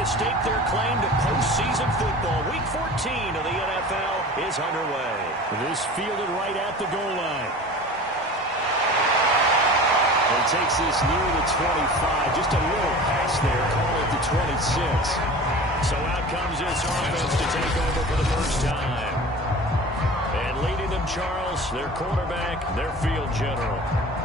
to stake their claim to postseason football. Week 14 of the NFL is underway. This fielded right at the goal line. He takes this near the 25. Just a little pass there. Call it the 26. So out comes this offense to take over for the first time. And leading them, Charles, their quarterback, their field general.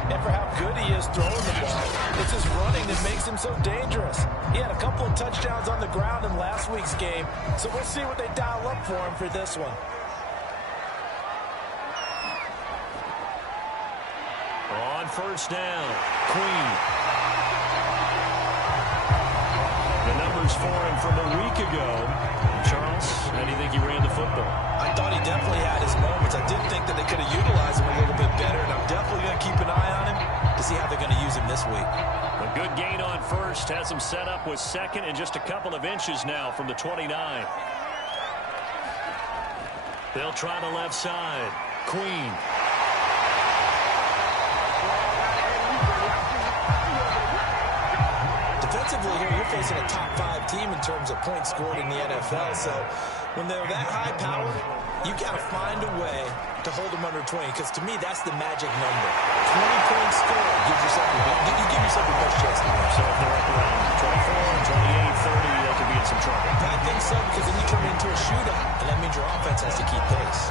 And for how good he is throwing the ball, it's his running that makes him so dangerous. He had a couple of touchdowns on the ground in last week's game, so we'll see what they dial up for him for this one. On first down, Queen. The numbers for him from a week ago. Charles, how do you think he ran the football? I thought he definitely had his moments. I did think that they could have utilized him a little bit better, and I'm definitely going to keep an eye on him to see how they're going to use him this week. A good gain on first has him set up with second and just a couple of inches now from the 29. They'll try the left side. Queen. Defensively here, you're facing a top 5 team in terms of points scored in the NFL. So when they're that high power, you got to find a way to hold them under 20. Because to me, that's the magic number. 20 points scored gives yourself you give yourself your best chance to win. So if they're up around 24, 28, 30, they could be in some trouble. I think so, because then you turn it into a shootout, and that means your offense has to keep pace.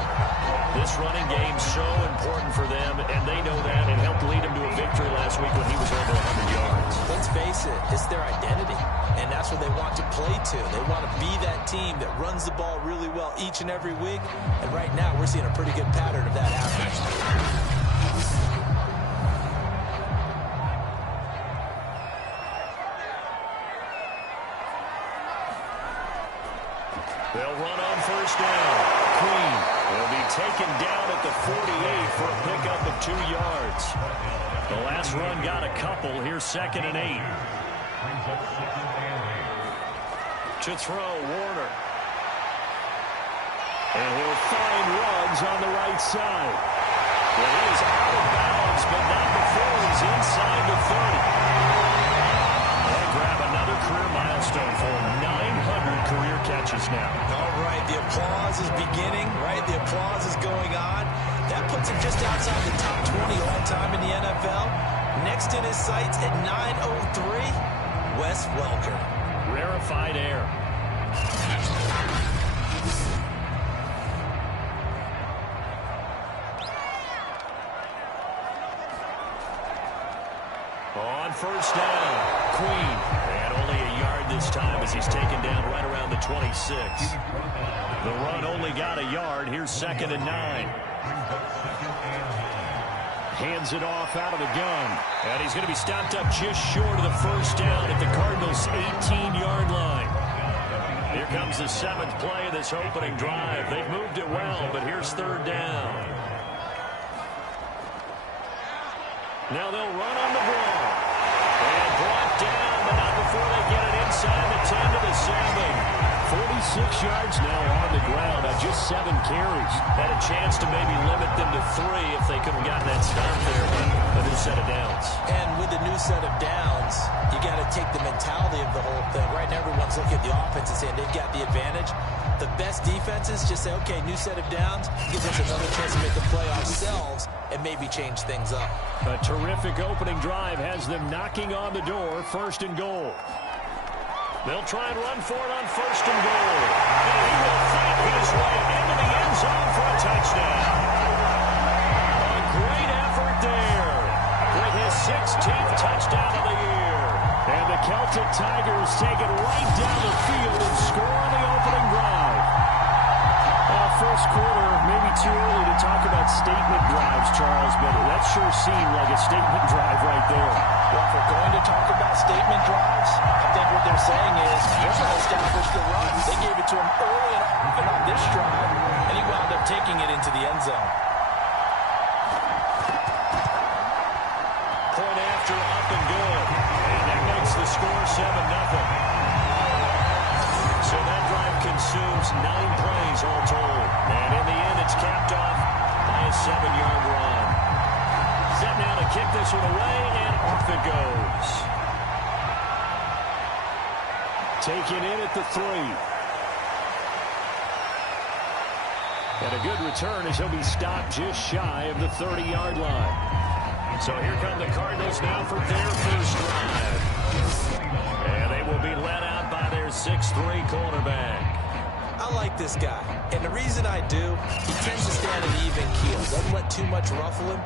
This running game's so important for them, and they know that, and helped lead him to a victory last week when he was over 100 yards. Let's face it, it's their identity, and that's what they want to play to. They want to be that team that runs the ball really well each and every week, and right now we're seeing a pretty good pattern of that happening. They'll run on first down. Queen will be taken down at the 48 for a pickup of 2 yards. The last run got a couple. Here's 2nd and 8. To throw, Warner. And he'll find Ruggs on the right side. Well, he is out of bounds, but not before he's inside the 30. They grab another career milestone for 900 career catches now. All right, the applause is beginning, right? The applause is going on. That puts him just outside the top 20 all-time in the NFL. Next in his sights at 903, Wes Welker. Rarefied air. On first down, Queen. And only a yard this time as he's taken down right around the 26. The run only got a yard. Here's 2nd and 9. Hands it off out of the gun. And he's going to be stopped up just short of the first down at the Cardinals' 18-yard line. Here comes the 7th play of this opening drive. They've moved it well, but here's 3rd down. Now they'll run on the ball. And brought down, but not before they get it inside the 10 to the 7. 46 yards now on the ground on just 7 carries. Had a chance to maybe limit them to 3 if they could have gotten that stop there, but a new set of downs. And with the new set of downs, you got to take the mentality of the whole thing. Right now, everyone's looking at the offense and saying they've got the advantage. The best defenses just say, okay, new set of downs, gives us another chance to make a play ourselves and maybe change things up. A terrific opening drive has them knocking on the door, 1st and goal. They'll try and run for it on 1st and goal. And he will fight his way into the end zone for a touchdown. A great effort there with his 16th touchdown of the year. And the Celtic Tigers take it right down the field and score on the opening drive. First quarter, maybe too early to talk about statement drives, Charles, but that sure seemed like a statement drive right there. Well, if we're going to talk about statement drives, I think what they're saying is we're going to establish the run. They gave it to him early and often on this drive, and he wound up taking it into the end zone. Point after, up and good. And that makes the score 7-0. So that drive consumes 9 plays all told. And in the end, it's capped off by a 7-yard run. Set now to kick this one away, and off it goes. Taken in at the 3. And a good return as he'll be stopped just shy of the 30-yard line. So here come the Cardinals now for their first drive. And they will be led out by their 6'3" cornerback. I like this guy, and the reason I do, he tends to stand an even keel. Doesn't let too much ruffle him.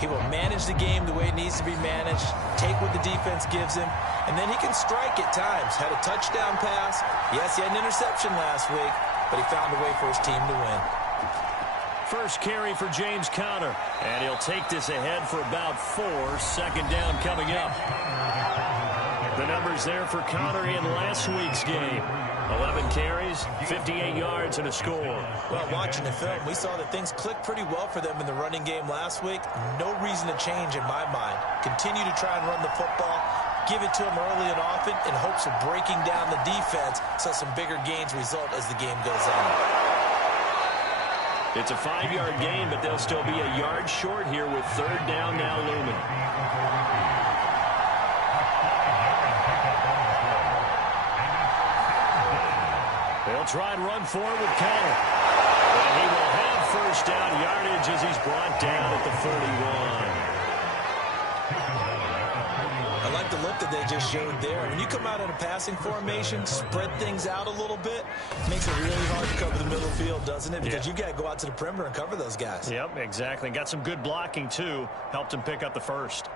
He will manage the game the way it needs to be managed, take what the defense gives him, and then he can strike at times. Had a touchdown pass. Yes, he had an interception last week, but he found a way for his team to win. First carry for James Conner, and he'll take this ahead for about 4. Second down coming up. The numbers there for Conner in last week's game. 11 carries, 58 yards, and a score. Well, watching the film, we saw that things clicked pretty well for them in the running game last week. No reason to change in my mind. Continue to try and run the football, give it to them early and often in hopes of breaking down the defense so some bigger gains result as the game goes on. It's a 5-yard gain, but they'll still be a yard short here with third down now looming. They'll try and run forward with Conner. And he will have first down yardage as he's brought down at the 41. I like the look that they just showed there. When you come out in a passing formation, spread things out a little bit, makes it really hard to cover the middle field, doesn't it? Because you've got to go out to the perimeter and cover those guys. Yep, exactly. Got some good blocking, too. Helped him pick up the first.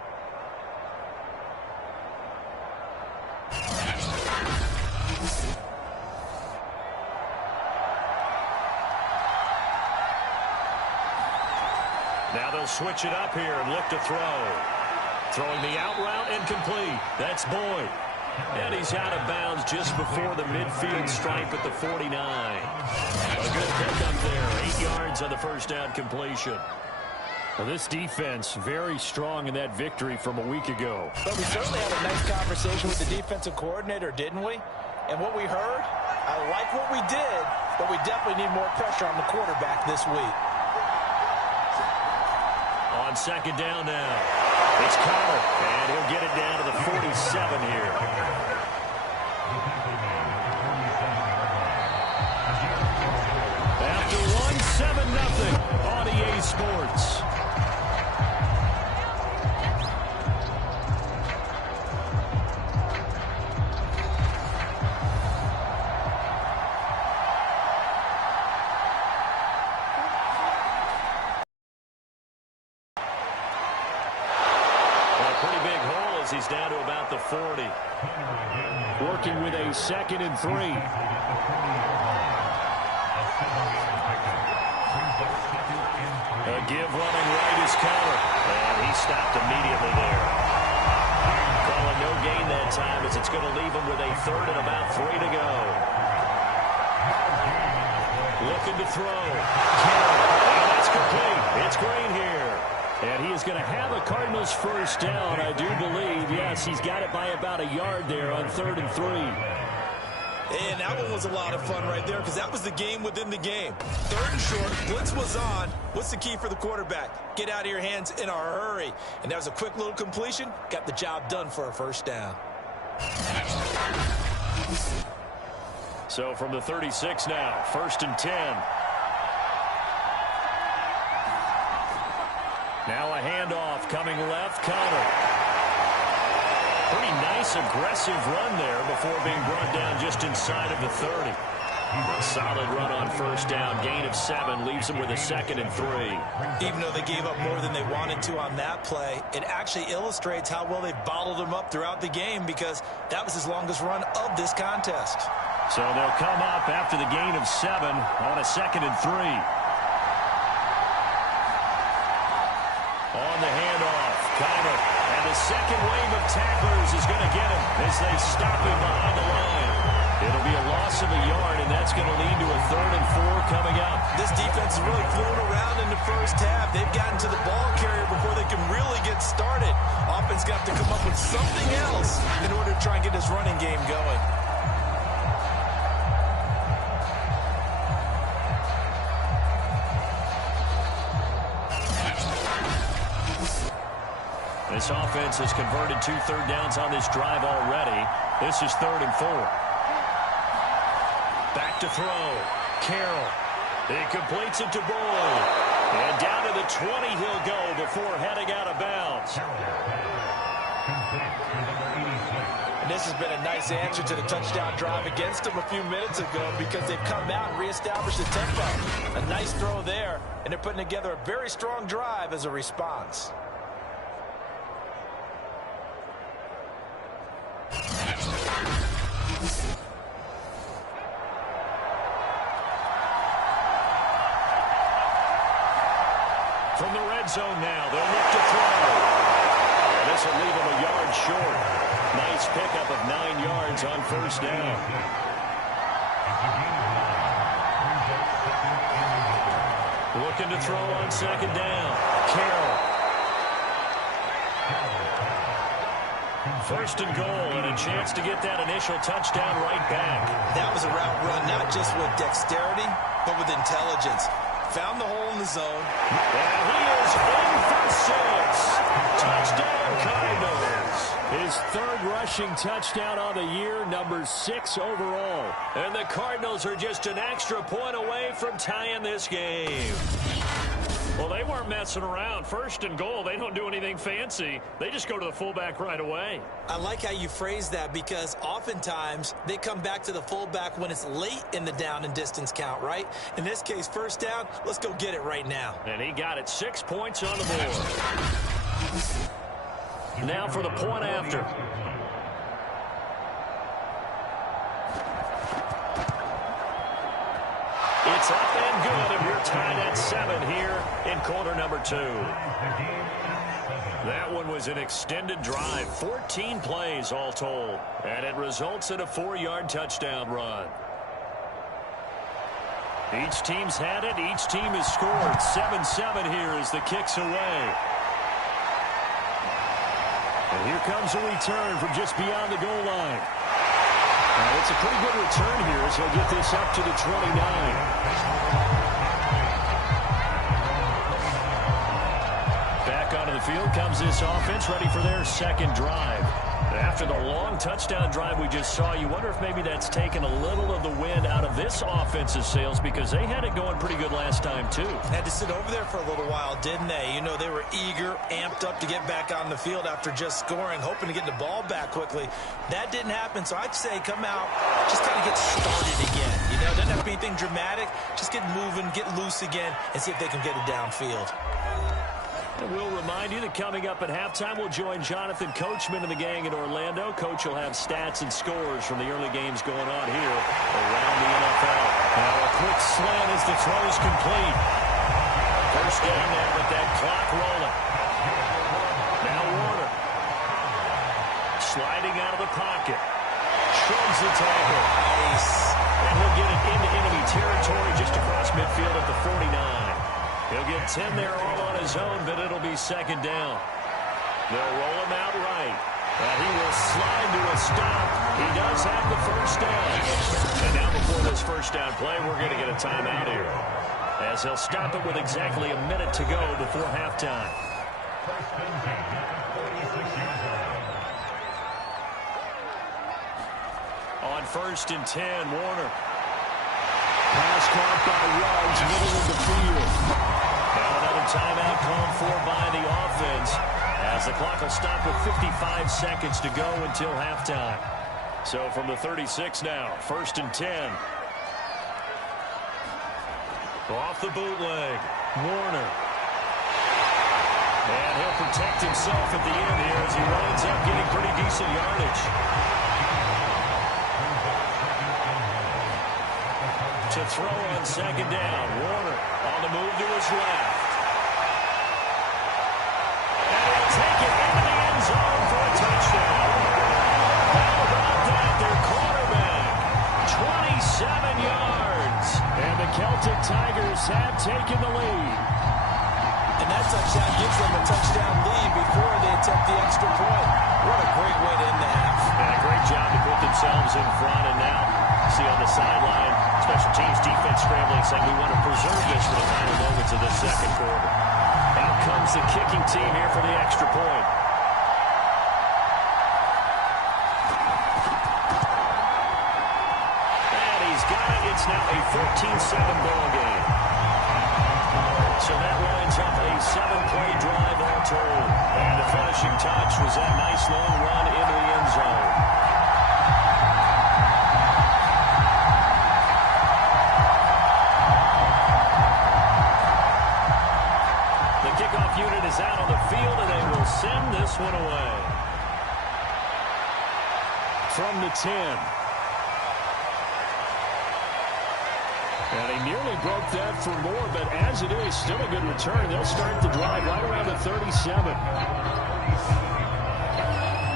Now they'll switch it up here and look to throw. Throwing the out route incomplete. That's Boyd. And he's out of bounds just before the midfield stripe at the 49. A good pickup there. 8 yards on the first down completion. Well, this defense very strong in that victory from a week ago. But we certainly had a nice conversation with the defensive coordinator, didn't we? And what we heard, I like what we did, but we definitely need more pressure on the quarterback this week. On second down now, it's Conner, and he'll get it down to the 47 here. After one, 7-0 on EA Sports. He's down to about the 40. Working with a 2nd and 3. A give running right is Conner. And he stopped immediately there. Calling no gain that time as it's going to leave him with a 3rd and about 3 to go. Looking to throw. And that's complete. It's Green here. And he is going to have a Cardinals first down, I do believe. Yes, he's got it by about a yard there on 3rd and 3. And that one was a lot of fun right there because that was the game within the game. 3rd and short, blitz was on. What's the key for the quarterback? Get out of your hands in a hurry. And that was a quick little completion. Got the job done for a first down. So from the 36 now, 1st and 10. Now a handoff coming left, Conner. Pretty nice, aggressive run there before being brought down just inside of the 30. A solid run on first down. Gain of 7 leaves him with a 2nd and 3. Even though they gave up more than they wanted to on that play, it actually illustrates how well they bottled him up throughout the game because that was his longest run of this contest. So they'll come up after the gain of 7 on a 2nd and 3. On the handoff, Conner. And the second wave of tacklers is going to get him as they stop him behind the line. It'll be a loss of a yard, and that's going to lead to a 3rd and 4 coming up. This defense has really flown around in the first half. They've gotten to the ball carrier before they can really get started. Offense got to come up with something else in order to try and get this running game going. This offense has converted 2 third downs on this drive already. This is 3rd and 4. to throw. Carroll. He completes it to Boyd. And down to the 20 he'll go before heading out of bounds. And this has been a nice answer to the touchdown drive against them a few minutes ago because they've come out and reestablished the tempo. A nice throw there, and they're putting together a very strong drive as a response. From the red zone now, they'll look to throw. And this will leave them a yard short. Nice pickup of 9 yards on first down. Looking to throw on second down. Carroll. First and goal, and a chance to get that initial touchdown right back. That was a route run, not just with dexterity, but with intelligence. Found the hole in the zone. And he is in for 6. Touchdown Cardinals. His third rushing touchdown on the year, number 6 overall. And the Cardinals are just an extra point away from tying this game. Well, they weren't messing around. First and goal, they don't do anything fancy. They just go to the fullback right away. I like how you phrase that because oftentimes they come back to the fullback when it's late in the down and distance count, right? In this case, first down, let's go get it right now. And he got it. 6 points on the board. Now for the point after. It's up and good, and we're tied at 7 here in quarter number 2. That one was an extended drive, 14 plays all told, and it results in a 4-yard touchdown run. Each team's had it. Each team has scored. 7-7 here as the kick's away. And here comes a return from just beyond the goal line. It's a pretty good return here as he'll get this up to the 29. Back onto the field comes this offense, ready for their second drive. After the long touchdown drive we just saw, you wonder if maybe that's taken a little of the wind out of this offensive sails because they had it going pretty good last time too. Had to sit over there for a little while, didn't they? You know, they were eager, amped up to get back on the field after just scoring, hoping to get the ball back quickly. That didn't happen, so I'd say come out, just kind of get started again. You know, doesn't have to be anything dramatic. Just get moving, get loose again, and see if they can get it downfield. And we'll remind you that coming up at halftime, we'll join Jonathan Coachman and the gang in Orlando. Coach will have stats and scores from the early games going on here around the NFL. Now a quick slant as the throw's complete. First down now with that clock rolling. Now Warner. Sliding out of the pocket. Shrugs the tackle. Nice. And he'll get it into enemy territory just across midfield at the 49. He'll get 10 there all on his own, but it'll be second down. They'll roll him out right. And he will slide to a stop. He does have the first down. And now before this first down play, we're going to get a timeout here, as he'll stop it with exactly a minute to go before halftime. On first and 10, Warner. Pass caught by Ruggs, middle of the field. Now another timeout called for by the offense, as the clock will stop with 55 seconds to go until halftime. So from the 36 now, first and 10. Off the bootleg, Warner. And he'll protect himself at the end here as he winds up getting pretty decent yardage. To throw on second down, Warner on the move to his left. And he'll take it into the end zone for a touchdown. How about that? Their quarterback, 27 yards. And the Celtic Tigers have taken the lead. And that touchdown gives them a touchdown lead before they attempt the extra point. What a great way to end the half. And a great job to put themselves in front. And now, see on the sideline, special teams defense scrambling, saying we want to preserve this for the final moments of this second quarter. Out comes the kicking team here for the extra point. And he's got it. It's It's now a 14-7 ball game. So that lines up a 7-play drive all told. And the finishing touch was that nice long run into the end zone. The kickoff unit is out on the field, and they will send this one away. From the 10. And he nearly broke that for more, but as it is, still a good return. They'll start the drive right around the 37.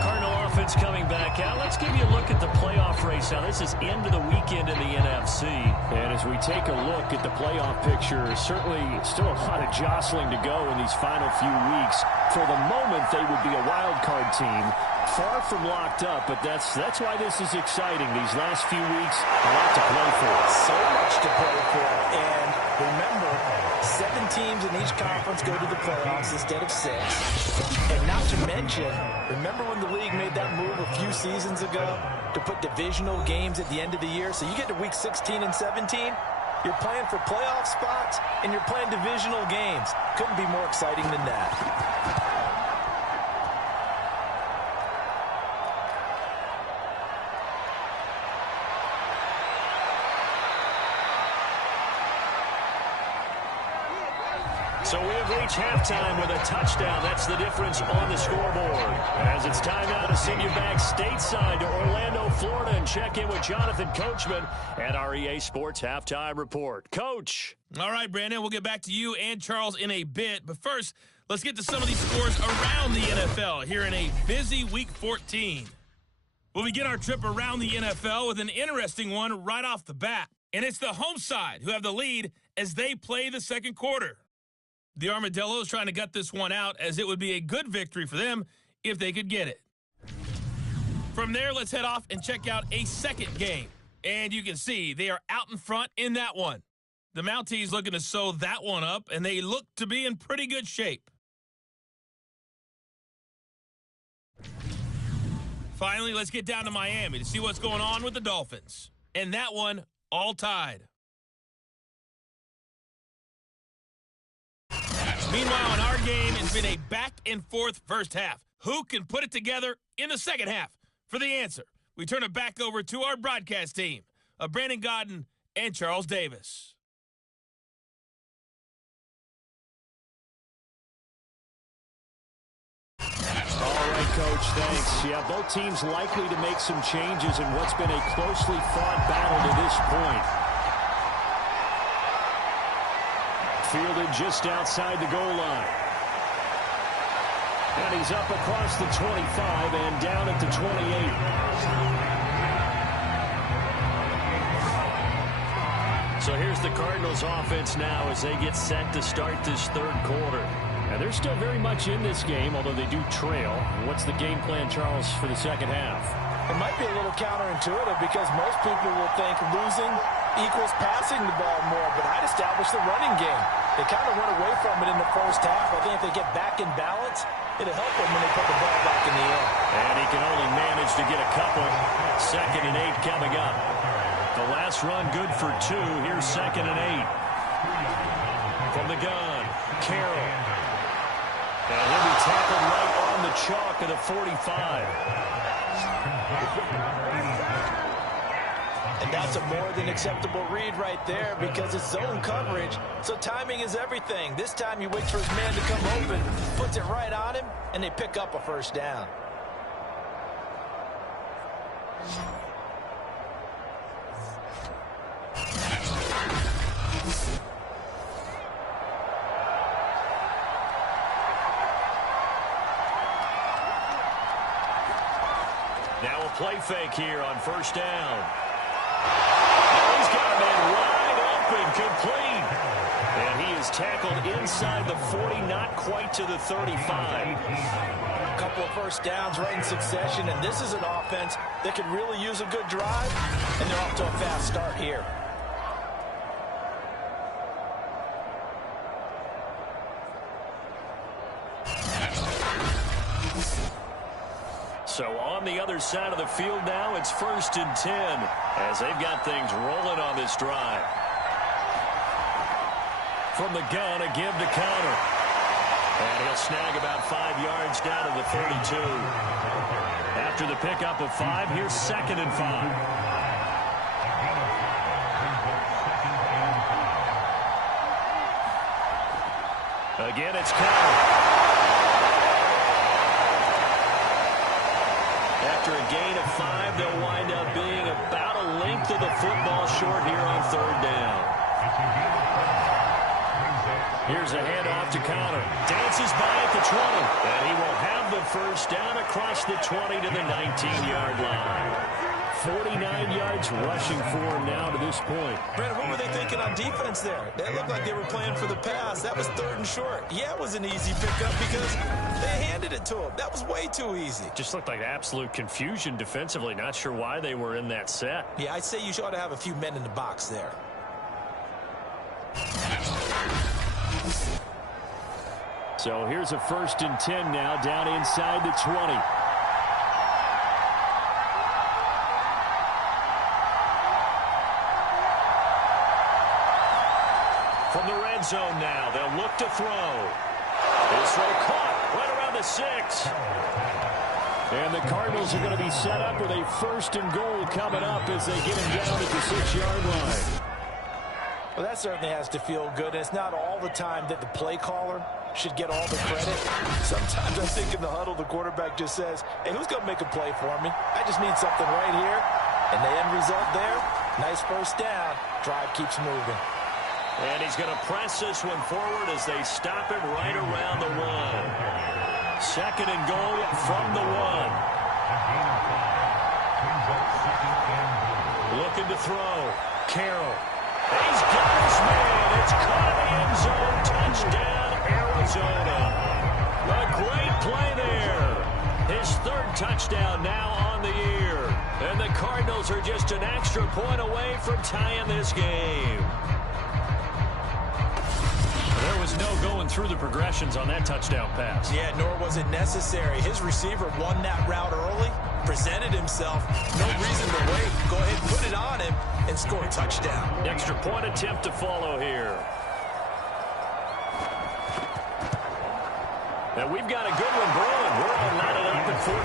Cardinal offense coming back out. Let's give you a look at the playoff race now. This is into the weekend in the NFC. And as we take a look at the playoff picture, certainly still a lot of jostling to go in these final few weeks. For the moment, they would be a wild card team. Far from locked up, but that's why this is exciting. These last few weeks, a lot to play for. So much to play for. And remember, 7 teams in each conference go to the playoffs instead of 6. And not to mention, remember when the league made that move a few seasons ago to put divisional games at the end of the year? So you get to week 16 and 17, you're playing for playoff spots, and you're playing divisional games. Couldn't be more exciting than that. So we have reached halftime with a touchdown. That's the difference on the scoreboard. As it's time now to send you back stateside to Orlando, Florida, and check in with Jonathan Coachman at our EA Sports Halftime Report. Coach. All right, Brandon, we'll get back to you and Charles in a bit. But first, let's get to some of these scores around the NFL here in a busy Week 14. We'll begin our trip around the NFL with an interesting one right off the bat. And it's the home side who have the lead as they play the second quarter. The Armadillos trying to gut this one out, as it would be a good victory for them if they could get it. From there, let's head off and check out a second game. And you can see they are out in front in that one. The Mounties looking to sew that one up, and they look to be in pretty good shape. Finally, let's get down to Miami to see what's going on with the Dolphins. And that one, all tied. Meanwhile, in our game, it's been a back-and-forth first half. Who can put it together in the second half? For the answer, we turn it back over to our broadcast team of Brandon Godden and Charles Davis. All right, Coach, thanks. Yeah, both teams likely to make some changes in what's been a closely fought battle to this point. Fielded just outside the goal line. And he's up across the 25 and down at the 28. So here's the Cardinals offense now as they get set to start this third quarter. And they're still very much in this game, although they do trail. What's the game plan, Charles, for the second half? It might be a little counterintuitive because most people will think losing equals passing the ball more, but I'd establish the running game. They kind of went away from it in the first half. I think if they get back in balance, it'll help them when they put the ball back in the air. And he can only manage to get a couple. 2nd and 8 coming up. The last run good for 2. Here's 2nd and 8. From the gun, Carroll. And he'll be tackled right on the chalk of the 45. And that's a more than acceptable read right there because it's zone coverage. So timing is everything. This time he waits for his man to come open, puts it right on him, and they pick up a first down. Now a play fake here on first down. Now he's got a man wide open, complete. And he is tackled inside the 40, not quite to the 35. A couple of first downs right in succession, and this is an offense that could really use a good drive, and they're off to a fast start here. So on the other side of the field now, it's 1st and 10 as they've got things rolling on this drive. From the gun, a give to counter. And he'll snag about 5 yards down to the 32. After the pickup of 5, here's 2nd and 5. Again, it's counter. After a gain of 5, they'll wind up being about a length of the football short here on 3rd down. Here's a handoff to counter. Dances by at the 20. And he will have the 1st down across the 20 to the 19-yard line. 49 yards rushing for him now to this point. Brandon, what were they thinking on defense there? They looked like they were playing for the pass. That was 3rd and short. Yeah, it was an easy pickup because they handed it to him. That was way too easy. Just looked like absolute confusion defensively. Not sure why they were in that set. Yeah, I'd say you ought to have a few men in the box there. So here's a 1st and 10 now down inside the 20. From the red zone now, they'll look to throw. This throw caught right around the 6. And the Cardinals are going to be set up with a 1st and goal coming up as they get him down at the 6-yard line. Well, that certainly has to feel good. And it's not all the time that the play caller should get all the credit. Sometimes I think in the huddle, the quarterback just says, hey, who's going to make a play for me? I just need something right here. And the end result there, nice 1st down. Drive keeps moving. And he's going to press this one forward as they stop it right around the 1. 2nd and goal from the 1. Looking to throw. Carroll. He's got his man. It's caught in the end zone. Touchdown, Arizona. A great play there. His 3rd touchdown now on the year. And the Cardinals are just an extra point away from tying this game. There was no going through the progressions on that touchdown pass. Yeah, nor was it necessary. His receiver won that route early, presented himself. No reason to wait. Go ahead and put it on him and score a touchdown. Extra point attempt to follow here. Now we've got a good one brewing. We're all lining up at 14.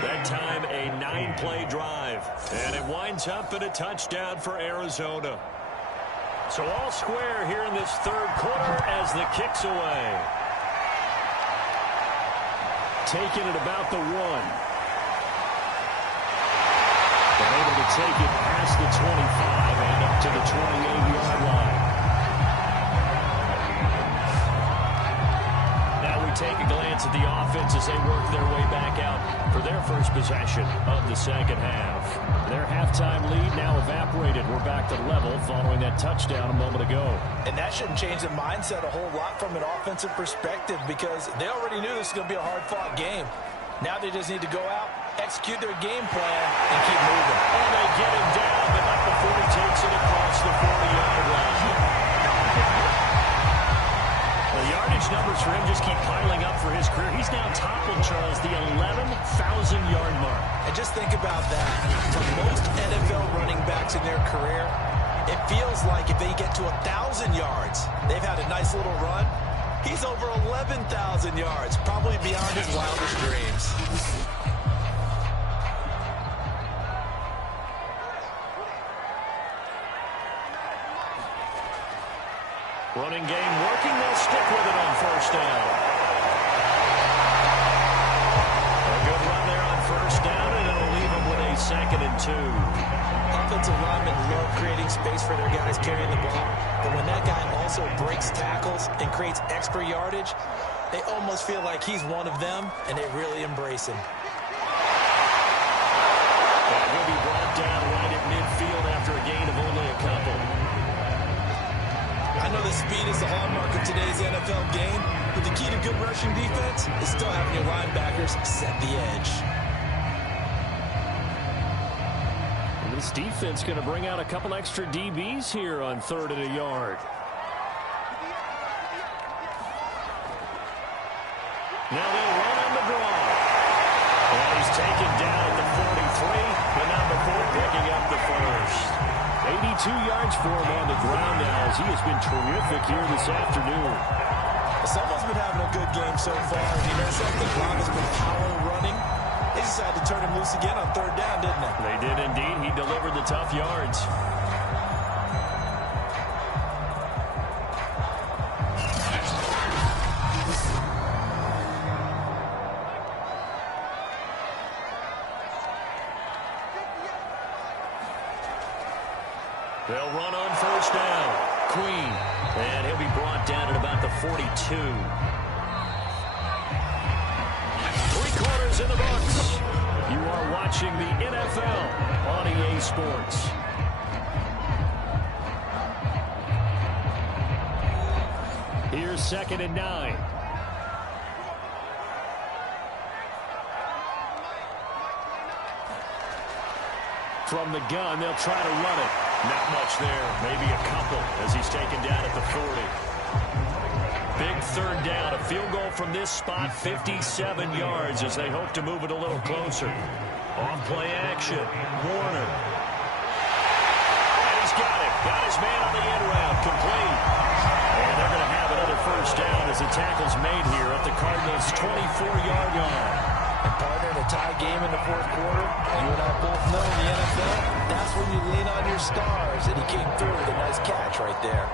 That time a 9-play drive. And it winds up in a touchdown for Arizona. So all square here in this 3rd quarter as the kick's away. Taking it about the 1. And able to take it past the 25 and up to the 28-yard line. Now we take a glance at the offense as they work their way back out for their 1st possession of the 2nd half. Their halftime lead now evaporated. We're back to level following that touchdown a moment ago. And that shouldn't change the mindset a whole lot from an offensive perspective because they already knew this was going to be a hard-fought game. Now they just need to go out, execute their game plan, and keep moving. And they get him down, but not before he takes it across the 40-yard line. The yardage numbers for him just keep piling up for his career. He's now toppled, Charles, the 11,000-yard mark. And just think about that. For most NFL running backs in their career, it feels like if they get to 1,000 yards, they've had a nice little run. He's over 11,000 yards, probably beyond his wildest dreams. Running game working. They'll stick with it on 1st down. A good run there on 1st down, and it'll leave them with a 2nd and 2. Offensive linemen love creating space for their guys carrying the ball, but when that guy also breaks tackles and creates extra yardage, they almost feel like he's one of them, and they really embrace him. And he'll be brought down right at midfield after a gain of only a couple. I know the speed is the hallmark of today's NFL game, but the key to good rushing defense is still having your linebackers set the edge. And this defense going to bring out a couple extra DBs here on 3rd and a yard. Now they'll run on the draw. Taken down at the 43, the number 4 picking up the first. 82 yards for him on the ground now as he has been terrific here this afternoon. Someone's been having a good game so far. You know something? Brown has been power running. They decided to turn him loose again on 3rd down, didn't they? They did indeed. He delivered the tough yards. They'll run on 1st down. Queen. And he'll be brought down at about the 42. 3 quarters in the books. You are watching the NFL on EA Sports. Here's 2nd and 9. From the gun, they'll try to run it. Not much there. Maybe a couple as he's taken down at the 40. Big 3rd down. A field goal from this spot, 57 yards as they hope to move it a little closer. On play action. Warner. And he's got it. Got his man on the end round. Complete. And they're going to have another 1st down as the tackle's made here at the Cardinals' 24-yard line. And partner, in a tie game in the 4th quarter, you and I both know in the NFL, that's when you lean on your stars. And he came through with a nice catch right there.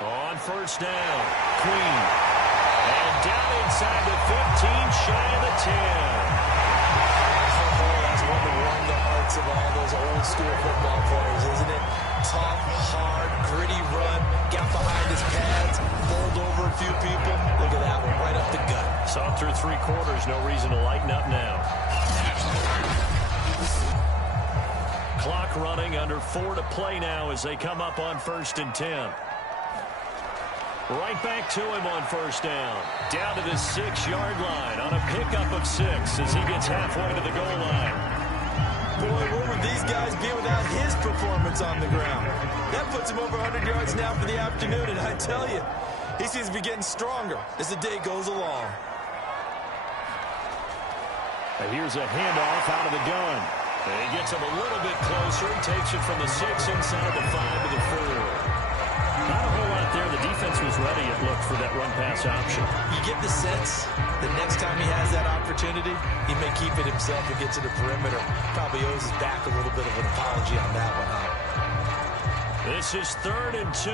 On 1st down, Queen. And down inside the 15, shy of the 10. Oh, that's one to warm the hearts of all those old school football players, isn't it? Tough, hard, gritty run, got behind his pads, bowled over a few people. Look at that one, right up the gut. Saw him through 3 quarters, no reason to lighten up now. Clock running, under 4 to play now as they come up on 1st and 10. Right back to him on 1st down. Down to the 6-yard line on a pickup of 6 as he gets halfway to the goal line. Boy, where would these guys be without his performance on the ground? That puts him over 100 yards now for the afternoon, and I tell you, he seems to be getting stronger as the day goes along. And here's a handoff out of the gun. And he gets him a little bit closer. Takes it from the 6 inside the 5 to the 4. Not a whole lot there. The defense was ready, it looked, for that run-pass option. You get the sense that next time he has that opportunity, he may keep it himself and get to the perimeter. Probably owes his back a little bit of an apology on that one, huh? This is 3rd and 2.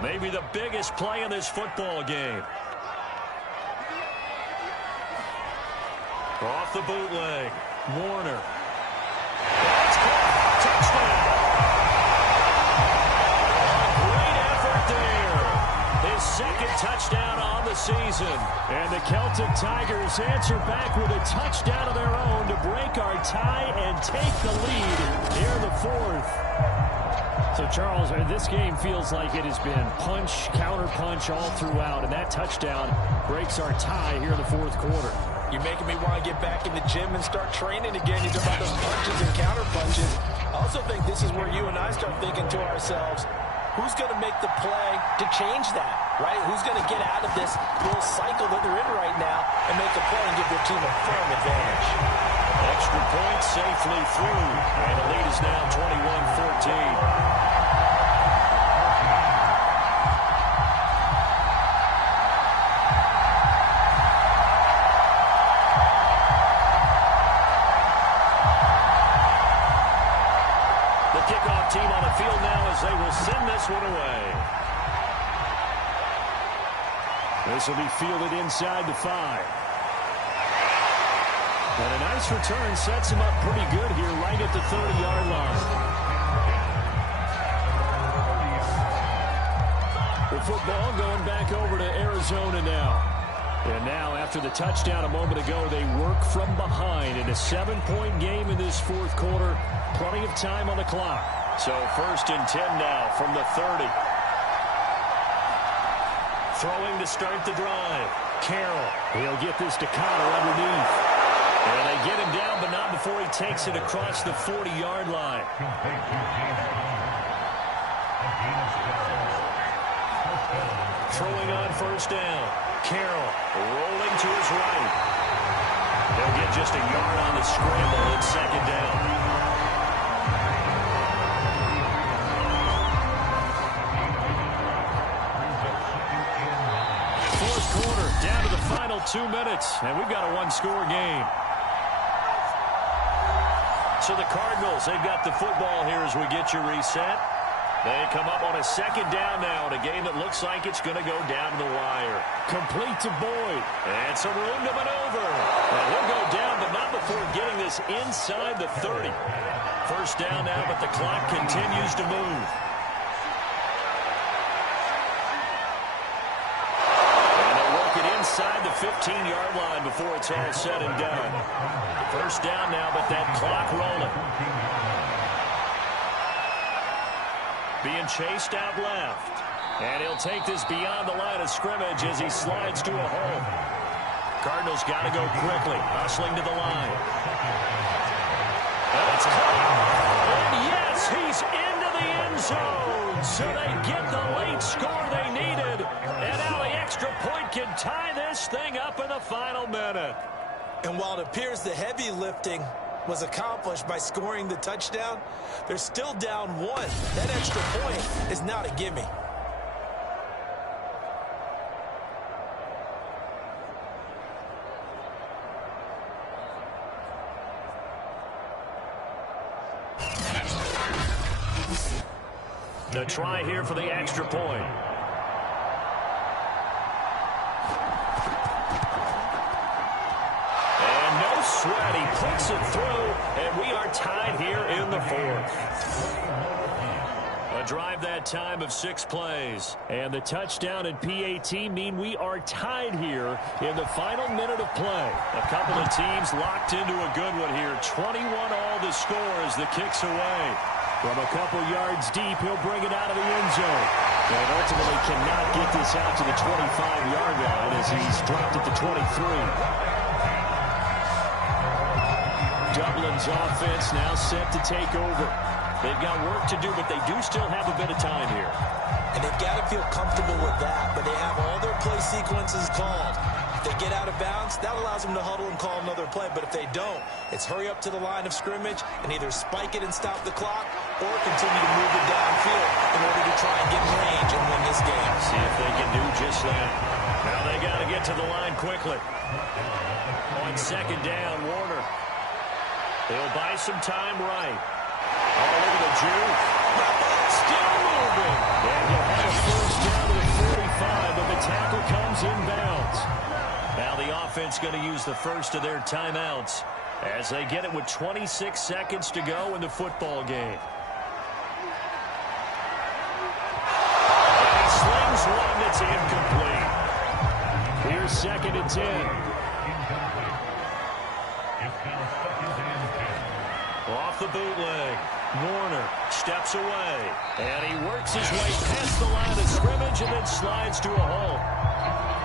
Maybe the biggest play in this football game. Off the bootleg. Warner. That's caught. Touchdown. His 2nd touchdown on the season. And the Celtic Tigers answer back with a touchdown of their own to break our tie and take the lead here in the 4th. So, Charles, this game feels like it has been punch, counter-punch all throughout, and that touchdown breaks our tie here in the 4th quarter. You're making me want to get back in the gym and start training again. You talk about those punches and counter-punches. I also think this is where you and I start thinking to ourselves, who's going to make the play to change that, right? Who's going to get out of this little cycle that they're in right now and make a play and give their team a firm advantage? Extra point safely through, and the lead is now 21-14. Kickoff team on the field now as they will send this one away. This will be fielded inside the 5. And a nice return sets him up pretty good here right at the 30-yard line. The football going back over to Arizona now. And now, after the touchdown a moment ago, they work from behind in a 7-point game in this 4th quarter. Plenty of time on the clock. So 1st and 10 now from the 30. Throwing to start the drive. Carroll. He'll get this to Connor underneath. And they get him down, but not before he takes it across the 40-yard line. Throwing on first down. Carroll rolling to his right. They'll get just a yard on the scramble in second down. Fourth quarter, down to the final 2 minutes, and we've got a one-score game. So the Cardinals, they've got the football here as we get you reset. They come up on a second down now in a game that looks like it's going to go down to the wire. Complete to Boyd. And some room to maneuver. And he'll go down, but not before getting this inside the 30. First down now, but the clock continues to move. And they'll work it inside the 15-yard line before it's all said and done. First down now, but that clock rolling. Being chased out left. And he'll take this beyond the line of scrimmage as he slides to a hole. Cardinals got to go quickly, hustling to the line. That's caught. And yes, he's into the end zone. So they get the late score they needed. And now the extra point can tie this thing up in the final minute. And while it appears the heavy lifting was accomplished by scoring the touchdown, they're still down one. That extra point is not a gimme. The try here for the extra point. Sweat, he puts it through, and we are tied here in the fourth. A drive that time of 6 plays, and the touchdown and PAT mean we are tied here in the final minute of play. A couple of teams locked into a good one here. 21 all the score as the kick's away. From a couple yards deep, he'll bring it out of the end zone. And ultimately cannot get this out to the 25-yard line as he's dropped at the 23. Dublin's offense now set to take over. They've got work to do, but they do still have a bit of time here. And they've got to feel comfortable with that, but they have all their play sequences called. If they get out of bounds, that allows them to huddle and call another play. But if they don't, it's hurry up to the line of scrimmage and either spike it and stop the clock or continue to move it downfield in order to try and get in range and win this game. See if they can do just that. Now they got to get to the line quickly. On second down, Warner. They'll buy some time right. Oh, look at the juke. Still moving. And you'll have a first down to the 45, but the tackle comes inbounds. Now the offense going to use the first of their timeouts as they get it with 26 seconds to go in the football game. And he slings one that's incomplete. Here's second and 10. Off the bootleg. Warner steps away. And he works his way past the line of scrimmage and then slides to a hole.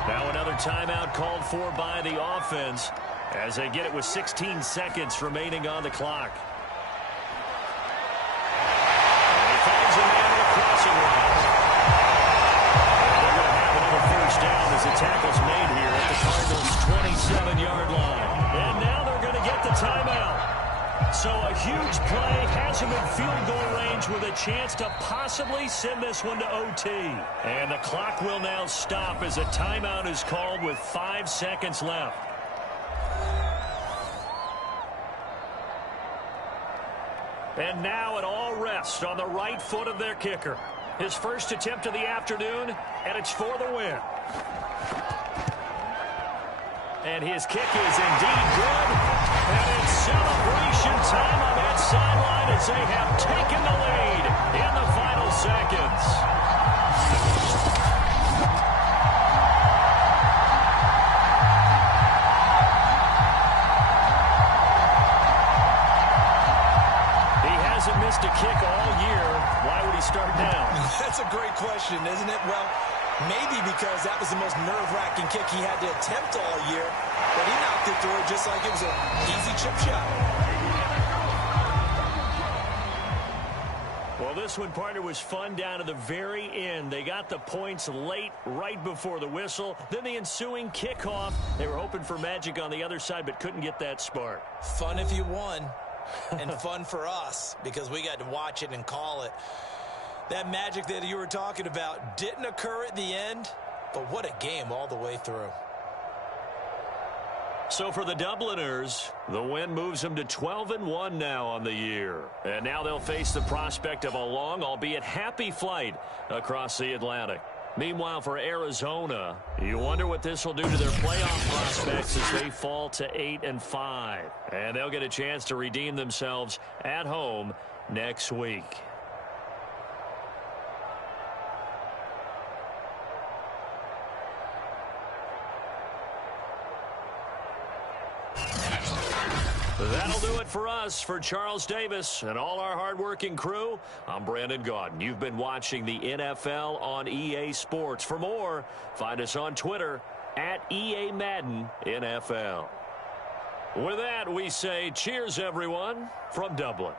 Now another timeout called for by the offense as they get it with 16 seconds remaining on the clock. And he finds a man on the crossing route. And they're going to have another first down as the tackle's made here at the Cardinals' 27-yard line. And now they're going to get the timeout. So a huge play has him in field goal range with a chance to possibly send this one to OT. And the clock will now stop as a timeout is called with 5 seconds left. And now it all rests on the right foot of their kicker. His first attempt of the afternoon, and it's for the win. And his kick is indeed good. And it's celebration time on that sideline as they have taken the lead in the final seconds. He hasn't missed a kick all year. Why would he start now? That's a great question, isn't it? Well, Maybe because that was the most nerve-wracking kick he had to attempt all year, but he knocked it through just like it was an easy chip shot. Well, this one, partner, was fun down to the very end. They got the points late, right before the whistle. Then the ensuing kickoff. They were hoping for magic on the other side, but couldn't get that spark. Fun if you won, and fun for us because we got to watch it and call it. That magic that you were talking about didn't occur at the end, but what a game all the way through. So for the Dubliners, the win moves them to 12-1 now on the year. And now they'll face the prospect of a long, albeit happy flight across the Atlantic. Meanwhile, for Arizona, you wonder what this will do to their playoff prospects as they fall to 8-5. And they'll get a chance to redeem themselves at home next week. That'll do it for us. For Charles Davis and all our hardworking crew, I'm Brandon Gaudin. You've been watching the NFL on EA Sports. For more, find us on Twitter at EA Madden NFL. With that, we say cheers, everyone, from Dublin.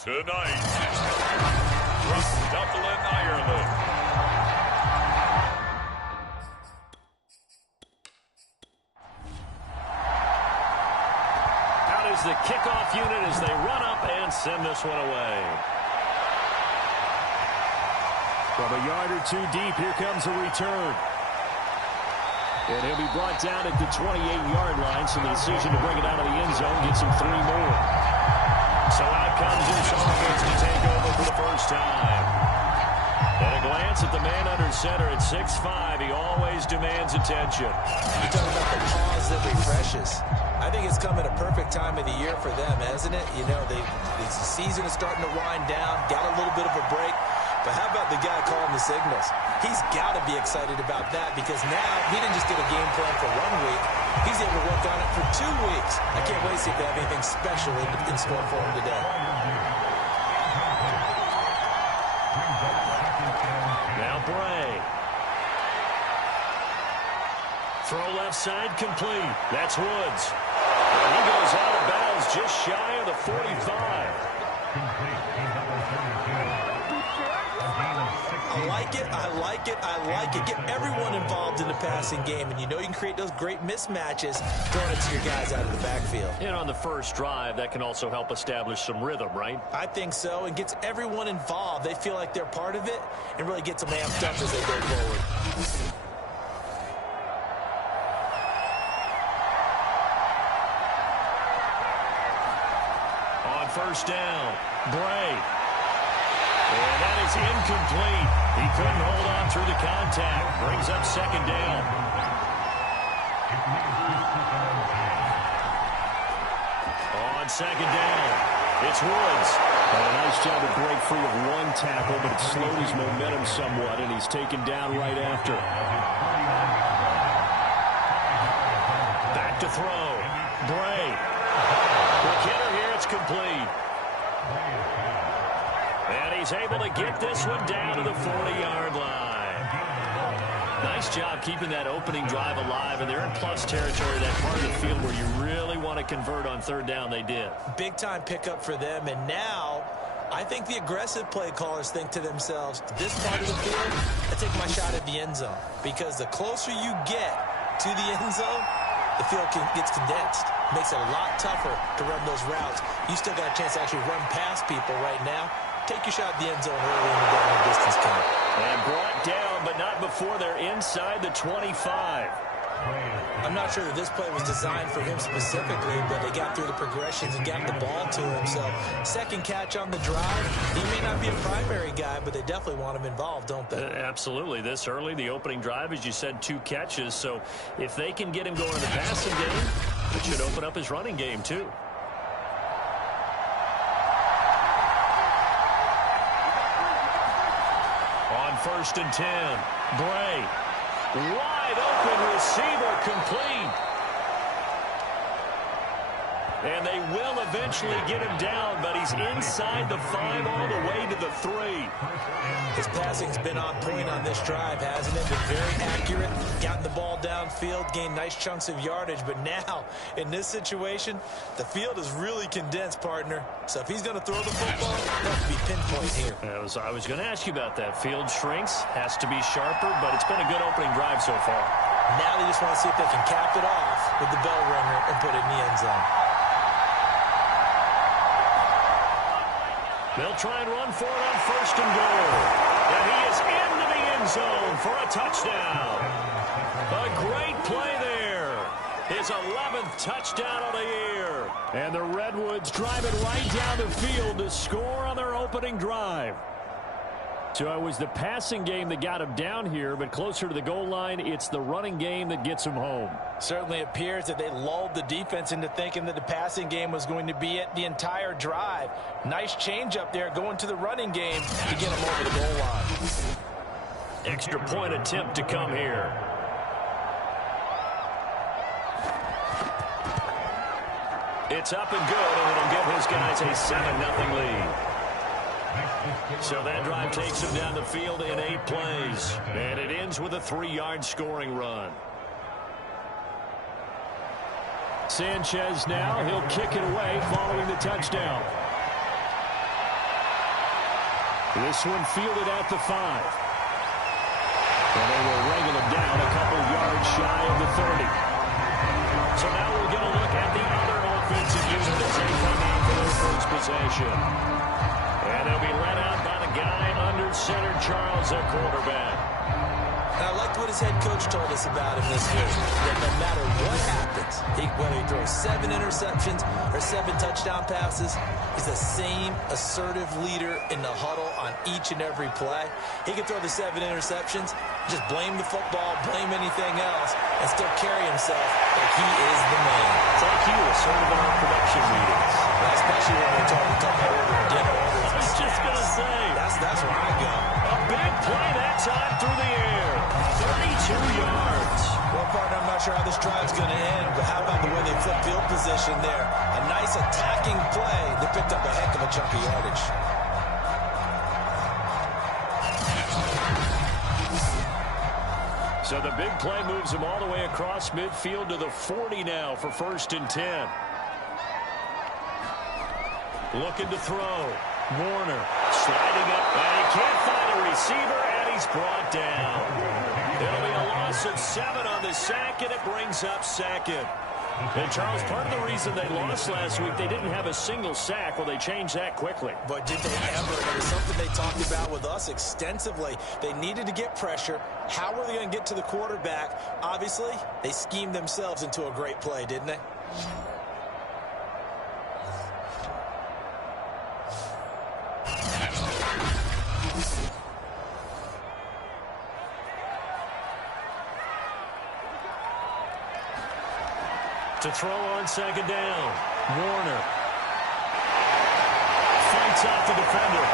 tonight from Dublin, Ireland. Out is the kickoff unit as they run up and send this one away. From a yard or two deep, here comes a return. And he'll be brought down at the 28-yard line, so the decision to bring it out of the end zone gets him 3 more. So out comes his offense to take over for the first time. And a glance at the man under center at 6'5", he always demands attention. You talk about the pause that refreshes. I think it's come at a perfect time of the year for them, hasn't it? You know, the season is starting to wind down, got a little bit of a break. But how about the guy calling the signals? He's got to be excited about that because now he didn't just get a game plan for 1 week. He's able to work on it for 2 weeks. I can't wait to see if they have anything special in store for him today. Now Bray. Throw left side complete. That's Woods. And he goes out of bounds just shy of the 45. I like it, I like it, I like it. Get everyone involved in the passing game, and you know you can create those great mismatches throwing it to your guys out of the backfield. And on the first drive, that can also help establish some rhythm, right? I think so, and gets everyone involved. They feel like they're part of it, and really gets them amped up as they go forward. On first down, Bray. And that is incomplete. He couldn't hold on through the contact. Brings up second down. On second down, it's Woods. And a nice job to break free of 1 tackle, but it slowed his momentum somewhat, and he's taken down right after. Back to throw. Bray. Quick hitter here, it's complete. And he's able to get this one down to the 40-yard line. Nice job keeping that opening drive alive, and they're in plus territory, that part of the field where you really want to convert on third down. They did. Big-time pickup for them, and now I think the aggressive play callers think to themselves, this part of the field, I take my shot at the end zone, because the closer you get to the end zone, the field gets condensed. Makes it a lot tougher to run those routes. You still got a chance to actually run past people right now. Take your shot at the end zone early in the down and distance count. And brought down, but not before they're inside the 25. I'm not sure that this play was designed for him specifically, but they got through the progressions and got the ball to him. So, second catch on the drive. He may not be a primary guy, but they definitely want him involved, don't they? Absolutely. This early, the opening drive, as you said, 2 catches. So, if they can get him going in the passing game, it should open up his running game, too. On first and 10, Bray. Wide open receiver complete. And they will eventually get him down, but he's inside the 5 all the way to the 3. His passing's been on point on this drive, hasn't it? Been very accurate, gotten the ball downfield, gained nice chunks of yardage, but now, in this situation, the field is really condensed, partner. So if he's going to throw the football, that has to be pinpoint here. I was going to ask you about that. Field shrinks, has to be sharper, but it's been a good opening drive so far. Now they just want to see if they can cap it off with the bell ringer and put it in the end zone. They'll try and run for it on first and goal. And he is into the end zone for a touchdown. A great play there. His 11th touchdown of the year. And the Redwoods drive it right down the field to score on their opening drive. So it was the passing game that got him down here, but closer to the goal line, it's the running game that gets him home. Certainly appears that they lulled the defense into thinking that the passing game was going to be it the entire drive. Nice change up there going to the running game to get him over the goal line. Extra point attempt to come here. It's up and good, and it'll give his guys a 7-0 lead. So that drive takes him down the field in 8 plays. And it ends with a 3-yard scoring run. Sanchez now, he'll kick it away following the touchdown. This one fielded at the 5. And they will wrangle him down a couple yards shy of the 30. So now we'll get a look at the other offensive unit as they come in for their first possession. And they'll be led out by the guy under center, Charles, at quarterback. And I liked what his head coach told us about him this year, that no matter what happens, whether he throws 7 interceptions or 7 touchdown passes, he's the same assertive leader in the huddle on each and every play. He can throw the 7 interceptions, just blame the football, blame anything else, and still carry himself like he is the man. It's like you, assertive in our production meetings. Especially when we're talking about ordering dinner. I was just going to say. That's where I go. A big play that time through the air. 32 yards. Well, partner, I'm not sure how this drive's going to end, but how about the way they flip field position there? A nice attacking play that picked up a heck of a chunk of yardage. So the big play moves him all the way across midfield to the 40 now for 1st and 10. Looking to throw. Warner sliding up, and he can't find a receiver, and he's brought down. It'll be a loss of 7 on the sack, and it brings up 2nd. And, Charles, part of the reason they lost last week, they didn't have a single sack. Well, they changed that quickly. But did they ever? It was something they talked about with us extensively. They needed to get pressure. How were they going to get to the quarterback? Obviously, they schemed themselves into a great play, didn't they? To throw on 2nd down. Warner fights off the defender.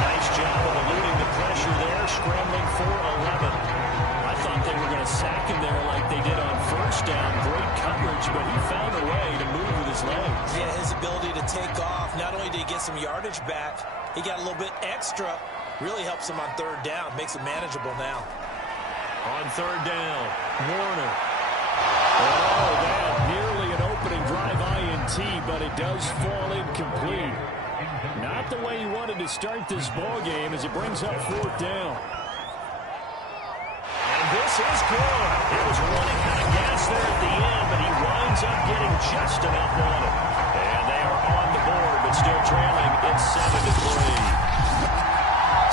Nice job of eluding the pressure there, scrambling for 11. I thought they were going to sack him there like they did on 1st down. Great coverage, but he found a way to move with his legs. Yeah, his ability to take off. Not only did he get some yardage back, he got a little bit extra. Really helps him on 3rd down. Makes it manageable now. On 3rd down, Warner. Oh, that nearly an opening drive INT, but it does fall incomplete. Not the way he wanted to start this ball game as it brings up 4th down. And this is good. It was running out of gas there at the end, but he winds up getting just enough on it. And they are on the board, but still trailing. It's 7-3.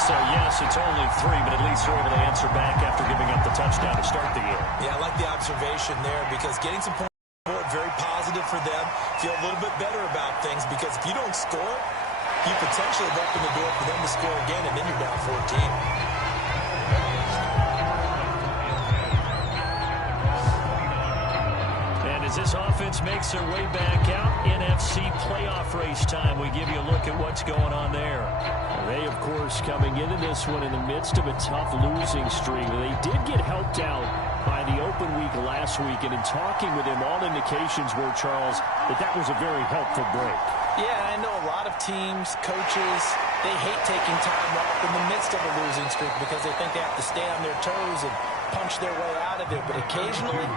So, yes, it's only 3, but at least they're able to answer back after giving up the touchdown to start the year. Yeah, I like the observation there because getting some points on the board, very positive for them. Feel a little bit better about things because if you don't score, you potentially have opened the door for them to score again, and then you're down 14. And as this offense makes their way back out, NFC playoff race time, we give you a look at what's going on there. They, of course, coming into this one in the midst of a tough losing streak. They did get helped out by the open week last week, and in talking with him, all indications were, Charles, that was a very helpful break. Yeah, I know a lot of teams, coaches, they hate taking time off in the midst of a losing streak because they think they have to stay on their toes and punch their way out of it. But occasionally,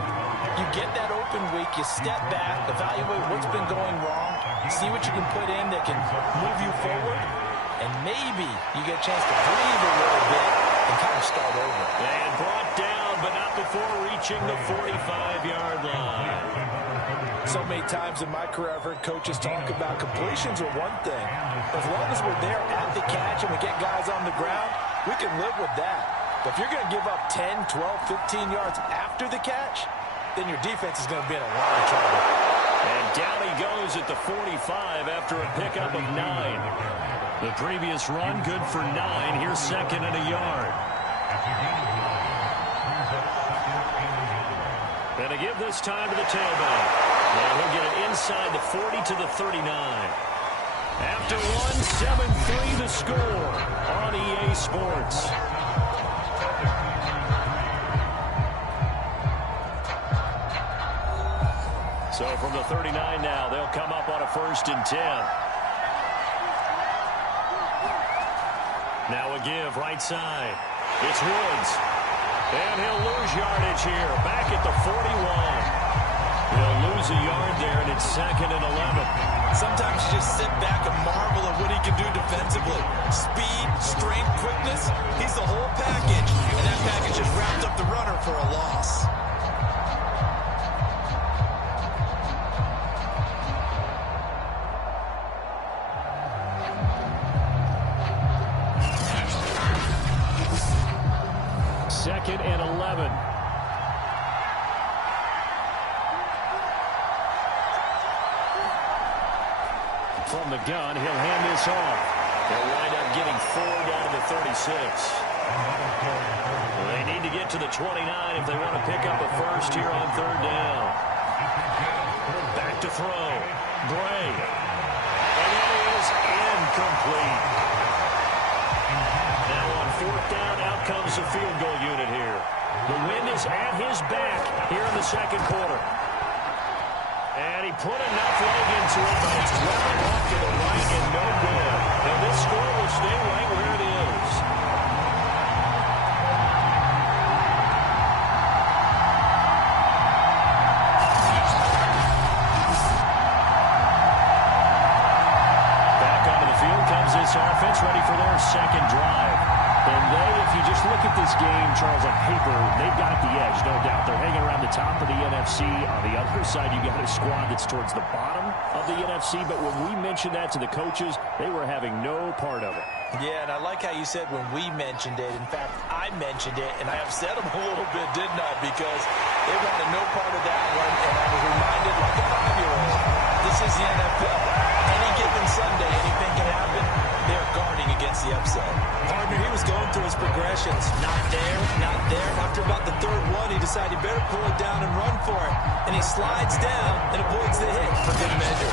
you get that open week, you step back, evaluate what's been going wrong, see what you can put in that can move you forward, and maybe you get a chance to breathe a little bit and kind of start over. And brought down, but not before reaching the 45-yard line. So many times in my career, I've heard coaches talk about completions are one thing. As long as we're there at the catch and we get guys on the ground, we can live with that. But if you're going to give up 10, 12, 15 yards after the catch, then your defense is going to be in a lot of trouble. And down he goes at the 45 after a pickup of 9. The previous run, good for 9. Here's 2nd and a yard. And to give this time to the tailback. Now he'll get it inside the 40 to the 39. After 1, 7-3 the score on EA Sports. So from the 39 now, they'll come up on a 1st and 10. Now a give right side. It's Woods. And he'll lose yardage here. Back at the 41. He'll lose a yard there, and it's 2nd and 11. Sometimes you just sit back and marvel at what he can do defensively. Speed, strength, quickness, he's the whole package. And that package just wrapped up the runner for a loss. Second and 11. From the gun, he'll hand this off. They'll wind up getting 4 down to the 36. They need to get to the 29 if they want to pick up a first here on third down. Back to throw. Bray. And it is incomplete. Now on fourth down, out comes the field goal unit here. The wind is at his back here in the second quarter. And he put enough leg into it, but it's well off to the right and no good. And this score will stay right where it is. Back onto the field comes this offense, ready for their second drive. And they, if you just look at this game, Charles, on paper, they've got the edge, no doubt. They're hanging around the top of the NFC. On the other side, you got a squad that's towards the bottom of the NFC. But when we mentioned that to the coaches, they were having no part of it. Yeah, and I like how you said when we mentioned it. In fact, I mentioned it, and I upset them a little bit, didn't I? Because they wanted no part of that one, and I was reminded like a 5-year-old, this is the NFL. Any given Sunday, anything can happen. They're guarding against the upset. Partner, he was going through his progressions. Not there, not there. After about the third one, he decided he better pull it down and run for it. And he slides down and avoids the hit for good measure.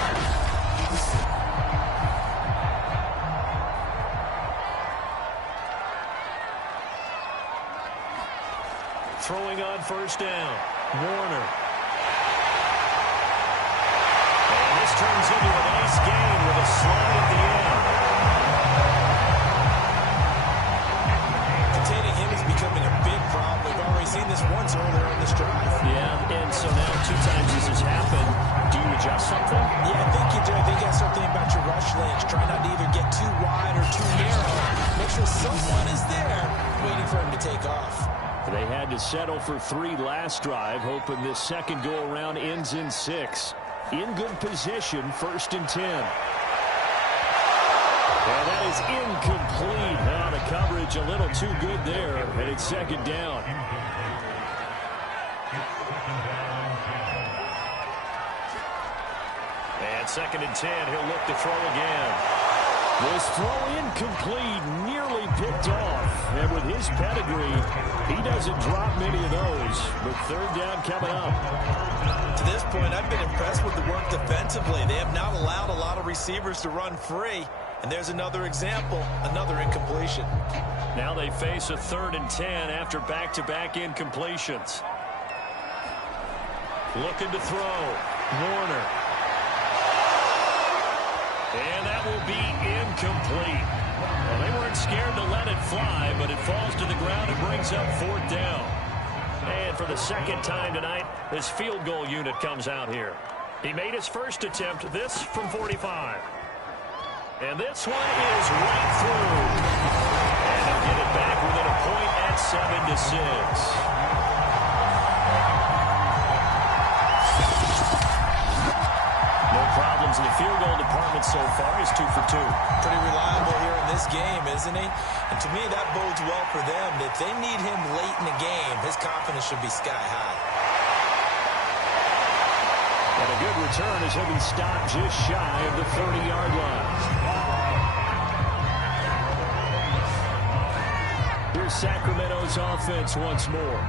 Throwing on first down. Warner. And this turns into a nice gain with a slide at the end. Containing him is becoming a big problem. We've already seen this once earlier in this drive. Yeah, and so now 2 times this has happened. Do you adjust something? Yeah, I think you do. I think you have something about your rush lanes. Try not to either get too wide or too narrow. Make sure someone is there waiting for him to take off. They had to settle for 3 last drive, hoping this second go-around ends in 6. In good position, first and 10. And that is incomplete. Now the coverage a little too good there, and it's second down. And second and 10, he'll look to throw again. This throw incomplete, nearly picked off. And with his pedigree, he doesn't drop many of those. But third down coming up. To this point, I've been impressed with the work defensively. They have not allowed a lot of receivers to run free. And there's another example, another incompletion. Now they face a third and 10 after back-to-back incompletions. Looking to throw. Warner. And that will be incomplete. Well, they weren't scared to let it fly, but it falls to the ground and brings up fourth down. And for the second time tonight, this field goal unit comes out here. He made his first attempt, this from 45. And this one is right through. And they'll get it back within a point at 7-6. Problems in the field goal department so far. He's 2 for 2. Pretty reliable here in this game, isn't he? And to me, that bodes well for them. If they need him late in the game, his confidence should be sky high. And a good return as he'll be stopped just shy of the 30-yard line. Here's Sacramento's offense once more.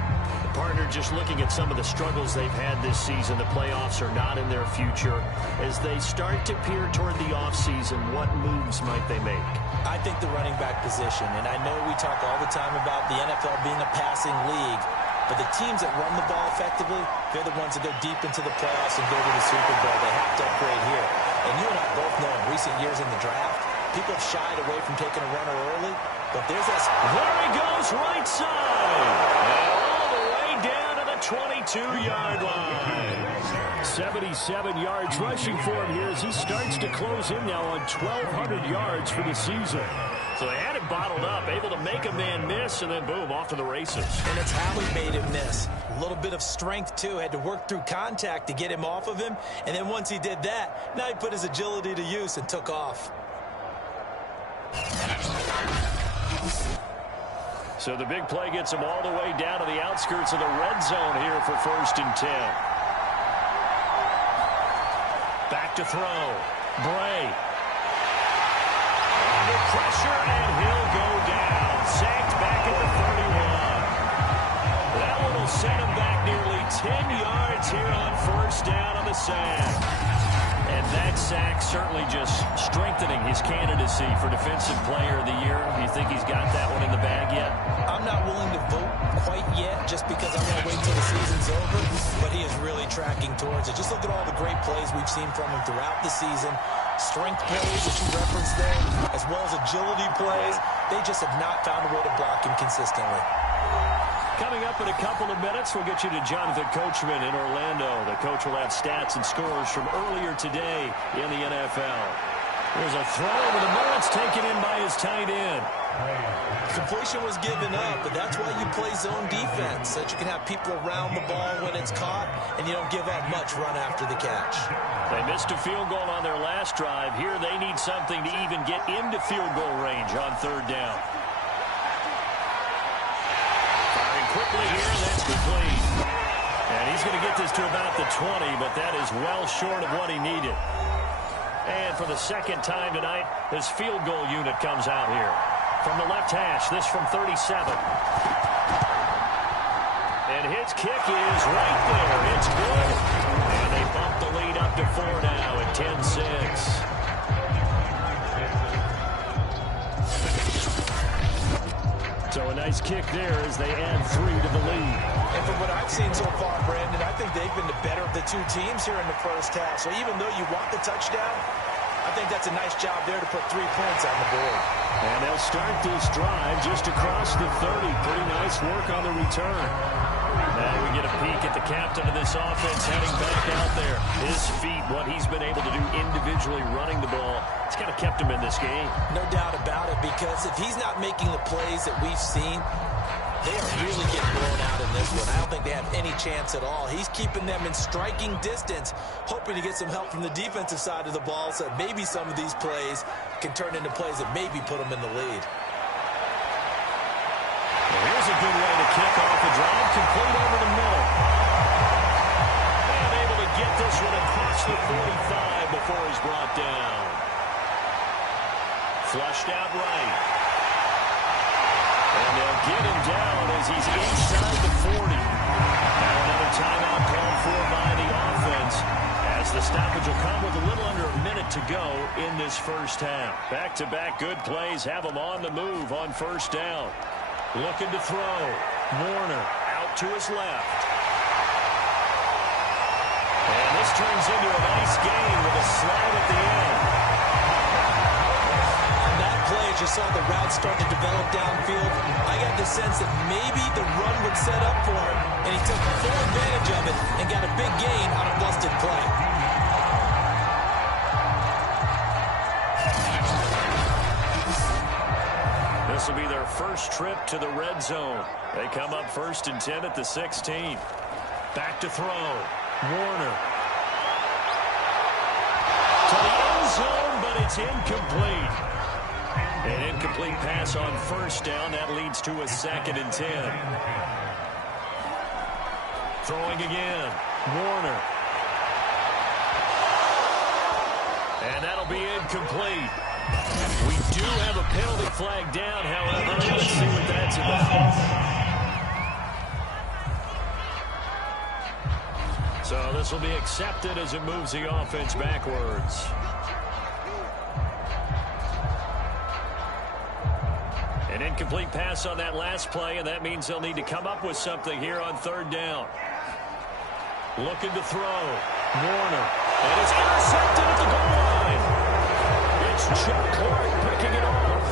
Partner, just looking at some of the struggles they've had this season, the playoffs are not in their future. As they start to peer toward the offseason, what moves might they make? I think the running back position, and I know we talk all the time about the NFL being a passing league, but the teams that run the ball effectively, they're the ones that go deep into the playoffs and go to the Super Bowl. They have to upgrade here. And you and I both know in recent years in the draft, people have shied away from taking a runner early, but there's that. There he goes, right side. All the way down to the the 22-yard line. 77 yards rushing for him here as he starts to close in now on 1,200 yards for the season. So they had him bottled up, able to make a man miss, and then boom, off to the races. And it's how he made him miss. A little bit of strength, too. Had to work through contact to get him off of him. And then once he did that, now he put his agility to use and took off. So the big play gets him all the way down to the outskirts of the red zone here for 1st and 10. Back to throw. Bray. Under pressure, and he'll go down. Sacked back at the 31. That one will send him back nearly 10 yards here on 1st down on the sack. And that sack certainly just strengthening his candidacy for Defensive Player of the Year. Do you think he's got that one in the bag yet? I'm not willing to vote quite yet just because I'm going to wait till the season's over, but he is really tracking towards it. Just look at all the great plays we've seen from him throughout the season. Strength plays that you referenced there, as well as agility plays. They just have not found a way to block him consistently. Coming up in a couple of minutes, we'll get you to Jonathan Coachman in Orlando. The coach will have stats and scores from earlier today in the NFL. There's a throw over the middle. It's taken in by his tight end. Completion was given up, but that's why you play zone defense, so that you can have people around the ball when it's caught, and you don't give up much run after the catch. They missed a field goal on their last drive. Here they need something to even get into field goal range on 3rd down. Quickly here, and that's complete. And he's going to get this to about the 20, but that is well short of what he needed. And for the second time tonight, his field goal unit comes out here. From the left hash, this from 37. And his kick is right there. It's good. And they bump the lead up to 4 now at 10-6. So a nice kick there as they add 3 to the lead. And from what I've seen so far, Brandon, I think they've been the better of the two teams here in the first half. So even though you want the touchdown, I think that's a nice job there to put 3 points on the board. And they'll start this drive just across the 30. Pretty nice work on the return. Now we get a peek at the captain of this offense heading back out there. His feet, what he's been able to do individually running the ball, it's kind of kept him in this game. No doubt about it, because if he's not making the plays that we've seen, they are really getting blown out in this one. I don't think they have any chance at all. He's keeping them in striking distance, hoping to get some help from the defensive side of the ball so that maybe some of these plays can turn into plays that maybe put them in the lead. Well, here's a good way to kick off the drive, complete over the middle. And able to get this one across the 45 before he's brought down. Flushed out right. And they'll get him down as he's inside the 40. Now another timeout called for by the offense, as the stoppage will come with a little under a minute to go in this first half. Back-to-back good plays have him on the move on 1st down. Looking to throw. Warner out to his left. And this turns into a nice gain with a slide at the end. On that play, as you saw the route start to develop downfield, I got the sense that maybe the run would set up for him, and he took full advantage of it and got a big gain on a busted play. This will be their first trip to the red zone. They come up 1st and 10 at the 16. Back to throw. Warner. To the end zone, but it's incomplete. An incomplete pass on 1st down. That leads to a 2nd and 10. Throwing again. Warner. And that'll be incomplete. We do have a penalty flag down, however. Let's see what that's about. So this will be accepted as it moves the offense backwards. An incomplete pass on that last play, and that means they'll need to come up with something here on 3rd down. Looking to throw. Warner. And it's intercepted at the goal line. It's Chuck Clark picking it off.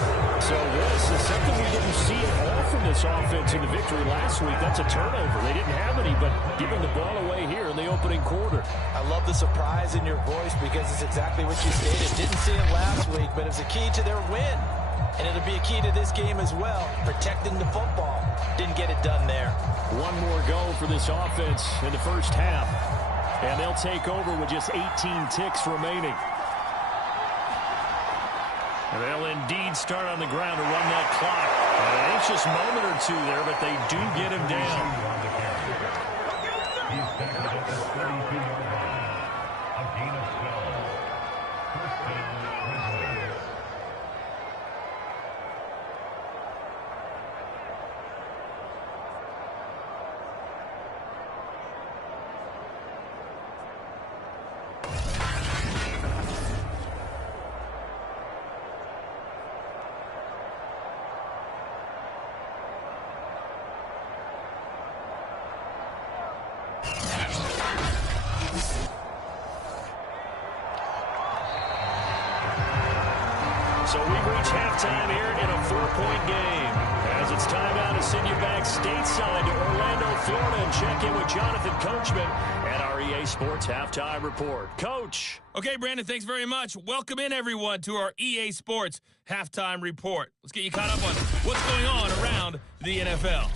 So this is something we didn't see at all from this this offense in the victory last week. That's a turnover. They didn't have any, but giving the ball away here in the opening quarter. I love the surprise in your voice because it's exactly what you stated. Didn't see it last week, but it's a key to their win. And it'll be a key to this game as well, protecting the football. Didn't get it done there. One more go for this offense in the first half. And they'll take over with just 18 ticks remaining. And they'll indeed start on the ground to run that clock. An anxious moment or two there, but they do get him down. So we've reached halftime here in a 4-point game. As it's time now to send you back stateside to Orlando, Florida, and check in with Jonathan Coachman at our EA Sports Halftime Report. Coach. Okay, Brandon, thanks very much. Welcome in, everyone, to our EA Sports Halftime Report. Let's get you caught up on what's going on around the NFL.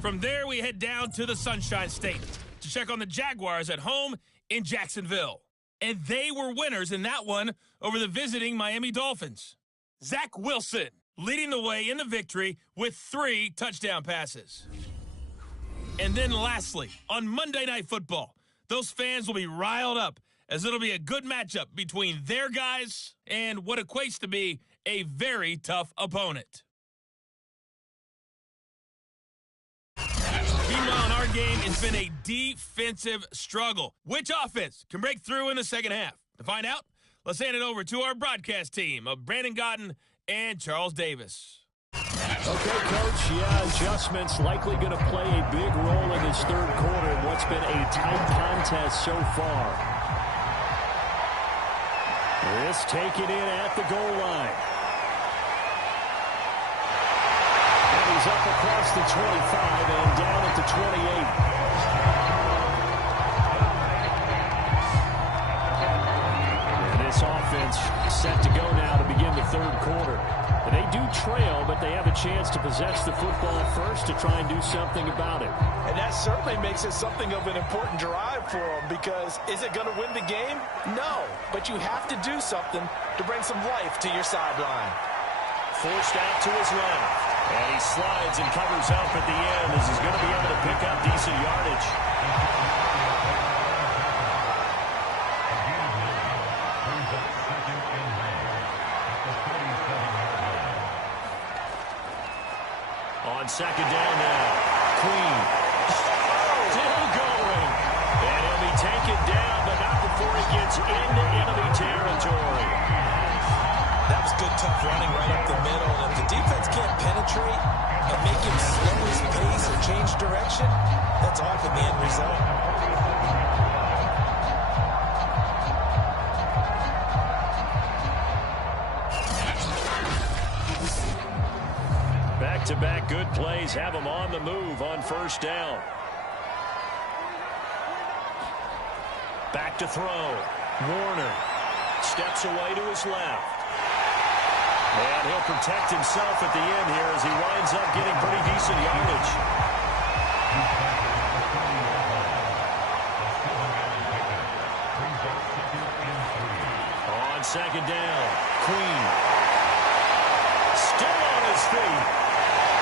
From there, we head down to the Sunshine State to check on the Jaguars at home in Jacksonville. And they were winners in that one over the visiting Miami Dolphins. Zach Wilson leading the way in the victory with 3 touchdown passes. And then lastly, on Monday Night Football, those fans will be riled up as it'll be a good matchup between their guys and what equates to be a very tough opponent. Meanwhile, in our game, it's been a defensive struggle. Which offense can break through in the second half? To find out, let's hand it over to our broadcast team of Brandon Gotten and Charles Davis. Okay, Coach, adjustments likely going to play a big role in this third quarter in what's been a tight contest so far. This taken in at the goal line. He's up across the 25 and down at the 28. And this offense set to go now to begin the third quarter. And they do trail, but they have a chance to possess the football first to try and do something about it. And that certainly makes it something of an important drive for them because is it going to win the game? No, but you have to do something to bring some life to your sideline. Forced out to his left. And he slides and covers up at the end as he's going to be able to pick up decent yardage. On second down now, Queen. Still going. And he'll be taken down, but not before he gets into enemy territory. That was good, tough running right up the middle. And if the defense can't penetrate and make him slow his pace or change direction, that's often the end result. Back-to-back good plays have him on the move on first down. Back to throw. Warner steps away to his left. And he'll protect himself at the end here as he winds up getting pretty decent yardage. On second down, Queen. Still on his feet.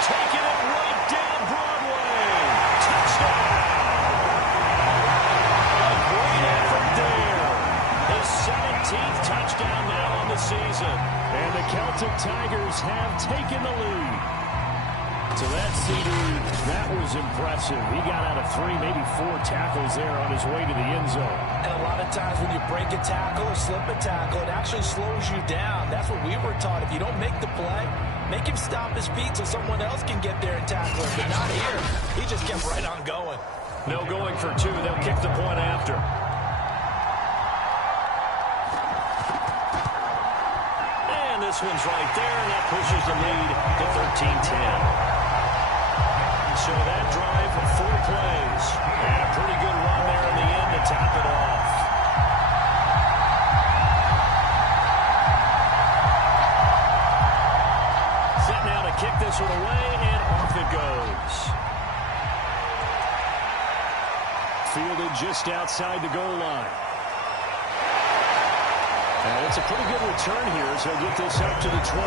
Taking it right down Broadway. Touchdown. A great effort there. His 17th touchdown now on the season. And the Celtic Tigers have taken the lead. So that CD, that was impressive. He got out of 3, maybe 4 tackles there on his way to the end zone. And a lot of times when you break a tackle or slip a tackle, it actually slows you down. That's what we were taught. If you don't make the play, make him stop his feet so someone else can get there and tackle him. But not here. He just kept right on going. No going for two. They'll kick the point after. And this one's right there, and that pushes the lead to 13-10. So that drive, 4 plays. And a pretty good run there in the end to top it off. Set now to kick this one away, and off it goes. Fielded just outside the goal line. And it's a pretty good return here as he'll get this up to the 29.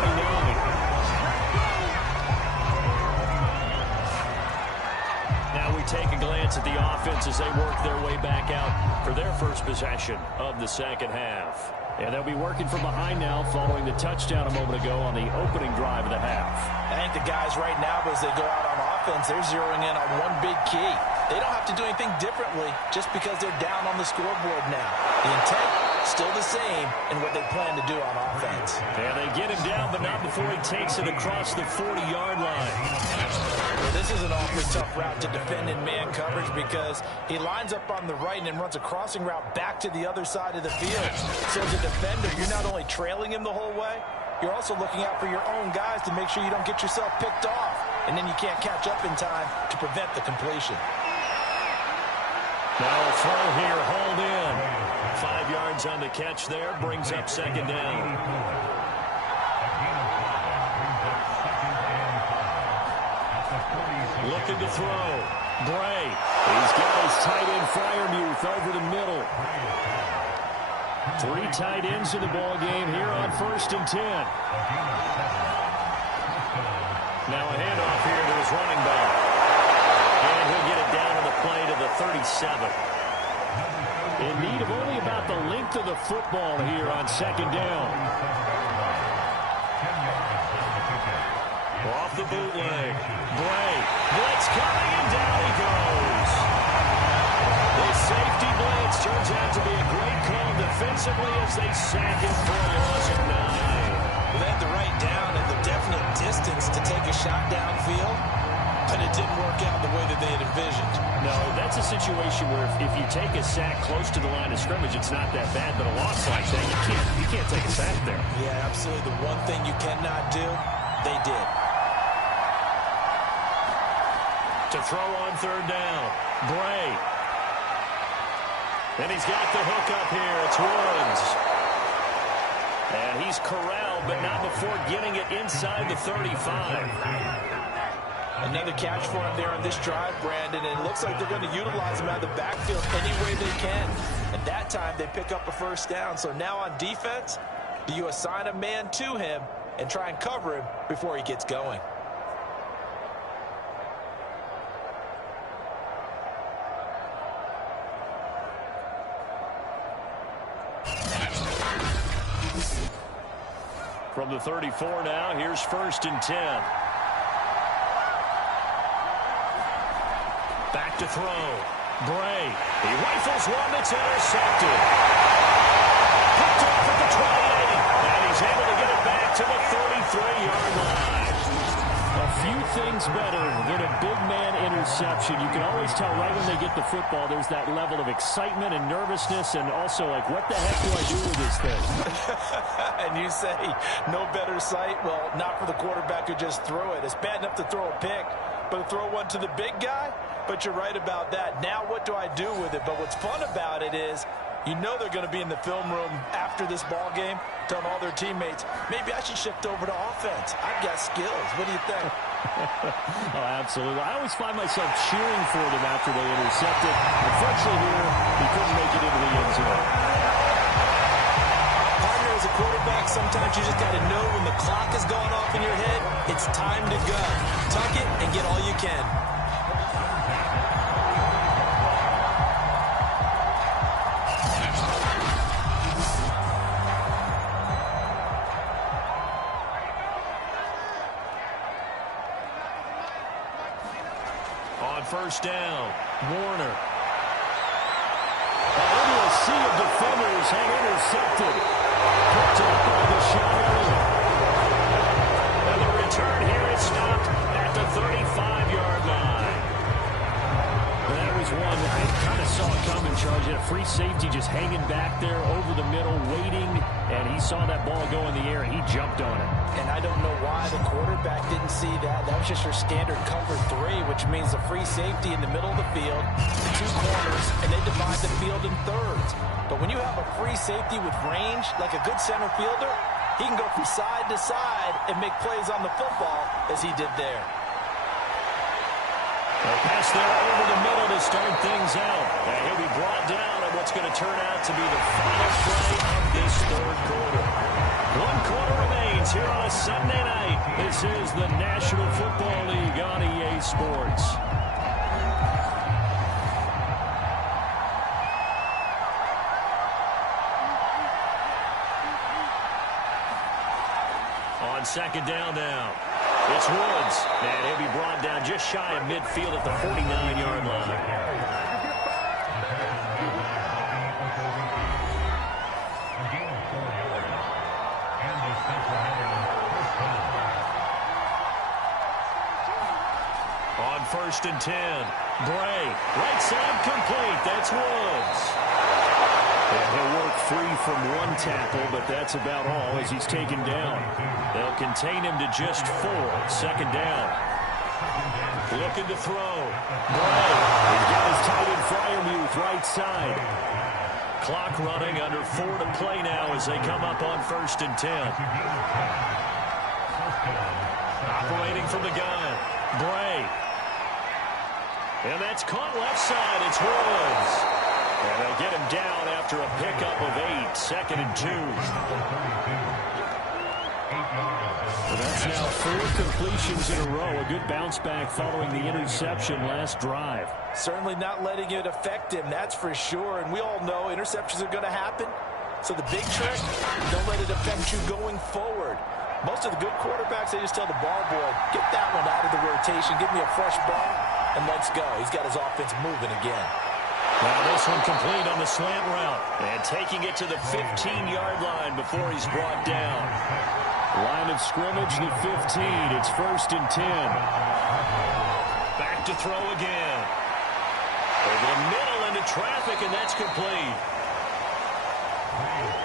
Now we take a glance at the offense as they work their way back out for their first possession of the second half. And they'll be working from behind now following the touchdown a moment ago on the opening drive of the half. I think the guys right now, as they go out on offense, they're zeroing in on one big key. They don't have to do anything differently just because they're down on the scoreboard now. The intent, still the same in what they plan to do on offense. And they get him down, but not before he takes it across the 40-yard line. Well, this is an awfully tough route to defend in man coverage because he lines up on the right and then runs a crossing route back to the other side of the field. So as a defender, you're not only trailing him the whole way, you're also looking out for your own guys to make sure you don't get yourself picked off. And then you can't catch up in time to prevent the completion. Now a throw here, hauled in. 5 yards on the catch there, brings up second down. Looking to throw. Bray. He's got his tight end Fryermuth over the middle. 3 tight ends in the ball game here on 1st and 10. Now a handoff here to his running back. And he'll get it down on the play to the 37. In need of only about the length of the football here on second down. Off the bootleg. Bray. Blitz coming, and down he goes. This safety blitz turns out to be a great call defensively as they sack him for a loss of 9. Well, they had the right down and the definite distance to take a shot downfield, but it didn't work out the way that they had envisioned. No, that's a situation where if you take a sack close to the line of scrimmage, it's not that bad, but a loss like that, you can't take a sack there. Yeah, absolutely. The one thing you cannot do, they did. To throw on 3rd down, Bray. And he's got the hook up here. It's Woods. And he's corralled, but not before getting it inside the 35. Another catch for him there on this drive, Brandon, and it looks like they're going to utilize him out of the backfield any way they can. And that time, they pick up a 1st down. So now on defense, do you assign a man to him and try and cover him before he gets going? From the 34 now, here's 1st and 10. Back to throw. Bray. He rifles one that's intercepted. Picked off at the 28. And he's able to get it back to the 33-yard line. A few things better than a big man interception. You can always tell right when they get the football, there's that level of excitement and nervousness and also like, what the heck do I do with this thing? And you say, no better sight? Well, not for the quarterback who just threw it. It's bad enough to throw a pick, but to throw one to the big guy? But you're right about that. Now what do I do with it? But what's fun about it is you know they're going to be in the film room after this ball game telling all their teammates, maybe I should shift over to offense. I've got skills. What do you think? Oh, absolutely. I always find myself cheering for them after they intercept it. Unfortunately here, he couldn't make it into the end zone. Partner, as a quarterback, sometimes you just got to know when the clock is going off in your head, it's time to go. Tuck it and get all you can. On 1st down, Warner. Into a sea of defenders and intercepted. Picked up by the shot earlier. And the return here is stopped at the 35-yard line. And that was one He had a free safety just hanging back there over the middle, waiting, and he saw that ball go in the air, and he jumped on it. And I don't know why the quarterback didn't see that. That was just your standard cover 3, which means a free safety in the middle of the field, the 2 corners, and they divide the field in thirds. But when you have a free safety with range, like a good center fielder, he can go from side to side and make plays on the football as he did there. A pass there over the middle to start things out. And he'll be brought down at what's going to turn out to be the final play of this third quarter. 1 quarter remains here on a Sunday night. This is the National Football League on EA Sports. On second down now. It's Woods, and he'll be brought down just shy of midfield at the 49-yard line. On 1st and 10, Bray, right side complete. That's Woods. And he'll work free from 1 tackle, but that's about all as he's taken down. They'll contain him to just 4. Second down. Looking to throw. Bray. He's got his tight end Fryermuth right side. Clock running, under 4 to play now as they come up on 1st and 10. Operating from the gun. Bray. And that's caught left side. It's Woods. And they'll get him down after a pickup of 8. 2nd and 2. Well, that's now 4 completions in a row. A good bounce back following the interception last drive. Certainly not letting it affect him, that's for sure. And we all know interceptions are going to happen. So the big trick, don't let it affect you going forward. Most of the good quarterbacks, they just tell the ball boy, get that one out of the rotation, give me a fresh ball, and let's go. He's got his offense moving again. Now this one complete on the slant route. And taking it to the 15-yard line before he's brought down. Line of scrimmage, the 15. It's 1st and 10. Back to throw again. Over the middle into traffic, and that's complete.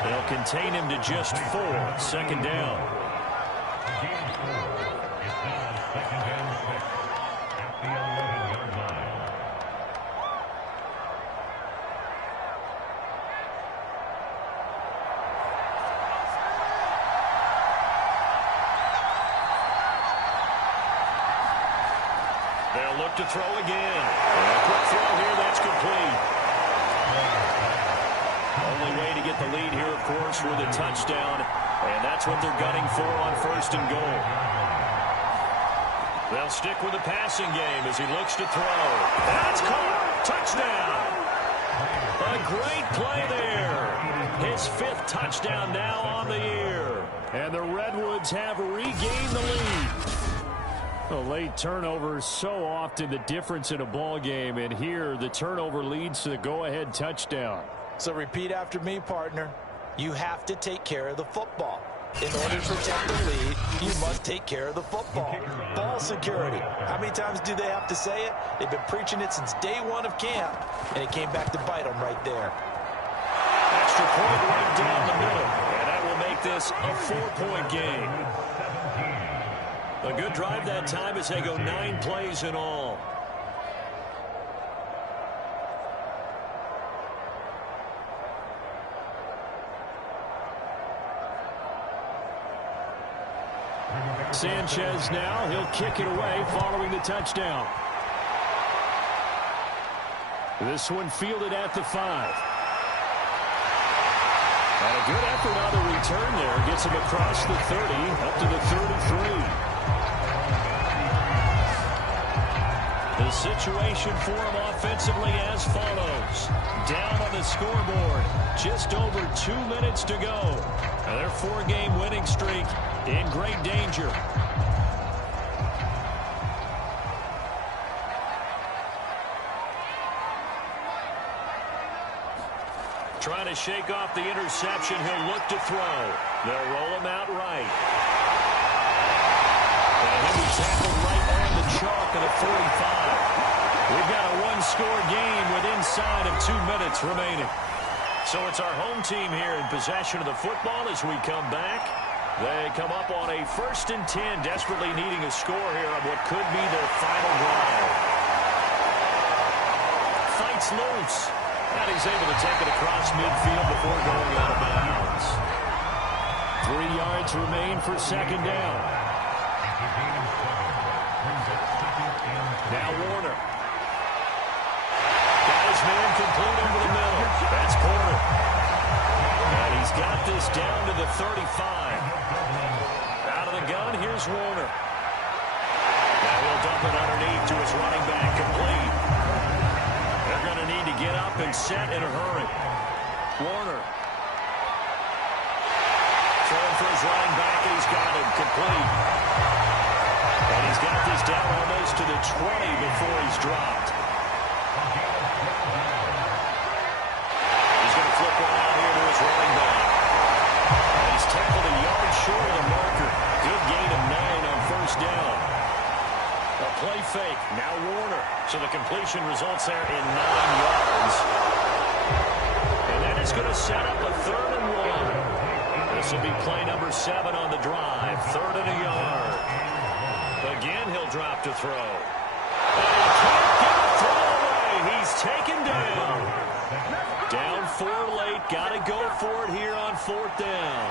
They'll contain him to just 4. 2nd down. They'll look to throw again. And a quick throw here, that's complete. Only way to get the lead here, of course, with a touchdown. And that's what they're gunning for on 1st and goal. They'll stick with the passing game as he looks to throw. That's caught. Touchdown. A great play there. His 5th touchdown now on the year. And the Redwoods have regained the lead. A late turnover is so often the difference in a ball game, and here the turnover leads to the go-ahead touchdown. So repeat after me, partner. You have to take care of the football. In order to protect the lead, you must take care of the football. Ball security. How many times do they have to say it? They've been preaching it since day 1 of camp, and it came back to bite them right there. Extra point right down the middle, and that will make this a 4-point game. A good drive that time as they go 9 plays in all. Sanchez now, he'll kick it away following the touchdown. This one fielded at the 5. And a good effort on the return there. Gets him across the 30, up to the 33. The situation for him offensively as follows. Down on the scoreboard, just over 2 minutes to go. And their 4-game winning streak in great danger. Trying to shake off the interception. He'll look to throw. They'll roll him out right. And he'll be tackled right on the chalk of the 45. We've got a One-score game with inside of 2 minutes remaining. So it's our home team here in possession of the football as we come back. They come up on a 1st and 10, desperately needing a score here on what could be their final drive. Fights loose. And he's able to take it across midfield before going out of bounds. 3 yards remain for 2nd down. Now Warner. Got his man complete over the middle. That's Porter. And he's got this down to the 35. Out of the gun, here's Warner. Now he'll dump it underneath to his running back, complete. They're going to need to get up and set in a hurry. Warner. Throwing for his running back, and he's got him complete. And he's got this down almost to the 20 before he's dropped. He's going to flip one out here to his running back. And he's tackled a yard short of the marker. Good gain of 9 on 1st down. A play fake. Now Warner. So the completion results there in 9 yards. And that is going to set up a 3rd and 1. This will be play number 7 on the drive. 3rd and a yard. Again, he'll drop to throw. And he can't get a throw away. He's taken down. Down 4 late. Got to go for it here on 4th down.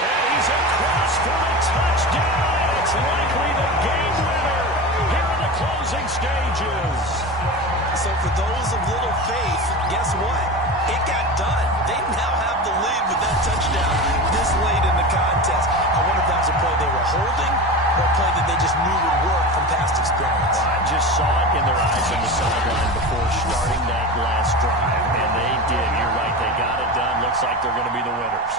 And he's across for a touchdown. And it's likely the game winner here in the closing stages. So for those of little faith, guess what? It got done. They now have the lead with that touchdown this late in the contest. I wonder if that was a play they were holding or a play that they just knew would work from past experience. I just saw it in their eyes on the sideline before starting that last drive, and they did. You're right. They got it done. Looks like they're going to be the winners.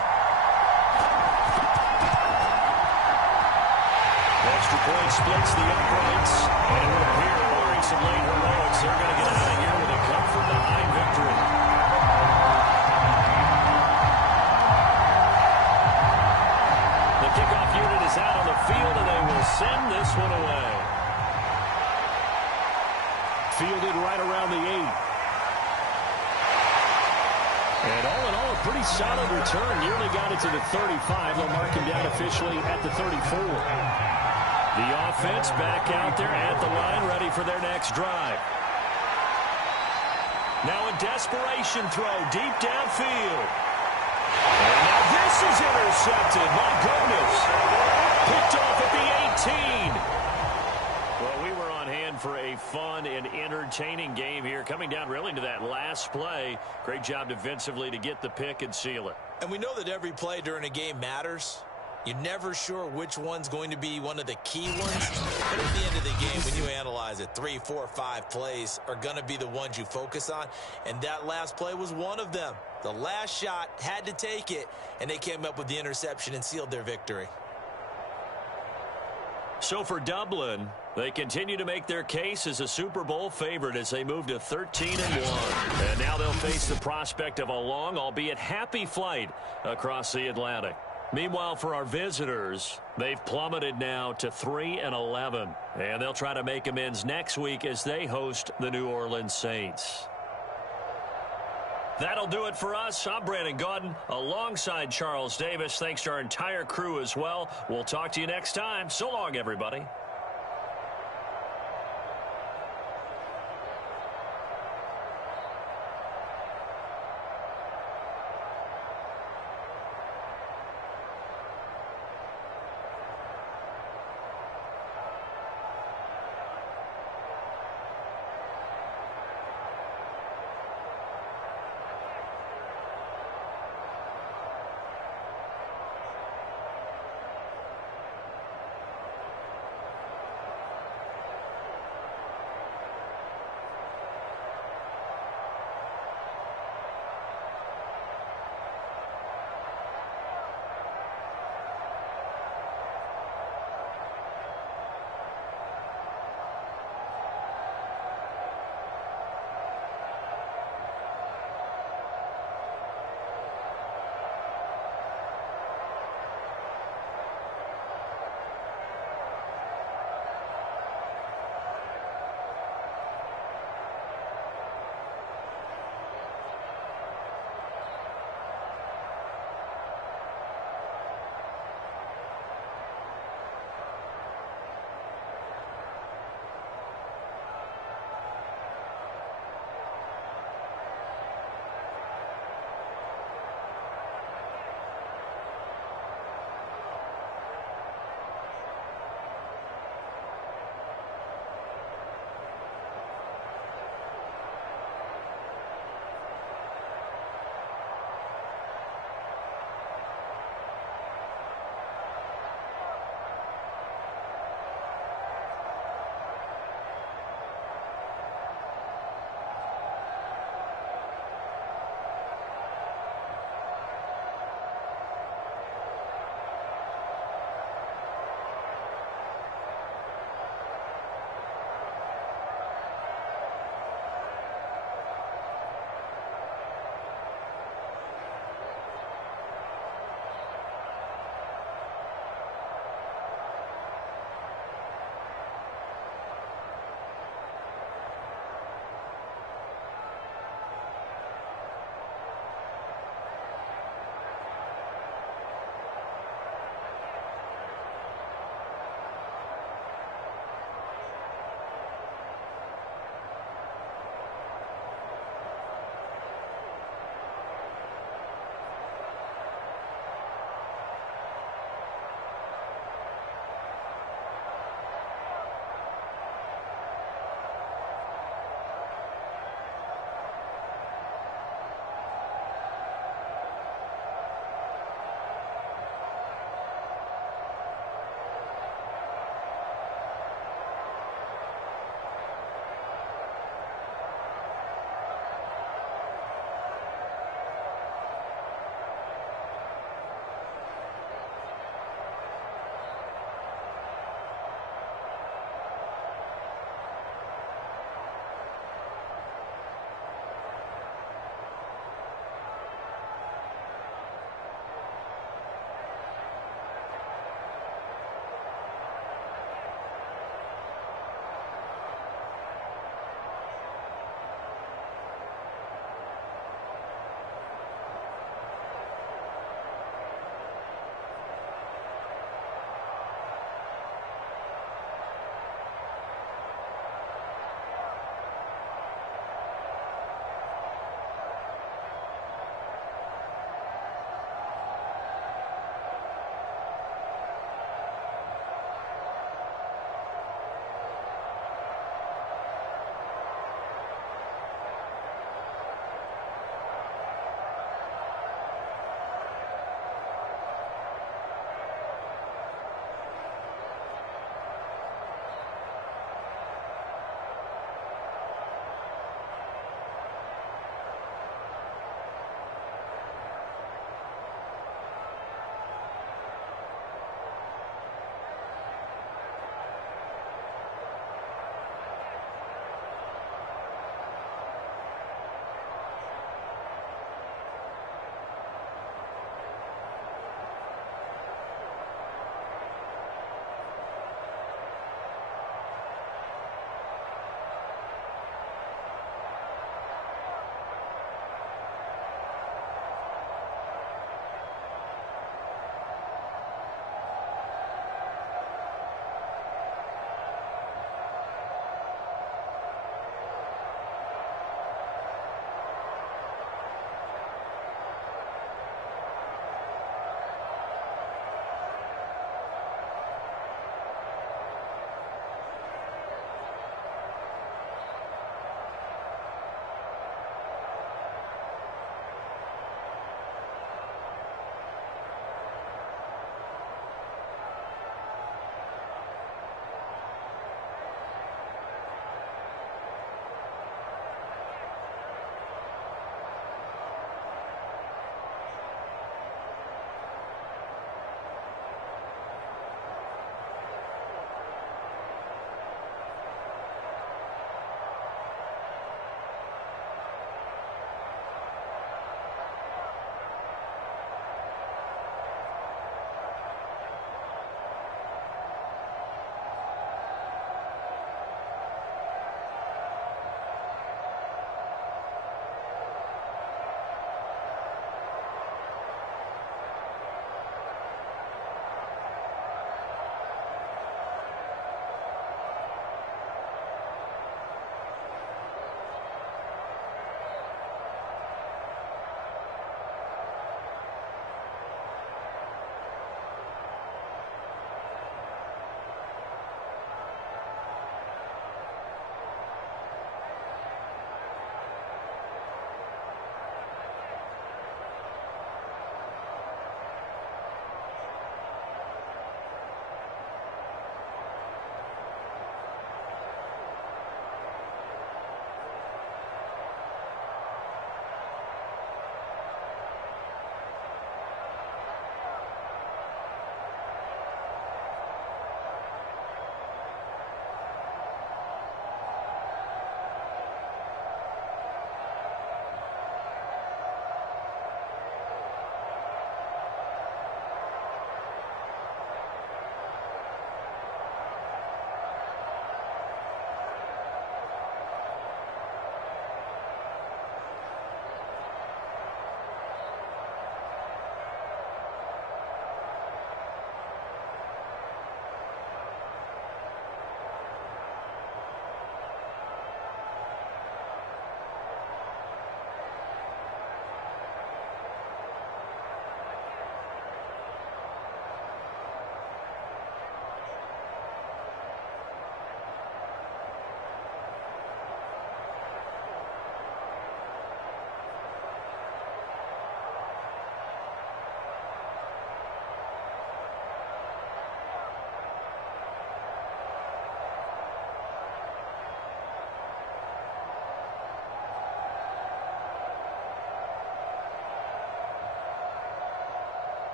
Extra point splits the uprights, and it would appear, barring some late heroics, they're going to get out of here with a comfort-behind victory. The kickoff unit is out on the field, and they will send this one away. Fielded right around the 8. And all in all, a pretty solid return. Nearly got it to the 35. They'll mark him down officially at the 34. The offense back out there at the line, ready for their next drive. Now a desperation throw deep downfield. And now this is intercepted. My goodness. Picked off at the 18. Well, we were on hand for a fun and entertaining game here. Coming down really to that last play. Great job defensively to get the pick and seal it. And we know that every play during a game matters. You're never sure which one's going to be one of the key ones. But at the end of the game, when you analyze it, 3, 4, 5 plays are going to be the ones you focus on. And that last play was one of them. The last shot had to take it, and they came up with the interception and sealed their victory. So for Dublin, they continue to make their case as a Super Bowl favorite as they move to 13-1. And now they'll face the prospect of a long, albeit happy flight across the Atlantic. Meanwhile, for our visitors, they've plummeted now to 3-11. And they'll try to make amends next week as they host the New Orleans Saints. That'll do it for us. I'm Brandon Gaudin alongside Charles Davis. Thanks to our entire crew as well. We'll talk to you next time. So long, everybody.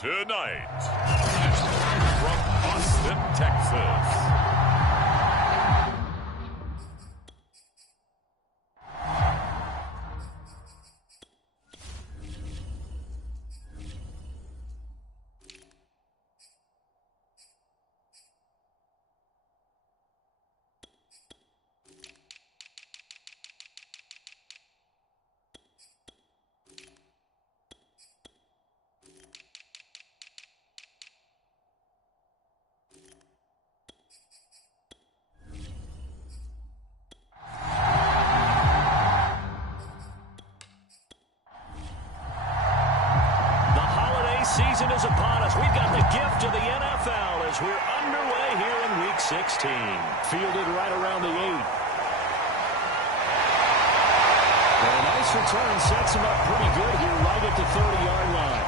tonight, from Austin, Texas, season is upon us. We've got the gift of the NFL as we're underway here in Week 16. Fielded right around the 8. Well, a nice return sets him up pretty good here right at the 30-yard line.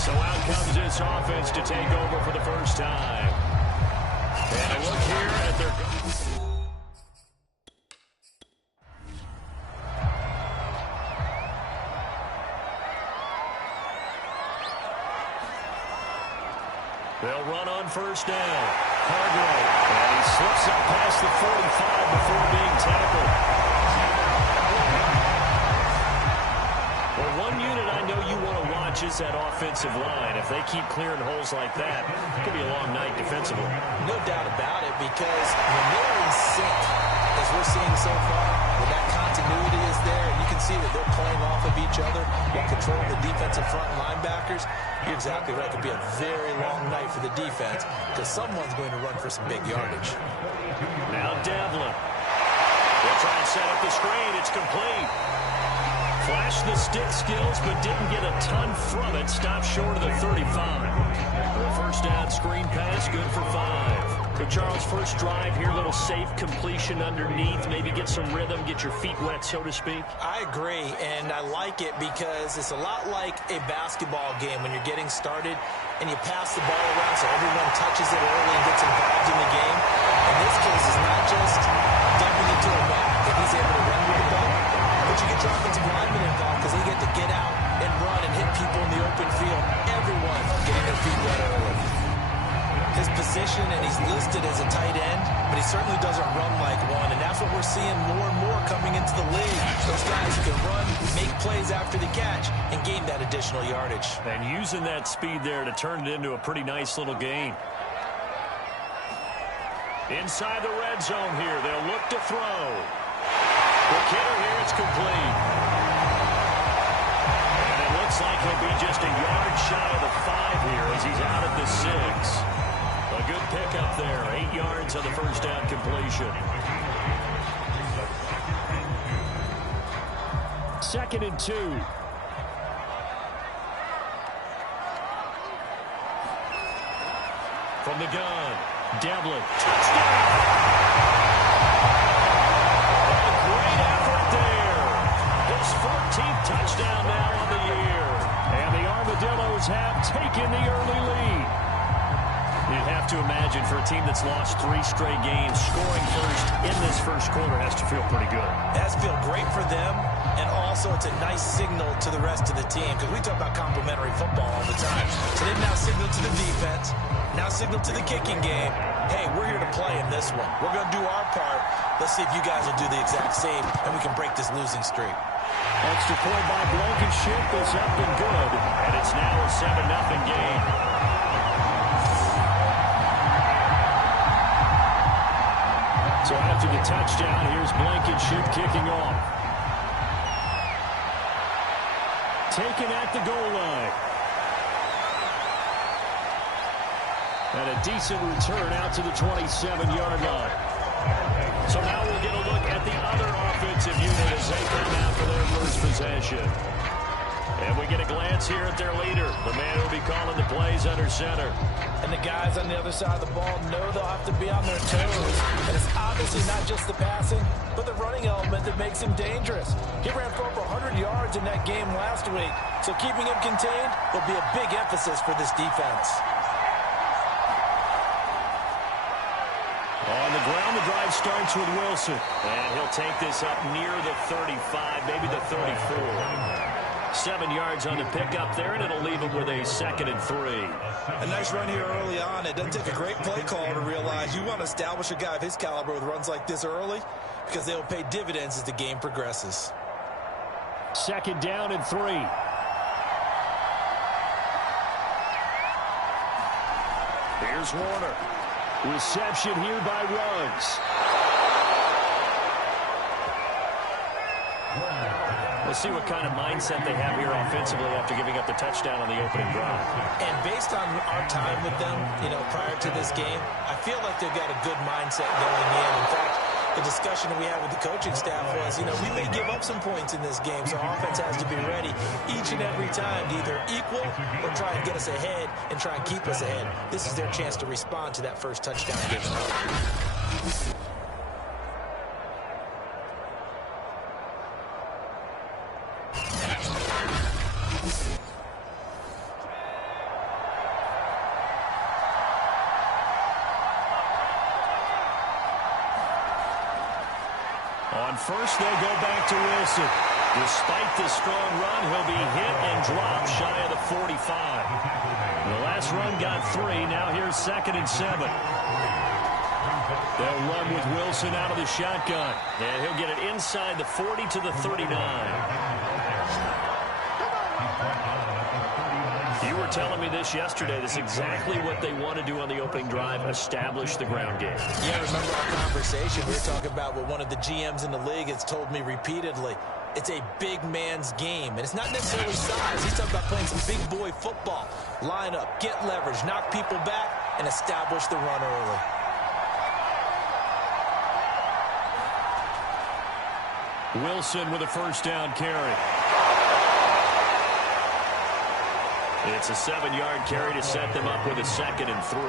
So out comes this offense to take over for the first time. And a look here at their... They'll run on first down. Hargrave. And he slips up past the 45 before being tackled. Well, one unit I know you want to watch is that offensive line. If they keep clearing holes like that, it could be a long night defensively. No doubt about it, because when they're in sync, as we're seeing so far, when that continuity is there, and you can see that they're playing off of each other while controlling the defensive front linebackers, you're exactly right. It could be a very long night for the defense because someone's going to run for some big yardage. Now Devlin. They'll try and set up the screen. It's complete. Flashed the stick skills, but didn't get a ton from it. Stopped short of the 35. The first down screen pass, good for 5. So Charles, first drive here, little safe completion underneath. Maybe get some rhythm, get your feet wet, so to speak. I agree, and I like it because it's a lot like a basketball game when you're getting started and you pass the ball around so everyone touches it early and gets involved in the game. In this case, it's not just dumping it to a back that he's able to run with the ball, but you get your offensive linemen involved because they get to get out and run and hit people in the open field. Everyone getting their feet wet early. His position, and he's listed as a tight end, but he certainly doesn't run like one, and that's what we're seeing more and more coming into the league. Those guys who can run, make plays after the catch, and gain that additional yardage. And using that speed there to turn it into a pretty nice little gain. Inside the red zone here, they'll look to throw. The kidder here, it's complete. And it looks like he'll be just a yard shy of the 5 here as he's out at the 6. A good pickup there, 8 yards on the first down completion. 2nd and 2. From the gun, Devlin, touchdown! A great effort there. His 14th touchdown now on the year. And the Armadillos have taken the early lead. You'd have to imagine for a team that's lost 3 straight games, scoring first in this first quarter has to feel pretty good. It has to feel great for them, and also it's a nice signal to the rest of the team because we talk about complementary football all the time. So they've now signaled to the defense, now signaled to the kicking game, hey, we're here to play in this one. We're going to do our part. Let's see if you guys will do the exact same, and we can break this losing streak. Extra point by Blankenship is up and good, and it's now a 7-0 game. So after the touchdown, here's Blankenship kicking off. Taken at the goal line. And a decent return out to the 27-yard line. So now we'll get a look at the other offensive unit as they come out for their first possession. And we get a glance here at their leader, the man who will be calling the plays under center. And the guys on the other side of the ball know they'll have to be on their toes. And it's obviously not just the passing, but the running element that makes him dangerous. He ran for over 100 yards in that game last week, so keeping him contained will be a big emphasis for this defense. On the the ground, the drive starts with Wilson. And he'll take this up near the 35, maybe the 34. 7 yards on the pickup there, and it'll leave him with a 2nd and 3. A nice run here early on. It doesn't take a great play call to realize you want to establish a guy of his caliber with runs like this early because they'll pay dividends as the game progresses. 2nd down and 3. Here's Warner. Reception here by Ruggs. We'll see what kind of mindset they have here offensively after giving up the touchdown on the opening drive. And based on our time with them, prior to this game, I feel like they've got a good mindset going in. In fact, the discussion that we had with the coaching staff was, we may give up some points in this game, so our offense has to be ready each and every time to either equal or try and get us ahead and try and keep us ahead. This is their chance to respond to that first touchdown given up. On first, they'll go back to Wilson. Despite the strong run, he'll be hit and dropped shy of the 45. The last run got 3. Now here's 2nd and 7. They'll run with Wilson out of the shotgun. And he'll get it inside the 40 to the 39. You were telling me this yesterday. This is exactly what they want to do on the opening drive, establish the ground game. Yeah, remember our conversation. We were talking about what one of the GMs in the league has told me repeatedly. It's a big man's game, and it's not necessarily size. He's talking about playing some big boy football. Line up, get leverage, knock people back, and establish the run early. Wilson with a first down carry. It's a 7-yard carry to set them up with a 2nd and 3.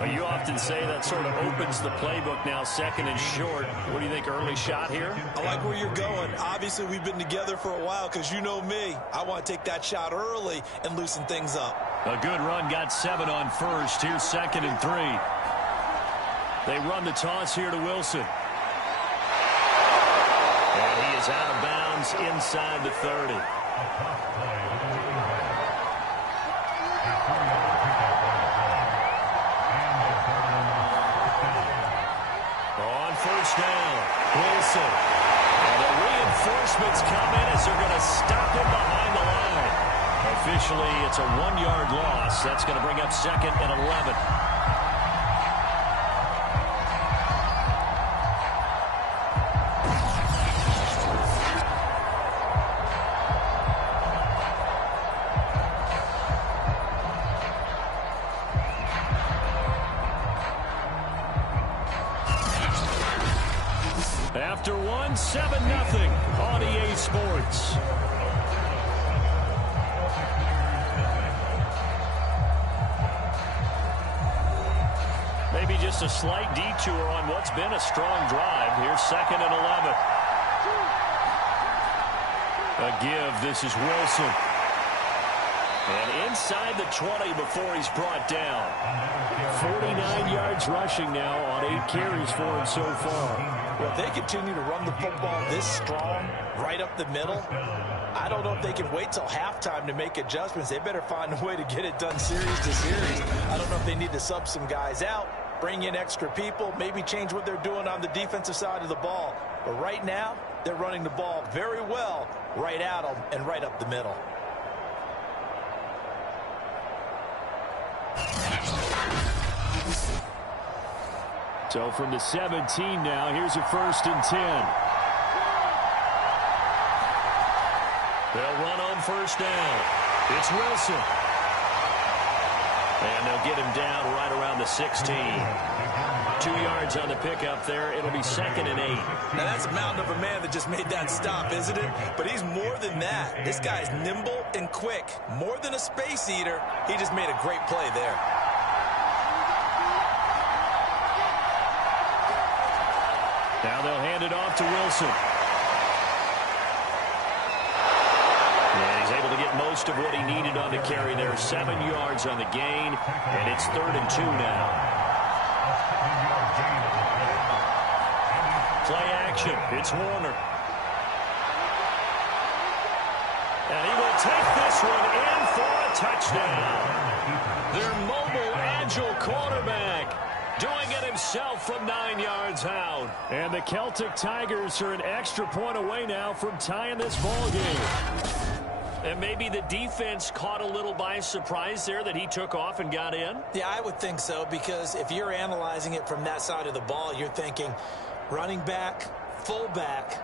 Well, you often say that sort of opens the playbook now, 2nd and short. What do you think, early shot here? I like where you're going. Obviously, we've been together for a while because you know me. I want to take that shot early and loosen things up. A good run, got 7 on first. Here's 2nd and 3. They run the toss here to Wilson. And he is out of bounds inside the 30. On first down, Wilson. And the reinforcements come in as they're going to stop him behind the line. Officially, it's a 1-yard loss. That's going to bring up 2nd and 11. After 7-0 on EA Sports. Maybe just a slight detour on what's been a strong drive. Here's 2nd and 11. A give. This is Wilson. And inside the 20 before he's brought down. 49 yards rushing now on 8 carries for him so far. Well, if they continue to run the football this strong, right up the middle, I don't know if they can wait till halftime to make adjustments. They better find a way to get it done series to series. I don't know if they need to sub some guys out, bring in extra people, maybe change what they're doing on the defensive side of the ball. But right now, they're running the ball very well right at them and right up the middle. So from the 17 now, here's a 1st and 10. They'll run on first down. It's Wilson. And they'll get him down right around the 16. 2 yards on the pickup there. It'll be 2nd and 8. Now, that's a mountain of a man that just made that stop, isn't it? But he's more than that. This guy's nimble and quick. More than a space eater. He just made a great play there. Now they'll hand it off to Wilson. And he's able to get most of what he needed on the carry there. 7 yards on the gain, and it's 3rd and 2 now. Play action. It's Warner. And he will take this one in for a touchdown. Their mobile, agile quarterback doing it himself from 9 yards out. And the Celtic Tigers are an extra point away now from tying this ball game. And maybe the defense caught a little by surprise there that he took off and got in. Yeah, I would think so, because if you're analyzing it from that side of the ball, you're thinking running back, fullback.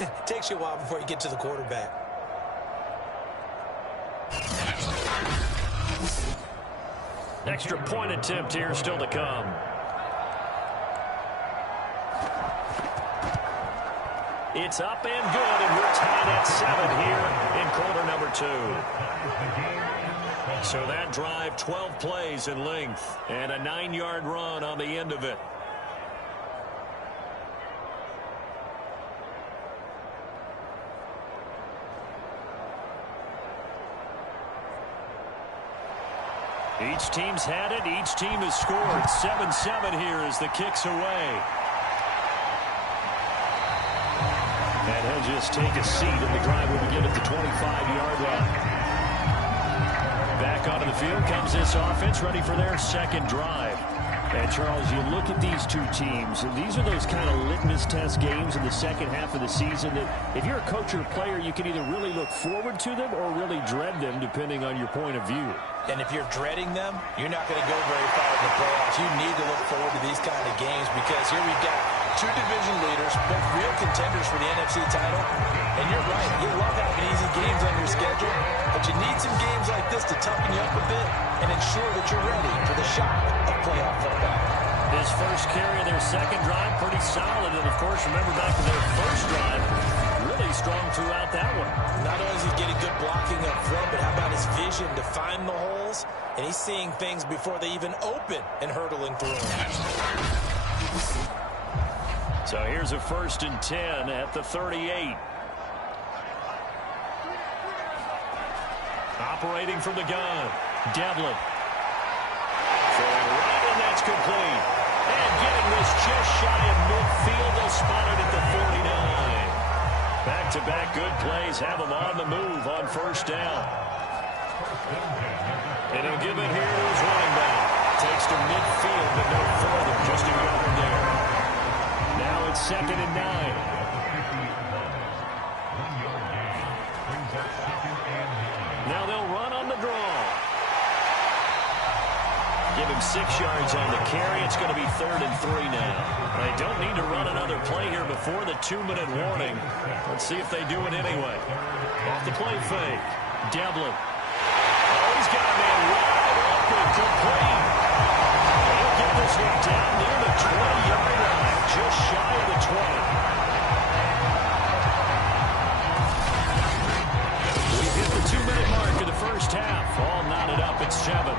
It takes you a while before you get to the quarterback. Extra point attempt here still to come. It's up and good, and we're tied at 7 here in quarter number 2. So that drive, 12 plays in length, and a 9-yard run on the end of it. Each team's had it. Each team has scored. 7-7 here as the kick's away. And he'll just take a seat, and the drive will begin at the 25-yard line. Back onto the field comes this offense, ready for their second drive. And, Charles, you look at these two teams, and these are those kind of litmus test games in the second half of the season that if you're a coach or a player, you can either really look forward to them or really dread them, depending on your point of view. And if you're dreading them, you're not going to go very far in the playoffs. You need to look forward to these kind of games, because here we've got two division leaders, both real contenders for the NFC title. And you're right, you love having easy games on your schedule, but you need some games like this to toughen you up a bit and ensure that you're ready for the shock of playoff football. His first carry of their second drive, pretty solid. And, of course, remember back to their first drive, really strong throughout that one. Not only is he getting good blocking up front, but how about his vision to find the holes? And he's seeing things before they even open and hurdling through them. So here's a 1st and 10 at the 38. Operating from the gun, Devlin. Throwing right, and that's complete. And getting this just shy of midfield. They'll spot it at the 49. Back-to-back good plays have them on the move on 1st down. And he'll give it here to his running back. Takes to midfield, but no further. Just a yard there. Now it's 2nd and 9. Now they'll run on the draw. Give him 6 yards on the carry. It's going to be 3rd and 3 now. They don't need to run another play here before the 2-minute warning. Let's see if they do it anyway. Off the play fake. Devlin. Oh, he's got a man wide open. Complete. He'll get this one down near the 20-yard line. Just shy of the 20. We've hit the 2-minute mark of the first half. All knotted up at 7.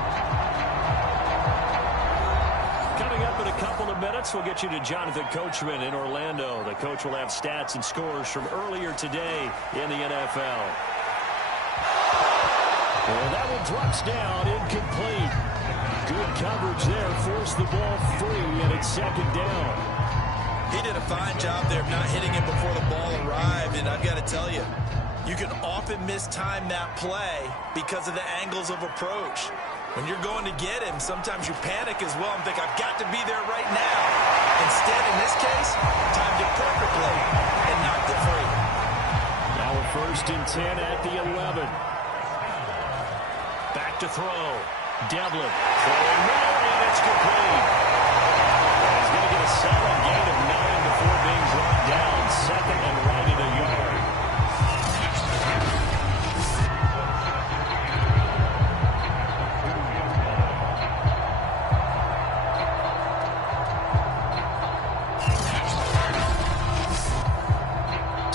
Coming up in a couple of minutes, we'll get you to Jonathan Coachman in Orlando. The coach will have stats and scores from earlier today in the NFL. Well, that one drops down, incomplete. Good coverage there, forced the ball free, and it's 2nd down. He did a fine job there of not hitting him before the ball arrived, and I've got to tell you, you can often mistime that play because of the angles of approach. When you're going to get him, sometimes you panic as well and think, I've got to be there right now. Instead, in this case, timed it perfectly and knocked it free. Now a 1st and 10 at the 11. Back to throw. Devlin. Throwing more, and it's complete. He's going to get a solid gain of 9 before being brought down. 2nd and right at a yard.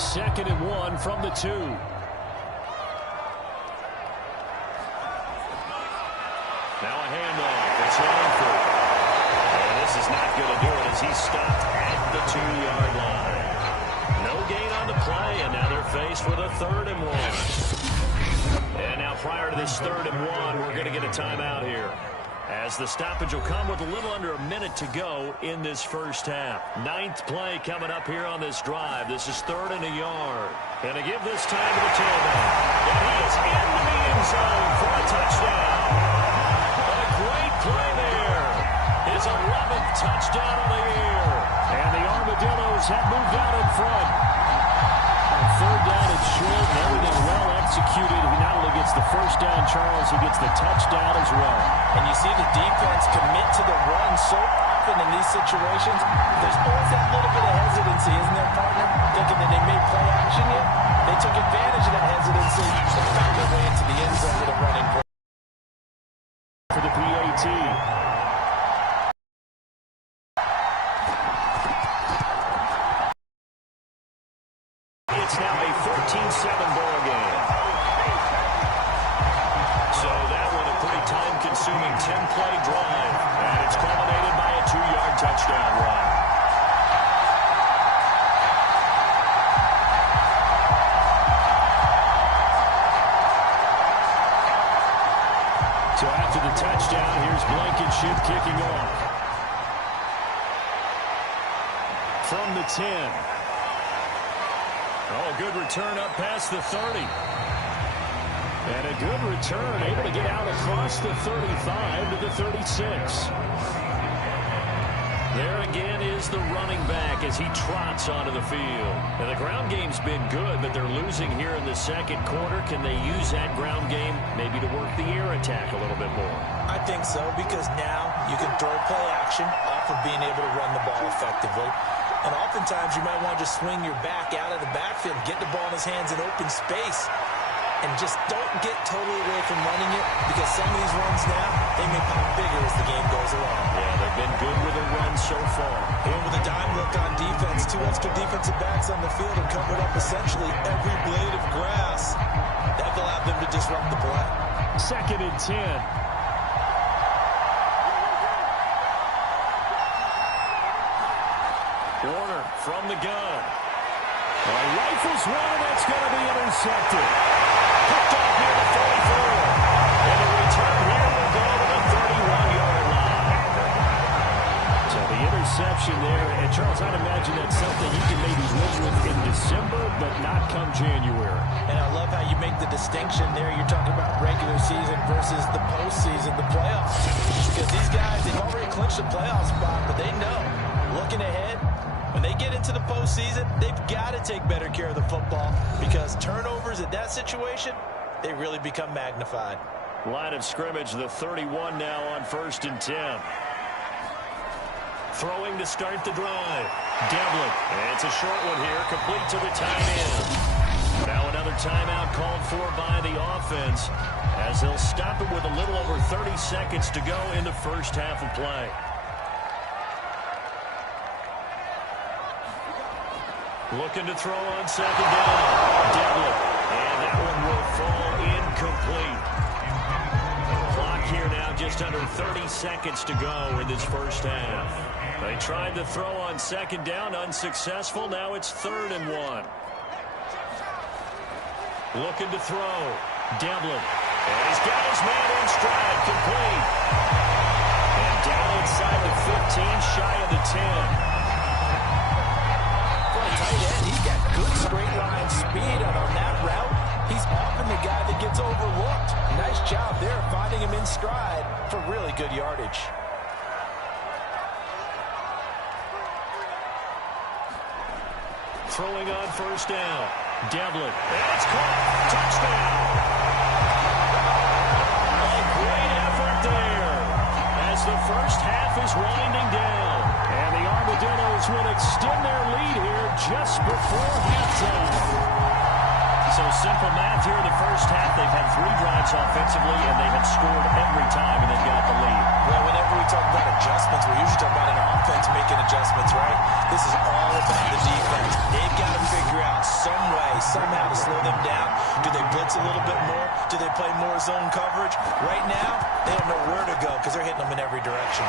Second and 1 from the 2. Now a handoff. It's Langford. And this is not going to do it as he's stopped at the 2-yard line. No gain on the play, and now they're faced with a 3rd and 1. And now prior to this 3rd and 1, we're going to get a timeout here. as the stoppage will come with a little under a minute to go in this first half. Ninth play coming up here on this drive. This is 3rd and a yard. And to give this time to the tailback. And he is into the end zone for a touchdown. A great play there. His 11th touchdown of the year. And the Armadillos have moved out in front. On 3rd down and short, and everything well executed. He not only gets the first down, Charles, he gets the touchdown as well. And you see the defense commit to the run so often in these situations. There's always that little bit of hesitancy, isn't there, partner? Thinking that they may play action yet. They took advantage of that hesitancy and found their way into the end zone with a running play. For the PAT. It's now a 14-7 ball game. So that one a pretty time-consuming 10-play drive. And it's culminated by a 2-yard touchdown run. So after the touchdown, here's Blankenship kicking off. From the 10. Oh, good return up past the 30. And a good return, able to get out across the 35 to the 36. There again is the running back as he trots onto the field. And the ground game's been good, but they're losing here in the second quarter. Can they use that ground game maybe to work the air attack a little bit more? I think so, because now you can throw play action off of being able to run the ball effectively. And oftentimes you might want to just swing your back out of the backfield, get the ball in his hands in open space, and just don't get totally away from running it, because some of these runs now, they may pop bigger as the game goes along. Yeah, they've been good with a run so far. And with a dime look on defense, 2 extra defensive backs on the field and covered up essentially every blade of grass. That allowed them to disrupt the play. 2nd and 10. Warner from the gun. Rifles one, and that's going to be intercepted. Picked off near the 44. And the return here will go to the 31-yard line. So the interception there, and Charles, I'd imagine that's something you can maybe live with in December, but not come January. And I love how you make the distinction there. You're talking about regular season versus the postseason, the playoffs. Because these guys, they've already clinched the playoff spot, but they know, looking ahead, when they get into the postseason, they've got to take better care of the football, because turnovers at that situation, they really become magnified. Line of scrimmage, the 31 now on 1st and 10. Throwing to start the drive. Devlin. And it's a short one here, complete to the tight end. Now another timeout called for by the offense, as they'll stop it with a little over 30 seconds to go in the first half of play. Looking to throw on 2nd down. Devlin. And that one will fall incomplete. Clock here now just under 30 seconds to go in this first half. They tried to throw on 2nd down, unsuccessful. Now it's 3rd and 1. Looking to throw. Devlin. And he's got his man in stride, complete. And down inside the 15, shy of the 10. Tight end, he's got good straight line speed, and on that route, he's often the guy that gets overlooked. Nice job there, finding him in stride for really good yardage. Throwing on 1st down. Devlin. And it's caught. Touchdown. A great effort there as the first half is winding down. And the Armadillos will extend their lead here just before halftime. So simple math here in the first half. They've had 3 drives offensively, and they have scored every time, and they've got the lead. Well, whenever we talk about adjustments, we usually talk about an offense making adjustments, right? This is all about the defense. They've got to figure out some way, somehow to slow them down. Do they blitz a little bit more? Do they play more zone coverage? Right now, they don't know where to go because they're hitting them in every direction.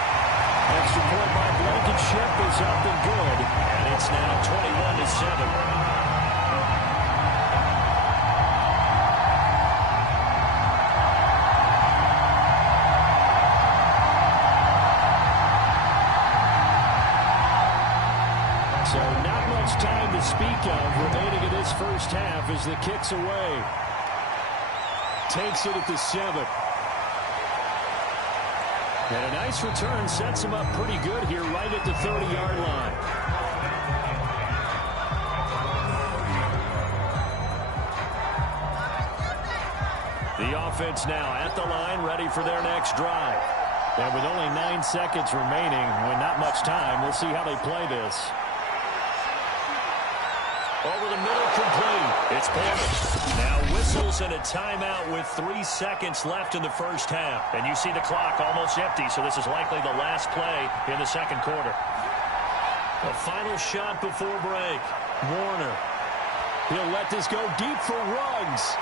Extra point by Blankenship is up and good. And it's now 21-7. to speak of remaining in this first half as the kick's away. Takes it at the 7. And a nice return sets him up pretty good here right at the 30-yard line. The offense now at the line, ready for their next drive. And with only 9 seconds remaining, with not much time, we'll see how they play this. Over the middle, complete. It's Bowman. Now whistles and a timeout with 3 seconds left in the first half. And you see the clock almost empty, so this is likely the last play in the second quarter. A final shot before break. Warner. He'll let this go deep for Ruggs.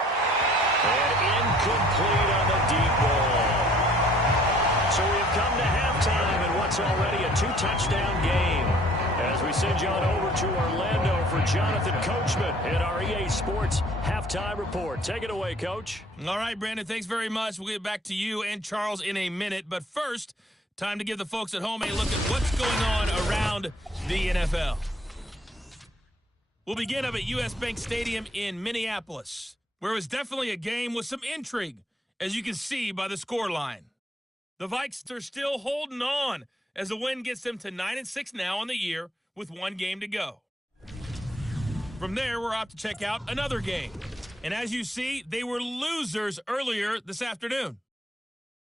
And incomplete on the deep ball. So we've come to halftime in what's already a 2-touchdown game. As we send you on over to Orlando for Jonathan Coachman at our EA Sports Halftime Report. Take it away, Coach. All right, Brandon, thanks very much. We'll get back to you and Charles in a minute. But first, time to give the folks at home a look at what's going on around the NFL. We'll begin up at U.S. Bank Stadium in Minneapolis, where it was definitely a game with some intrigue, as you can see by the scoreline. The Vikes are still holding on as the win gets them to 9-6 now on the year with 1 game to go. From there, we're off to check out another game. And as you see, they were losers earlier this afternoon.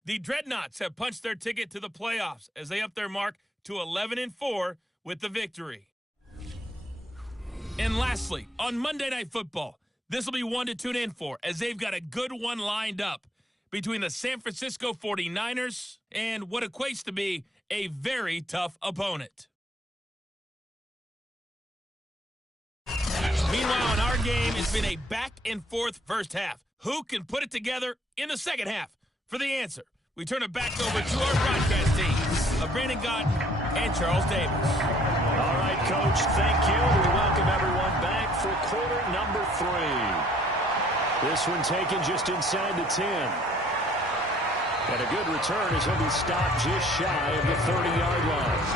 The Dreadnoughts have punched their ticket to the playoffs as they up their mark to 11-4 with the victory. And lastly, on Monday Night Football, this will be one to tune in for, as they've got a good one lined up between the San Francisco 49ers and what equates to be a very tough opponent. Meanwhile, in our game, it's been a back-and-forth first half. Who can put it together in the second half? For the answer, we turn it back over to our broadcast teams of Brandon Gotton and Charles Davis. All right, Coach, thank you. We welcome everyone back for quarter number 3. This one taken just inside the 10. And a good return as he'll be stopped just shy of the 30-yard line.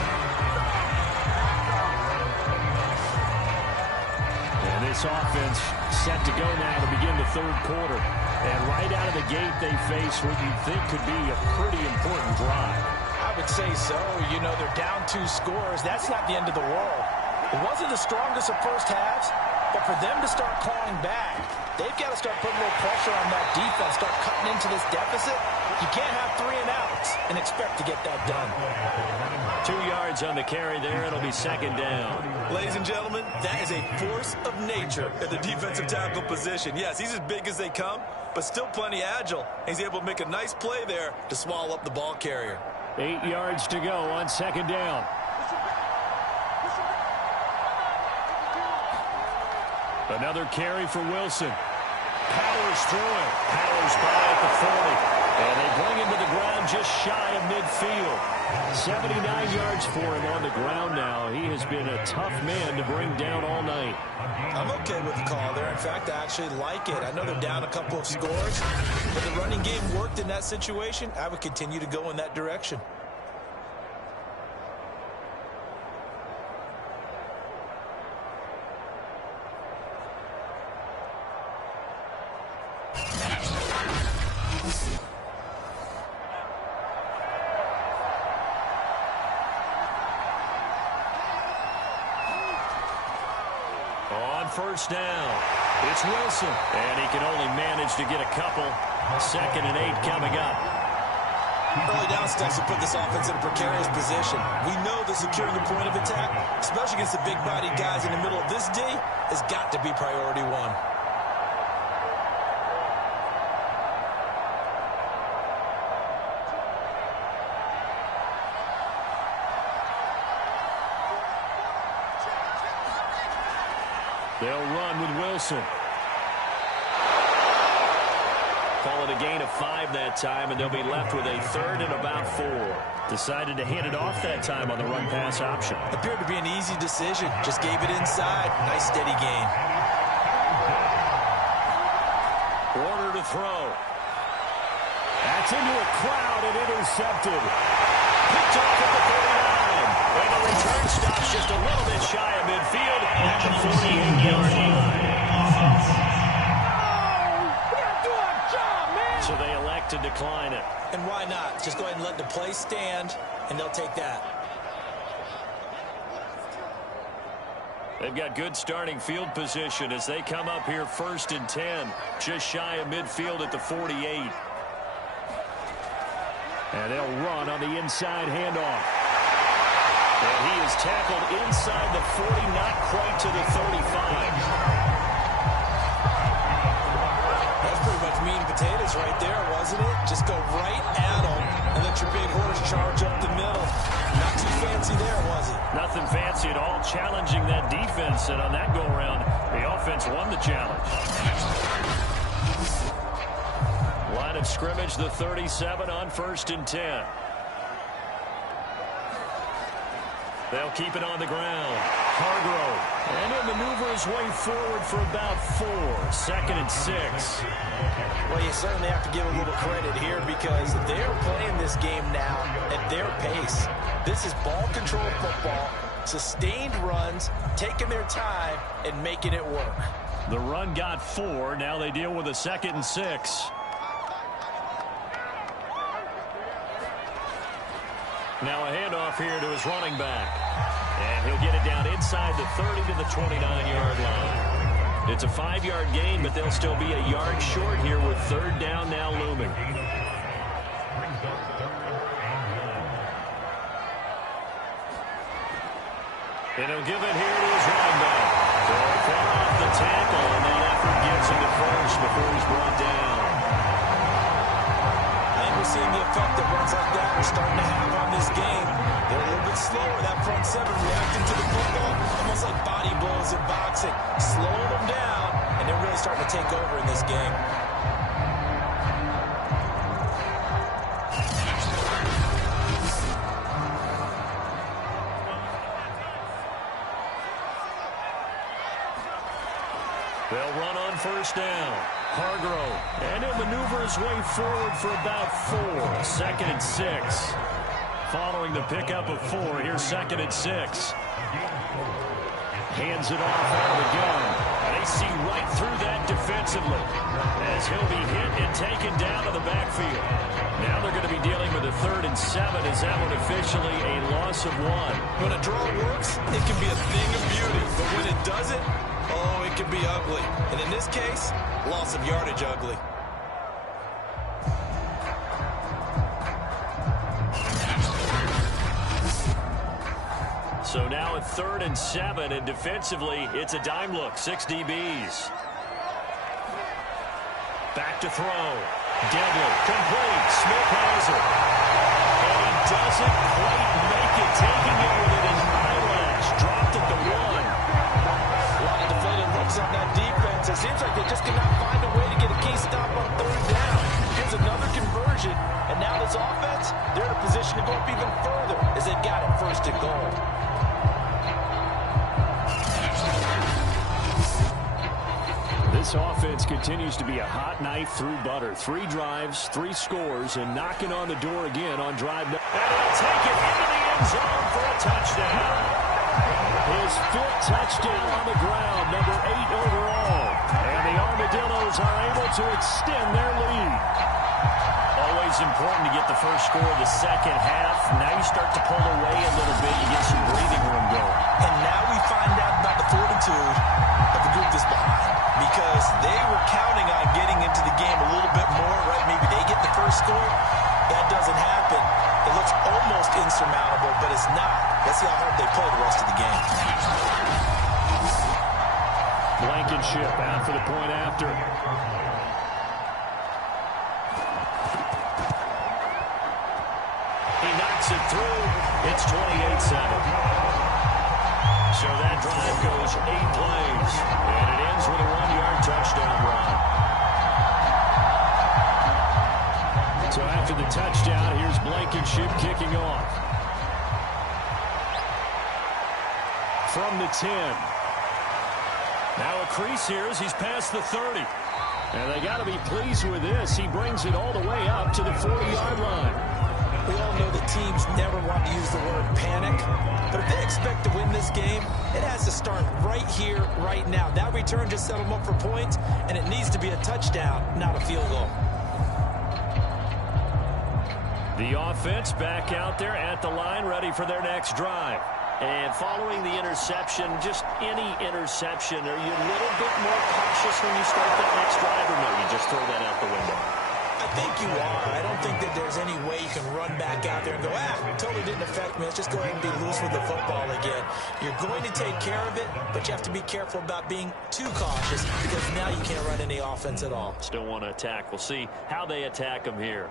And this offense set to go now to begin the third quarter. And right out of the gate, they face what you think could be a pretty important drive. I would say so. You know, they're down 2 scores. That's not the end of the world. It wasn't the strongest of first halves, but for them to start clawing back, they've got to start putting a little pressure on that defense, start cutting into this deficit. You can't have 3 and outs and expect to get that done. 2 yards on the carry there. It'll be second down. Ladies and gentlemen, that is a force of nature at the defensive tackle position. Yes, he's as big as they come, but still plenty agile. He's able to make a nice play there to swallow up the ball carrier. 8 yards to go on second down. Another carry for Wilson. Powers through it. Powers by at the 40. And they bring him to the ground just shy of midfield. 79 yards for him on the ground now. He has been a tough man to bring down all night. I'm okay with the call there. In fact, I actually like it. I know they're down a couple of scores, but the running game worked in that situation. I would continue to go in that direction. First down. It's Wilson. And he can only manage to get a couple. 2nd and 8 coming up. Early down steps to put this offense in a precarious position. We know that securing the point of attack, especially against the big-bodied guys in the middle of this D, has got to be priority 1. They'll run with Wilson. Call it a gain of 5 that time, and they'll be left with a 3rd and about 4. Decided to hand it off that time on the run-pass option. Appeared to be an easy decision. Just gave it inside. Nice, steady gain. Warner to throw. That's into a crowd and intercepted. Picked off at the 39. And the return stops just a little bit shy of midfield at the 48-yard line. So they elect to decline it. And why not? Just go ahead and let the play stand, and they'll take that. They've got good starting field position as they come up here 1st and 10, just shy of midfield at the 48. And they'll run on the inside handoff. And he is tackled inside the 40, not quite to the 35. That's pretty much meat and potatoes right there, wasn't it? Just go right at them and let your big horse charge up the middle. Not too fancy there, was it? Nothing fancy at all, challenging that defense, and on that go-around, the offense won the challenge. Line of scrimmage, the 37 on 1st and 10. They'll keep it on the ground. Hargrove, and he'll maneuver his way forward for about 4. 2nd and 6. Well, you certainly have to give a little credit here because they're playing this game now at their pace. This is ball control football, sustained runs, taking their time, and making it work. The run got 4. Now they deal with a 2nd and 6. Now a handoff here to his running back. And he'll get it down inside the 30 to the 29-yard line. It's a 5-yard gain, but they'll still be a yard short here with 3rd down now looming. And he'll give it here to his running back. They'll fall off the tackle, and that effort gets him to 1st before he's brought down. We're seeing the effect that runs like that are starting to have on this game. They're a little bit slower, that front 7, reacting to the football, almost like body blows in boxing, slowing them down, and they're really starting to take over in this game. They'll run on 1st down. Hargrove, and he'll maneuver his way forward for about 4. 2nd and 6. Following the pickup of 4, here's 2nd and 6. Hands it off out of the gun. And they see right through that defensively as he'll be hit and taken down to the backfield. Now they're going to be dealing with a 3rd and 7 as that one officially a loss of 1. When a draw works, it can be a thing of beauty. But when it doesn't, oh, it can be ugly. And in this case, loss of yardage ugly. So now a 3rd and 7, and defensively, it's a dime look. 6 DBs. Back to throw. Deadly. Complete. Smith has it. And he doesn't quite make it. Taking it with an eyelash. Dropped at the 1. A lot of deflated looks on that defense. It seems like they just cannot find a way to get a key stop on 3rd down. Here's another conversion, and now this offense, they're in a position to go up even further as they've got it 1st and goal. This offense continues to be a hot knife through butter. 3 drives, 3 scores, and knocking on the door again on drive. And he'll take it into the end zone for a touchdown. His 5th touchdown on the ground, number 8 overall. And the Armadillos are able to extend their lead. Always important to get the first score of the 2nd half. Now you start to pull away a little bit. You get some breathing room going. And now we find out about the fortitude of the group that's behind. Because they were counting on getting into the game a little bit more, right? Maybe they get the first score. That doesn't happen. It looks almost insurmountable, but it's not. Let's see how hard they play the rest of the game. Blankenship out for the point after. He knocks it through. It's 28-7. So that drive goes 8 plays, and it ends with a 1-yard touchdown run. So after the touchdown, here's Blankenship kicking off. From the 10. Now a crease here as he's past the 30. And they got to be pleased with this. He brings it all the way up to the 40-yard line. We all know that teams never want to use the word panic, but if they expect to win this game, it has to start right here, right now. That return just set them up for points, and it needs to be a touchdown, not a field goal. The offense back out there at the line, ready for their next drive. And following the interception, just any interception, are you a little bit more cautious when you start that next drive, or no, you just throw that out the window? I think you are. I don't think that there's any way you can run back out there and go, totally didn't affect me. Let's just go ahead and be loose with the football again. You're going to take care of it, but you have to be careful about being too cautious because now you can't run any offense at all. Still want to attack. We'll see how they attack them here.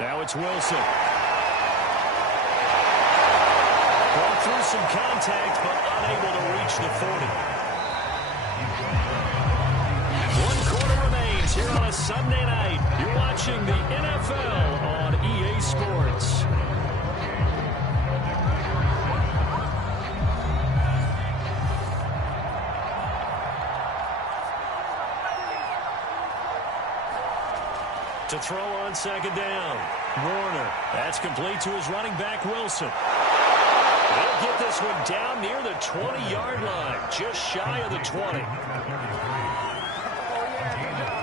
Now it's Wilson. Brought through some contact, but unable to reach the 40. 1 quarter remains here on a Sunday night. You're watching the NFL on EA Sports. To throw on second down. Warner. That's complete to his running back, Wilson. They'll get this one down near the 20-yard line, just shy of the 20.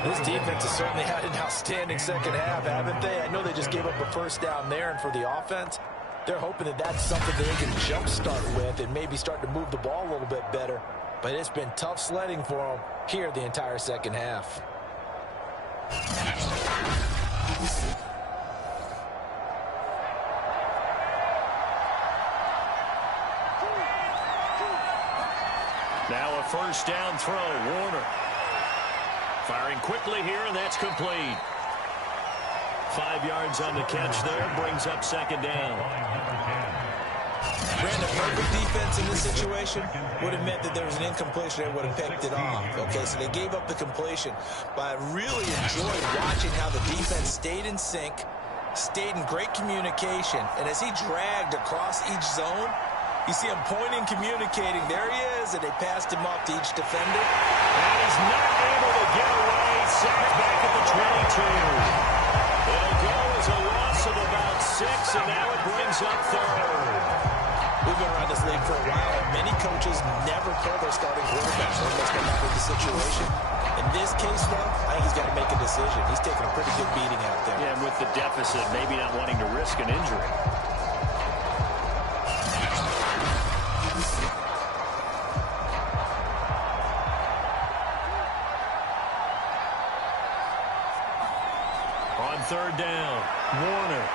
This defense has certainly had an outstanding second half, haven't they? I know they just gave up a first down there, and for the offense, they're hoping that that's something that they can jumpstart with and maybe start to move the ball a little bit better. But it's been tough sledding for them here the entire second half. Now a first down throw. Warner firing quickly here, and that's complete. 5 yards on the catch there, brings up second down. Brandon, perfect defense in this situation would have meant that there was an incompletion and would have picked it off. Okay, so they gave up the completion. But I really enjoyed watching how the defense stayed in sync, stayed in great communication, and as he dragged across each zone, you see him pointing, communicating. There he is, and they passed him off to each defender. And he's not able to get away. Sacked back at the 22. It'll go as a loss of about 6, and now it brings up third. We've been around this league for a while, and many coaches never pull their starting quarterbacks unless they're not in the situation. In this case, though, I think he's got to make a decision. He's taking a pretty good beating out there. Yeah, and with the deficit, maybe not wanting to risk an injury. On third down, Warner.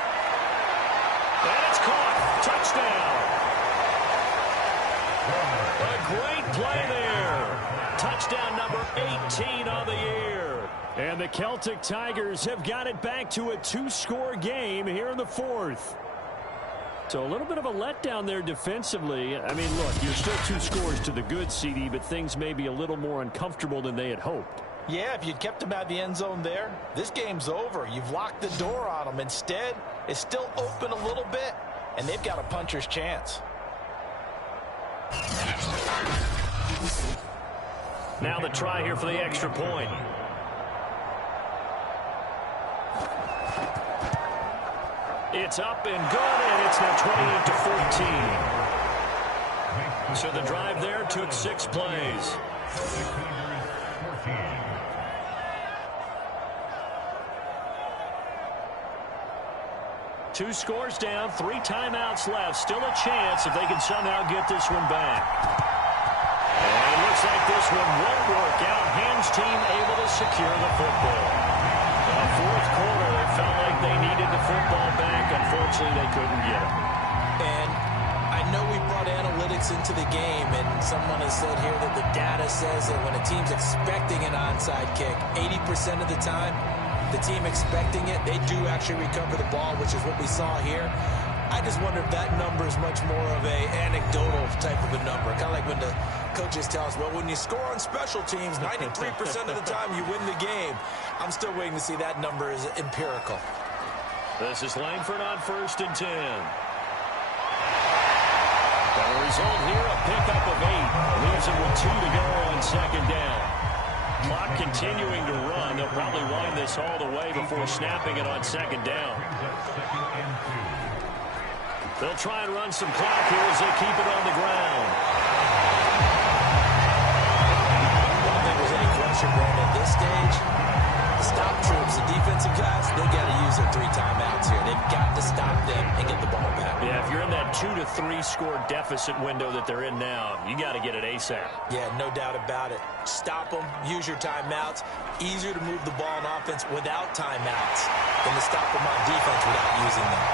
And it's caught. Touchdown. A great play there. Touchdown number 18 on the year. And the Celtic Tigers have got it back to a 2-score game here in the 4th. So a little bit of a letdown there defensively. I mean, look, you're still 2 scores to the good, CD, but things may be a little more uncomfortable than they had hoped. Yeah, if you'd kept him out of the end zone there, this game's over. You've locked the door on him. Instead, it's still open a little bit, and they've got a puncher's chance. Now the try here for the extra point. It's up and good, and it's now 28-14. So the drive there took 6 plays. 2 scores down, 3 timeouts left. Still a chance if they can somehow get this one back. And it looks like this one won't work out. Ham's team able to secure the football. The 4th quarter, it felt like they needed the football back. Unfortunately, they couldn't get it. And I know we brought analytics into the game, and someone has said here that the data says that when a team's expecting an onside kick, 80% of the time, the team expecting it, they do actually recover the ball, which is what we saw here. I just wonder if that number is much more of a anecdotal type of a number. Kind of like when the coaches tell us, well, when you score on special teams, 93% of the time you win the game. I'm still waiting to see that number is empirical. This is Langford on 1st and 10. The result here, a pickup of 8. Leaves him with 2 to go on 2nd down. Clock continuing to run. They'll probably wind this all the way before snapping it on 2nd down. They'll try and run some clock here as they keep it on the ground. I don't think there's any question, Brandon, at this stage. The stop troops, the defensive guys, they got to use their 3 timeouts here. They've got to stop them and get the ball back. Yeah, if you're in that 2 to 3 score deficit window that they're in now, you got to get it ASAP. Yeah, no doubt about it. Stop them, use your timeouts. Easier to move the ball on offense without timeouts than to stop them on defense without using them.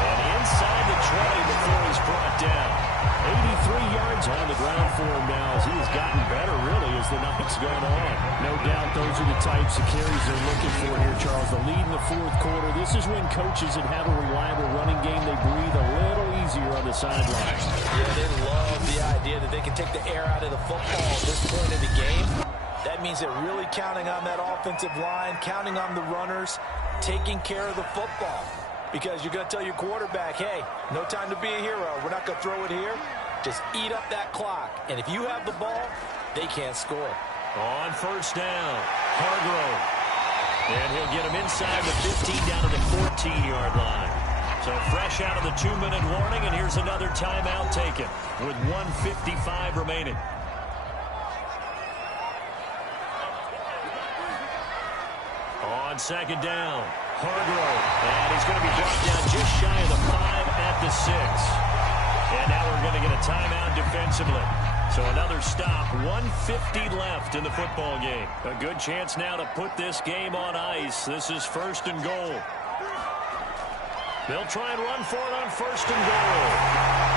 And inside the 20 before he's brought down. 83 yards on the ground for him now as he has gotten better, really, as the night's gone on. No doubt those are the types of carries they're looking for here, Charles. The lead in the 4th quarter. This is when coaches that have a reliable running game, they breathe a little easier on the sidelines. Yeah, they love the idea that they can take the air out of the football at this point of the game. That means they're really counting on that offensive line, counting on the runners, taking care of the football. Because you're going to tell your quarterback, hey, no time to be a hero. We're not going to throw it here. Just eat up that clock. And if you have the ball, they can't score. On 1st down, Hargrove. And he'll get him inside the 15 down to the 14-yard line. So fresh out of the 2-minute warning, and here's another timeout taken with 1:55 remaining. On 2nd down, Hargrove. And he's going to be brought down just shy of the 5 at the 6. And now we're going to get a timeout defensively. So another stop, 1:50 left in the football game. A good chance now to put this game on ice. This is 1st and goal. They'll try and run for it on 1st and goal.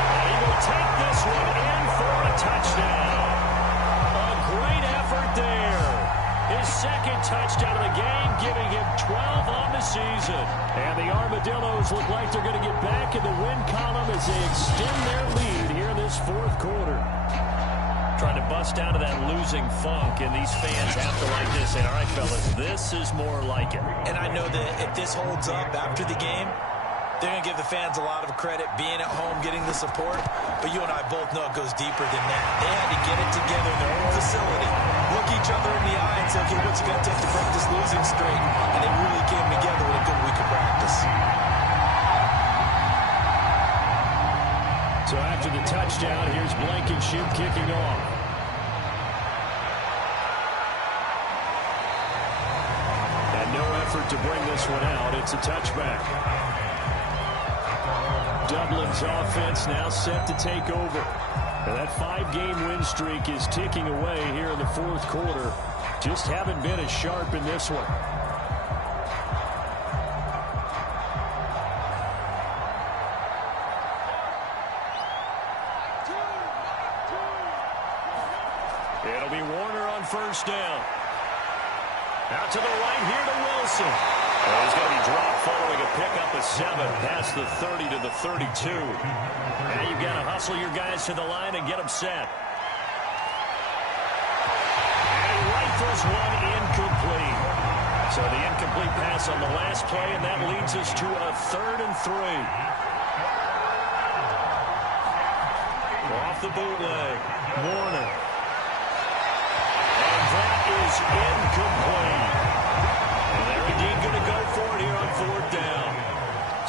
And he will take this one in for a touchdown. A great effort there. His 2nd touchdown of the game, giving him 12 on the season. And the Armadillos look like they're going to get back in the win column as they extend their lead here in this 4th quarter. Trying to bust out of that losing funk, and these fans have to like this. And all right, fellas, this is more like it. And I know that if this holds up after the game, they're going to give the fans a lot of credit, being at home, getting the support. But you and I both know it goes deeper than that. They had to get it together in their own facility, look each other in the eye and say, okay, what's it going to take to break this losing streak? And they really came together with a good week of practice. So after the touchdown, here's Blankenship kicking off. And no effort to bring this one out. It's a touchback. Dublin's offense now set to take over. And that 5-game win streak is ticking away here in the 4th quarter. Just haven't been as sharp in this one. It'll be Warner on 1st down. Out to the right here to Wilson. Well, he's going to be dropped following a pickup of 7 past the 30 to the 32. Now you've got to hustle your guys to the line and get them set. And he rifles one incomplete. So the incomplete pass on the last play, and that leads us to a 3rd and 3. Off the bootleg, Warner. And that is incomplete. And they're indeed going to go for it here on 4th down.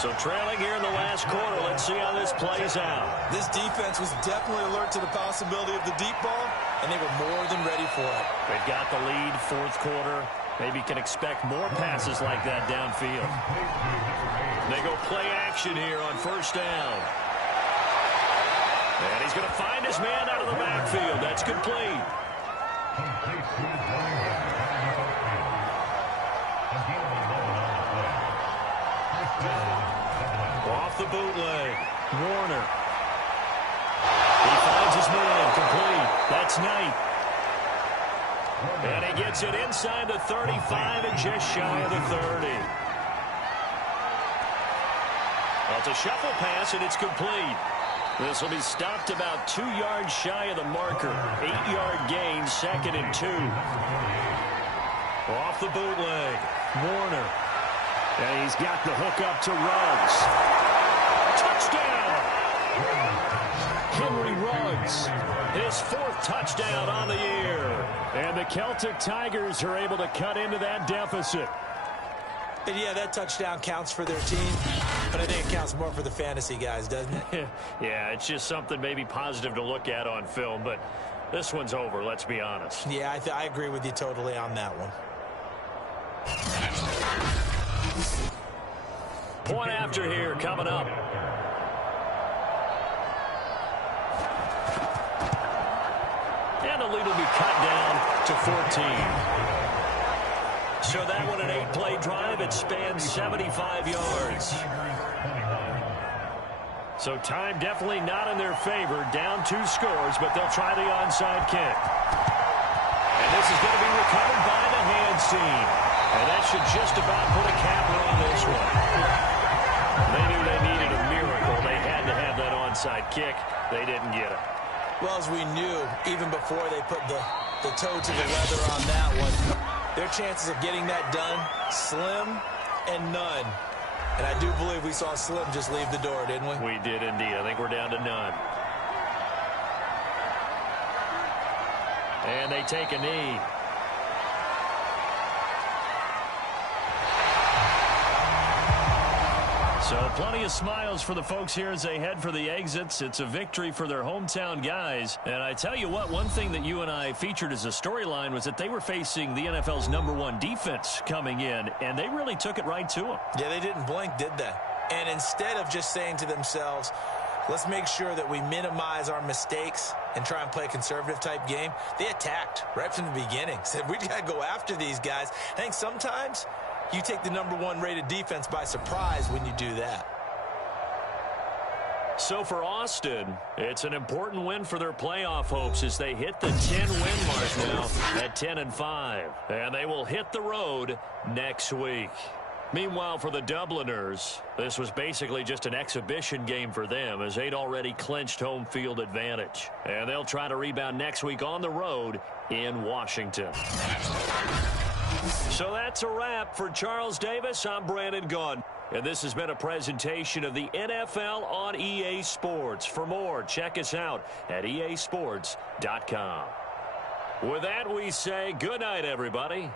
So trailing here in the last quarter. Let's see how this plays out. This defense was definitely alert to the possibility of the deep ball, and they were more than ready for it. They've got the lead, 4th quarter. Maybe can expect more passes like that downfield. They go play action here on 1st down. And he's going to find his man out of the backfield. That's complete. Off the bootleg, Warner. He finds his man, complete. That's Knight. And he gets it inside the 35 and just shy of the 30. Well, it's a shuffle pass, and it's complete. This will be stopped about 2 yards shy of the marker. 8-yard gain, 2nd and 2. Off the bootleg, Warner. And he's got the hook up to Ruggs. Touchdown! Henry Ruggs, his 4th touchdown on the year. And the Celtic Tigers are able to cut into that deficit. And yeah, that touchdown counts for their team, but I think it counts more for the fantasy guys, doesn't it? Yeah, it's just something maybe positive to look at on film, but this one's over, let's be honest. Yeah, I agree with you totally on that one. Point after here coming up. And the lead will be cut down to 14. So that one, an 8-play drive. It spans 75 yards. So time definitely not in their favor. Down 2 scores, but they'll try the onside kick. And this is going to be recovered by the hands team. And that should just about put a capper on this one. They knew they needed a miracle. They had to have that onside kick. They didn't get it. Well, as we knew, even before they put the toe to the leather on that one, their chances of getting that done, slim and none. And I do believe we saw Slim just leave the door, didn't we? We did indeed. I think we're down to none. And they take a knee. So plenty of smiles for the folks here as they head for the exits. It's a victory for their hometown guys. And I tell you what, one thing that you and I featured as a storyline was that they were facing the NFL's #1 defense coming in, and they really took it right to them. Yeah, they didn't blink, did they? And instead of just saying to themselves, let's make sure that we minimize our mistakes and try and play a conservative-type game, they attacked right from the beginning. Said, we got to go after these guys. I think sometimes you take the #1 rated defense by surprise when you do that. So for Austin, it's an important win for their playoff hopes as they hit the 10-win mark now at 10-5. And they will hit the road next week. Meanwhile, for the Dubliners, this was basically just an exhibition game for them as they'd already clinched home field advantage. And they'll try to rebound next week on the road in Washington. So that's a wrap. For Charles Davis, I'm Brandon Gaudin. And this has been a presentation of the NFL on EA Sports. For more, check us out at easports.com. With that, we say good night, everybody.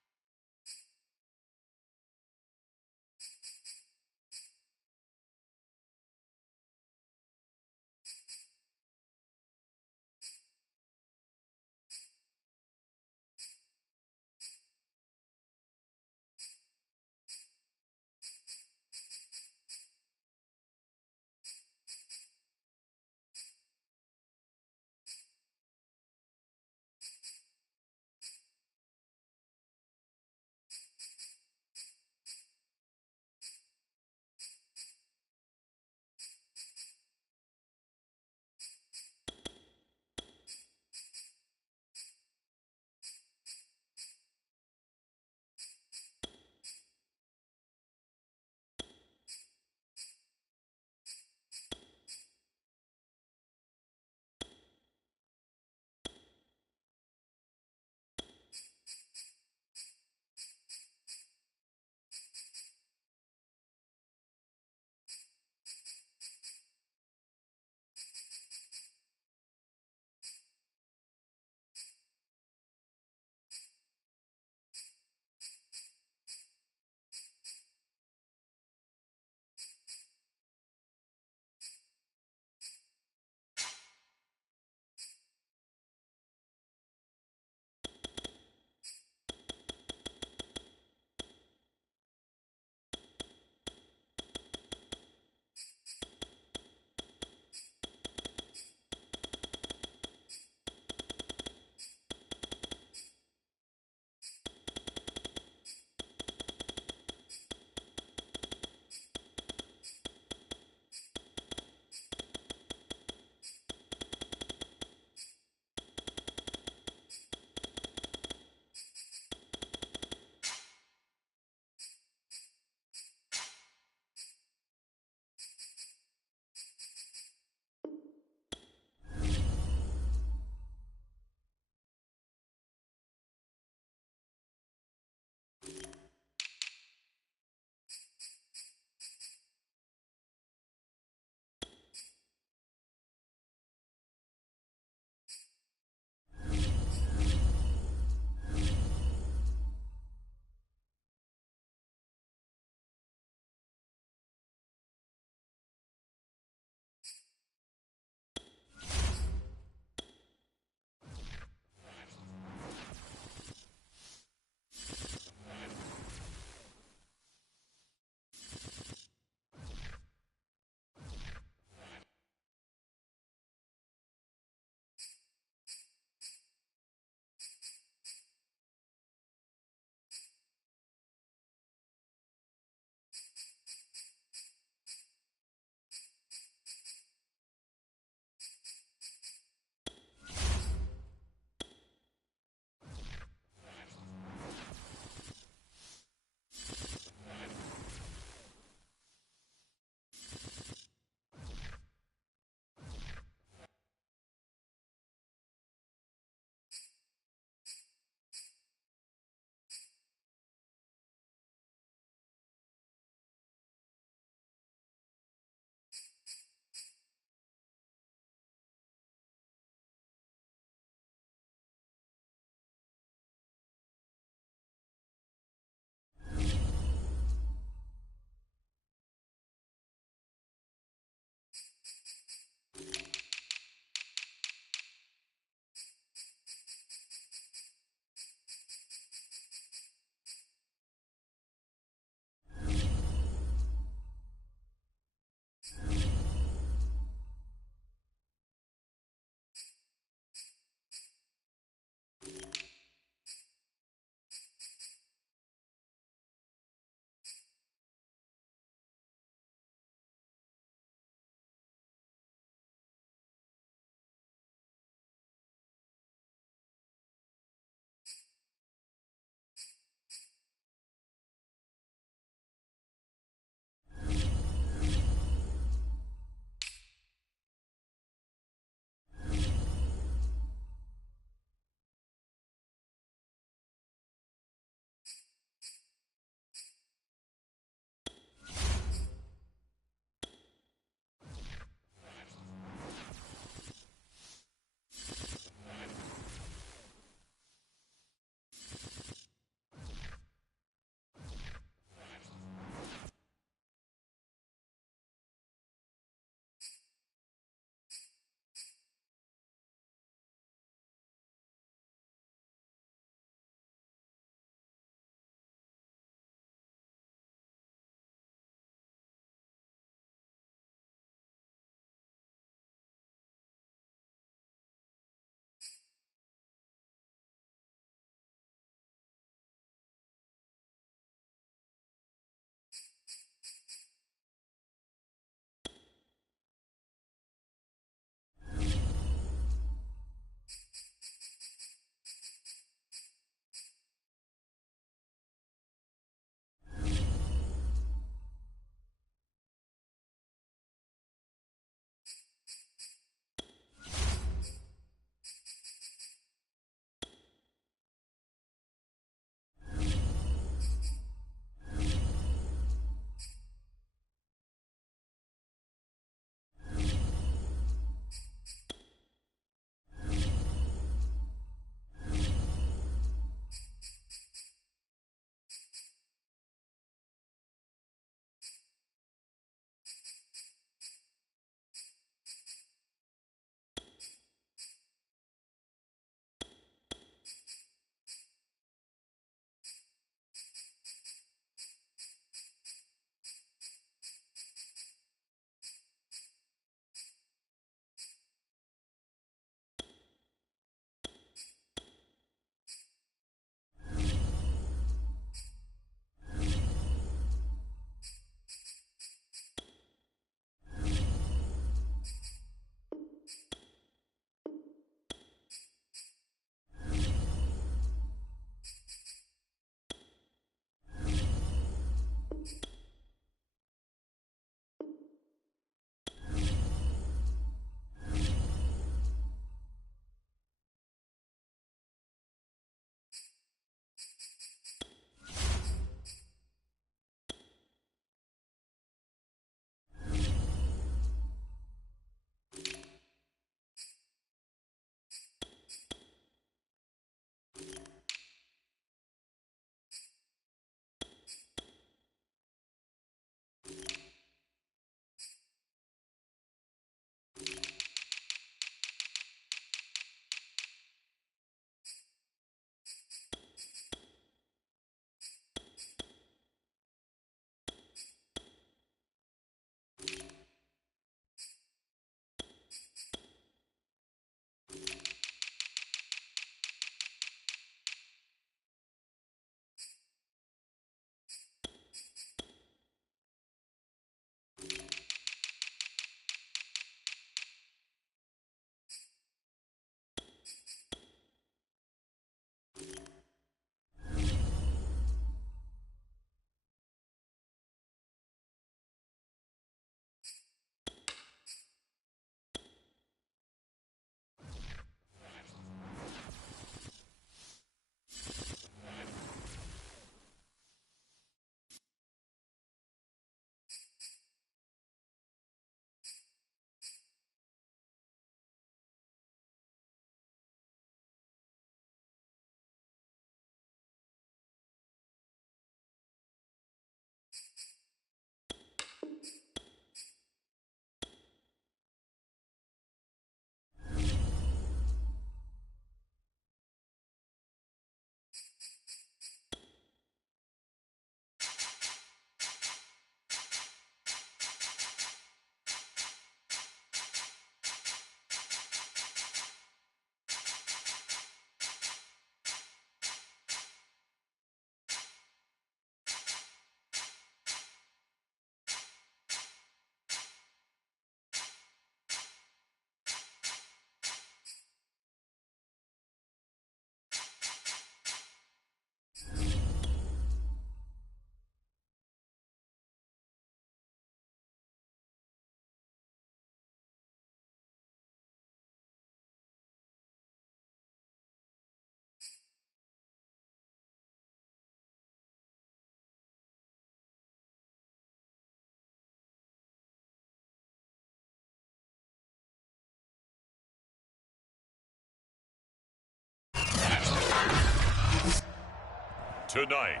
tonight.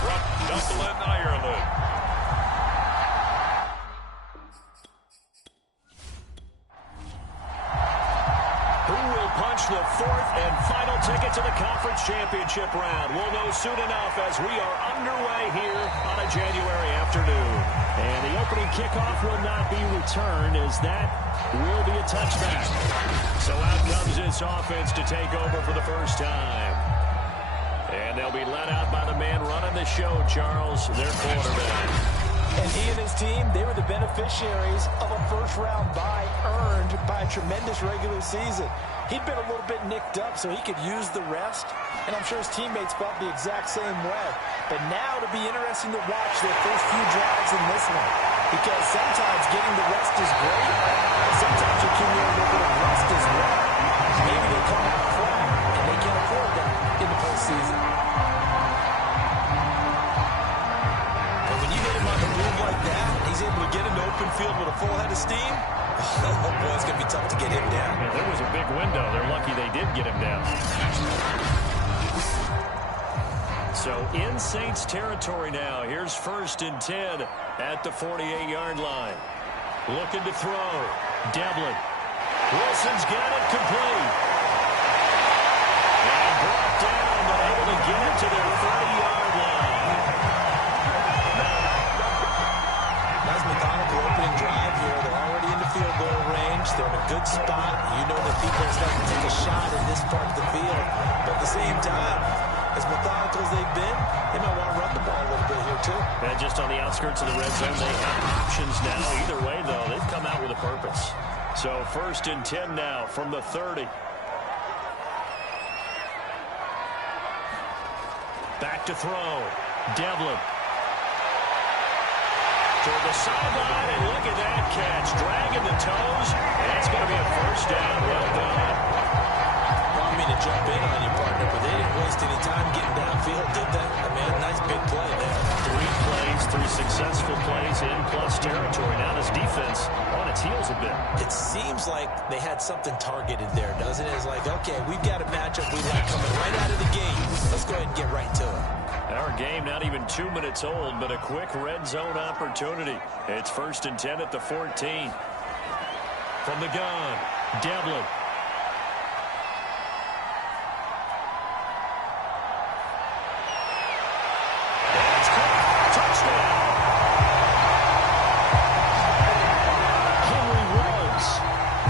From Dublin, Ireland. The fourth and final ticket to the conference championship round. We'll know soon enough as we are underway here on a January afternoon. And the opening kickoff will not be returned as that will be a touchback. So out comes this offense to take over for the first time. And they'll be led out by the man running the show, Charles, their quarterback. And he and his team, they were the beneficiaries of a first-round bye earned by a tremendous regular season. He'd been a little bit nicked up, so he could use the rest. And I'm sure his teammates felt the exact same way. But now it'll be interesting to watch their first few drives in this one. Because sometimes getting the rest is great, but sometimes you can get a little bit of rest as well. Maybe they come out flat, and they can't afford that in the postseason. And when you hit him on the move like that, he's able to get into open field with a full head of steam. Oh, boy, it's going to be tough to get him down. Yeah, there was a big window. They're lucky they did get him down. So in Saints territory now. Here's 1st and 10 at the 48-yard line. Looking to throw. Devlin. Wilson's got it complete. And brought down, but able to get it to their 30-yard line. Nice methodical opening drive here. They're already in the field goal range. They're in a good spot. You know that people expect to take a shot in this part of the field. But at the same time, as methodical as they've been, they might want to run the ball a little bit here too. And just on the outskirts of the red zone, they have options now. Either way, though, they've come out with a purpose. So 1st and 10 now from the 30. Back to throw. Devlin. Toward the sideline, and look at that catch. Dragging the toes, and it's going to be a first down. Well done. I don't mean to jump in on you, partner, but they didn't waste any time getting downfield, did they? I mean, a nice big play there. 3 plays, 3 successful plays in plus territory. Now this defense on its heels a bit. It seems like they had something targeted there, doesn't it? It's like, okay, we've got a matchup we like coming right out of the gate. Let's go ahead and get right to it. Our game not even 2 minutes old, but a quick red zone opportunity. It's 1st and 10 at the 14. From the gun, Devlin. That's caught. Touchdown. Henry Ruggs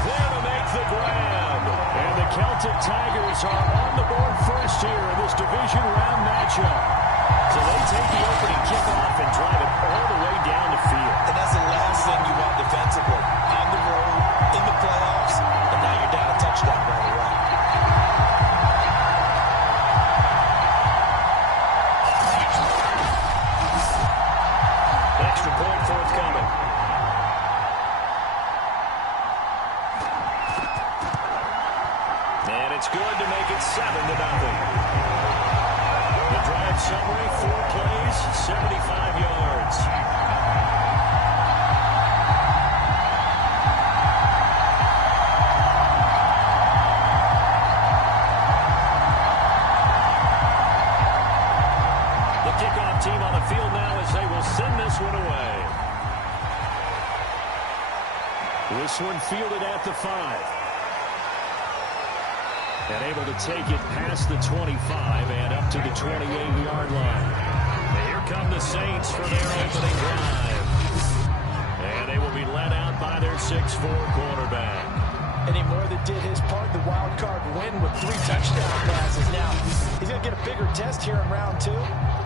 there to make the grab. And the Celtic Tigers are on the board first here in this division round matchup. So they take the opening kickoff and drive it all the way down the field. And that's the last thing you want defensively. On the road, in the playoffs, and now you're down a touchdown right away. Extra point forthcoming. And it's good to make it 7-0. The drive summary, 4 plays, 75 yards. The kickoff team on the field now as they will send this one away. This one fielded at the 5. And able to take it past the 25 and up to the 28-yard line. And here come the Saints for their opening drive. And they will be led out by their 6'4 quarterback. Eddie Moore that did his part, the wild card win with 3 touchdown passes. Now, he's going to get a bigger test here in round 2,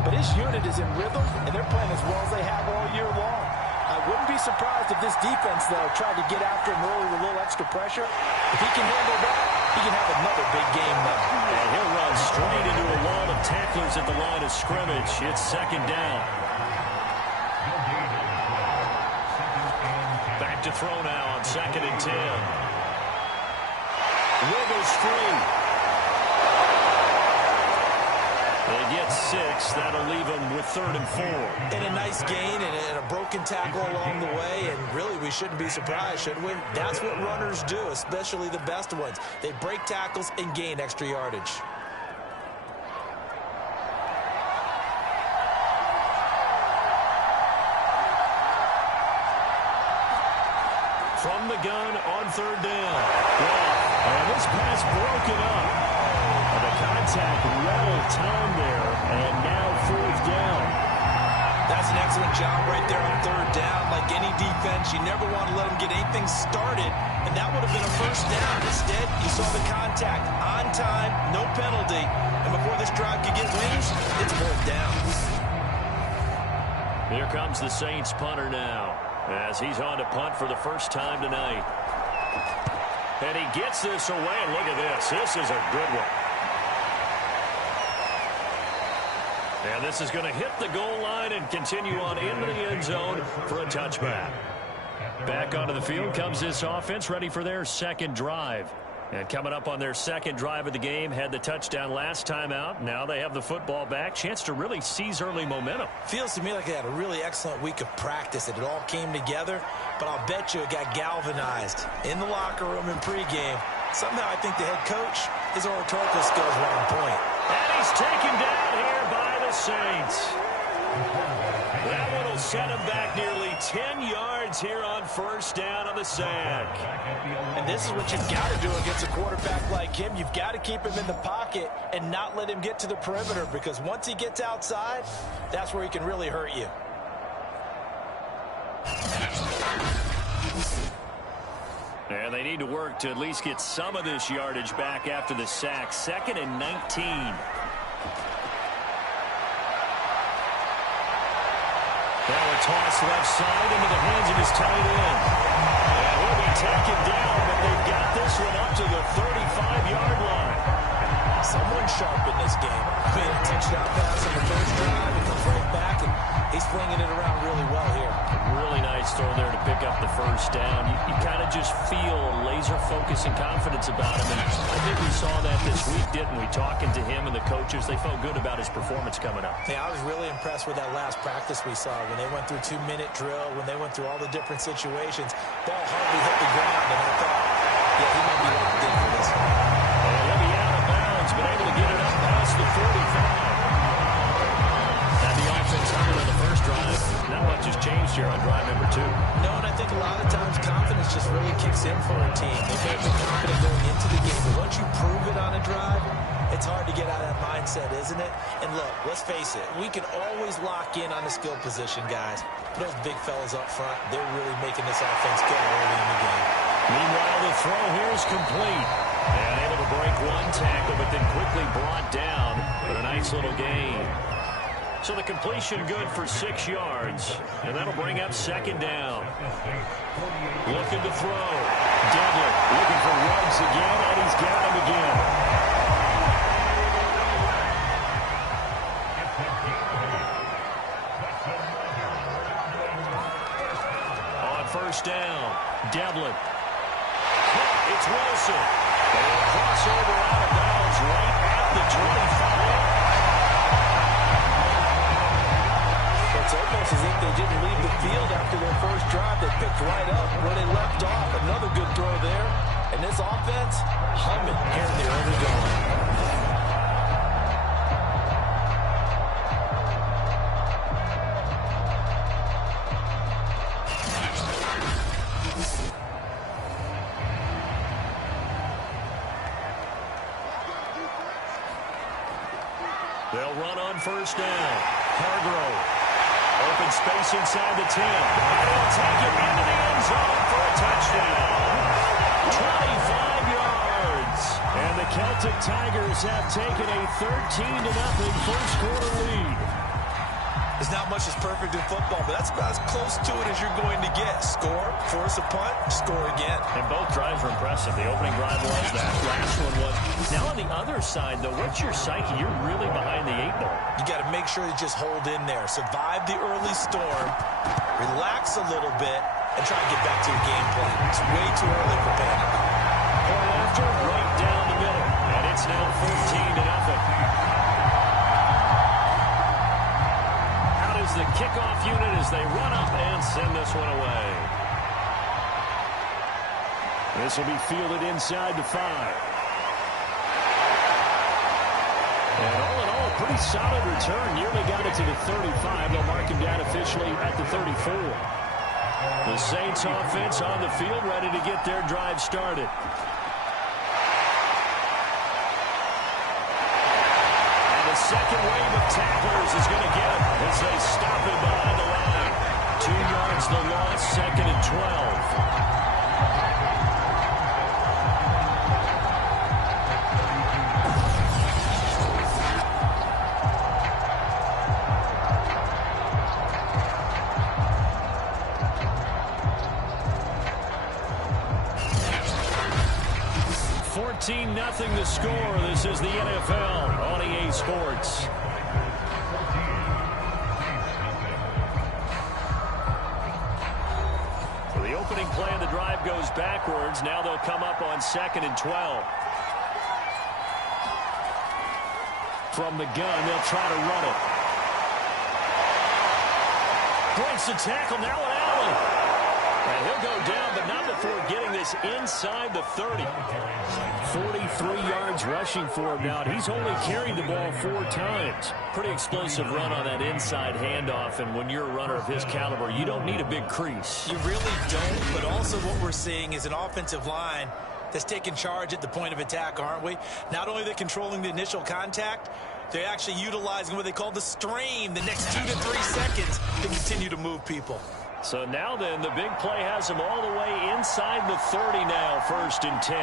but his unit is in rhythm, and they're playing as well as they have all year long. I wouldn't be surprised if this defense, though, tried to get after him early with a little extra pressure. If he can handle that, he can have another big game now. And he'll run straight into a wall of tacklers at the line of scrimmage. It's 2nd down. Back to throw now on 2nd and 10. Wiggles free. They get 6. That'll leave them with 3rd and 4. And a nice gain and a broken tackle along the way. And really, we shouldn't be surprised, should we? That's what runners do, especially the best ones. They break tackles and gain extra yardage. from the gun on third down. And this pass broken up. And the contact well timed there, and now fourth down. That's an excellent job right there on third down. Like any defense, you never want to let them get anything started, and that would have been a first down. Instead, you saw the contact on time, no penalty, and before this drive could get wings, it's fourth down. Here comes the Saints punter now, as he's on to punt for the first time tonight. And he gets this away, and look at this. This is a good one. And this is going to hit the goal line and continue on into the end zone for a touchback. Back onto the field comes this offense, ready for their second drive. And coming up on their second drive of the game, had the touchdown last time out. Now they have the football back. Chance to really seize early momentum. Feels to me like they had a really excellent week of practice. It all came together, but I'll bet you it got galvanized in the locker room in pregame. Somehow I think the head coach, his oratorical skills were on point. And he's taken down here by the Saints. That one will set him back nearly 10 yards here on first down on the sack. And this is what you've got to do against a quarterback like him. You've got to keep him in the pocket and not let him get to the perimeter, because once he gets outside, that's where he can really hurt you. And they need to work to at least get some of this yardage back after the sack. 2nd and 19. Now a toss left side into the hands of his tight end. And he'll be taken down, but they've got this one up to the 35-yard line. Someone sharp in this game. I mean, a touchdown pass on the first drive. He comes right back, and he's flinging it around really well here. Really nice throw there to pick up the first down. You kind of just feel laser focus and confidence about him. And I think we saw that this week, didn't we? Talking to him and the coaches, they felt good about his performance coming up. Yeah, I was really impressed with that last practice we saw when they went through 2-minute drill, when they went through all the different situations. Ball hardly hit the ground, and I thought, yeah, he might be locked in for this one. And he'll be out of bounds, but able to get it up past the 45. And the offense coming on the first drive. Not much has changed here on drive number 2. No, and I think a lot of times confidence just really kicks in for a team. They may have been confident going into the game, but once you prove it on a drive, it's hard to get out of that mindset, isn't it? And look, let's face it, we can always lock in on the skill position, guys. Those big fellas up front, they're really making this offense go early in the game. Meanwhile, the throw here is complete. And able to break one tackle, but then quickly brought down. But a nice little gain. So the completion good for 6 yards. And that'll bring up second down. Looking to throw. Devlin looking for Ruggs again, and he's got him again. On first down, Devlin. It's Wilson. And a crossover out of bounds right at the 25. It's almost as if they didn't leave the field after their first drive. They picked right up where they left off. Another good throw there. And this offense, humming here in the early going. They'll run on first down. Hargrove. Open space inside the 10. And he'll take it into the end zone for a touchdown. 25 yards. And the Celtic Tigers have taken a 13-0 first quarter lead. There's not much that's perfect in football, but that's about as close to it as you're going to get. Score, force a punt, score again. And both drives were impressive. The opening drive was that. Last one was. Now on the other side, though, what's your psyche? You're really behind the 8 ball. You got to make sure you just hold in there. Survive the early storm, relax a little bit, and try to get back to your game plan. It's way too early for panic. Point after, right down the middle. And it's now 14-0. The kickoff unit as they run up and send this one away. This will be fielded inside the 5. And all in all, a pretty solid return. Nearly got it to the 35. They'll mark him down officially at the 34. The Saints offense on the field, ready to get their drive started. And the second wave of tacklers is going to get him as they stop him behind the line. 2 yards the loss, 2nd and 12. 14-0 the score. This is the NFL on EA Sports. So the opening play of the drive goes backwards. Now they'll come up on 2nd and 12. From the gun, they'll try to run it. Breaks the tackle, now an alley. And he'll go down, but not before getting this inside the 30. 43 yards rushing for him now. And he's only carried the ball 4 times. Pretty explosive run on that inside handoff. And when you're a runner of his caliber, you don't need a big crease. You really don't, but also what we're seeing is an offensive line that's taking charge at the point of attack, aren't we? Not only are they controlling the initial contact, they're actually utilizing what they call the strain the next 2 to 3 seconds to continue to move people. So now then, the big play has him all the way inside the 30 now, 1st and 10.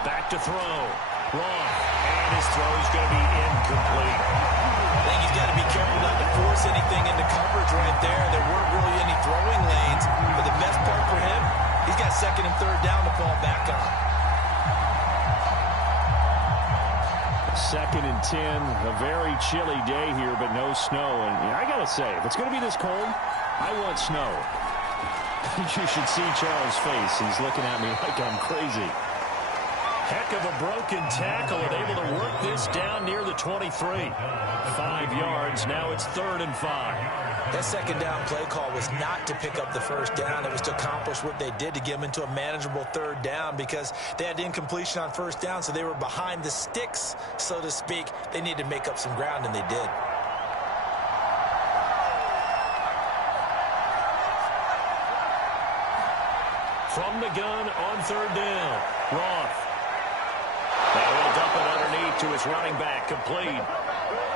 Back to throw. Wrong. And his throw is going to be incomplete. I think he's got to be careful not to force anything into coverage right there. There weren't really any throwing lanes. But the best part for him, he's got 2nd and 3rd down to fall back on. 2nd and 10, a very chilly day here, but no snow. And I got to say, if it's going to be this cold, I want snow. You should see Charles' face. He's looking at me like I'm crazy. Heck of a broken tackle and able to work this down near the 23. 5 yards. Now it's 3rd and 5. That 2nd down play call was not to pick up the 1st down. It was to accomplish what they did to get them into a manageable 3rd down because they had incompletion on 1st down, so they were behind the sticks, so to speak. They needed to make up some ground, and they did. From the gun on 3rd down. Roth. Now he'll dump it underneath to his running back, complete.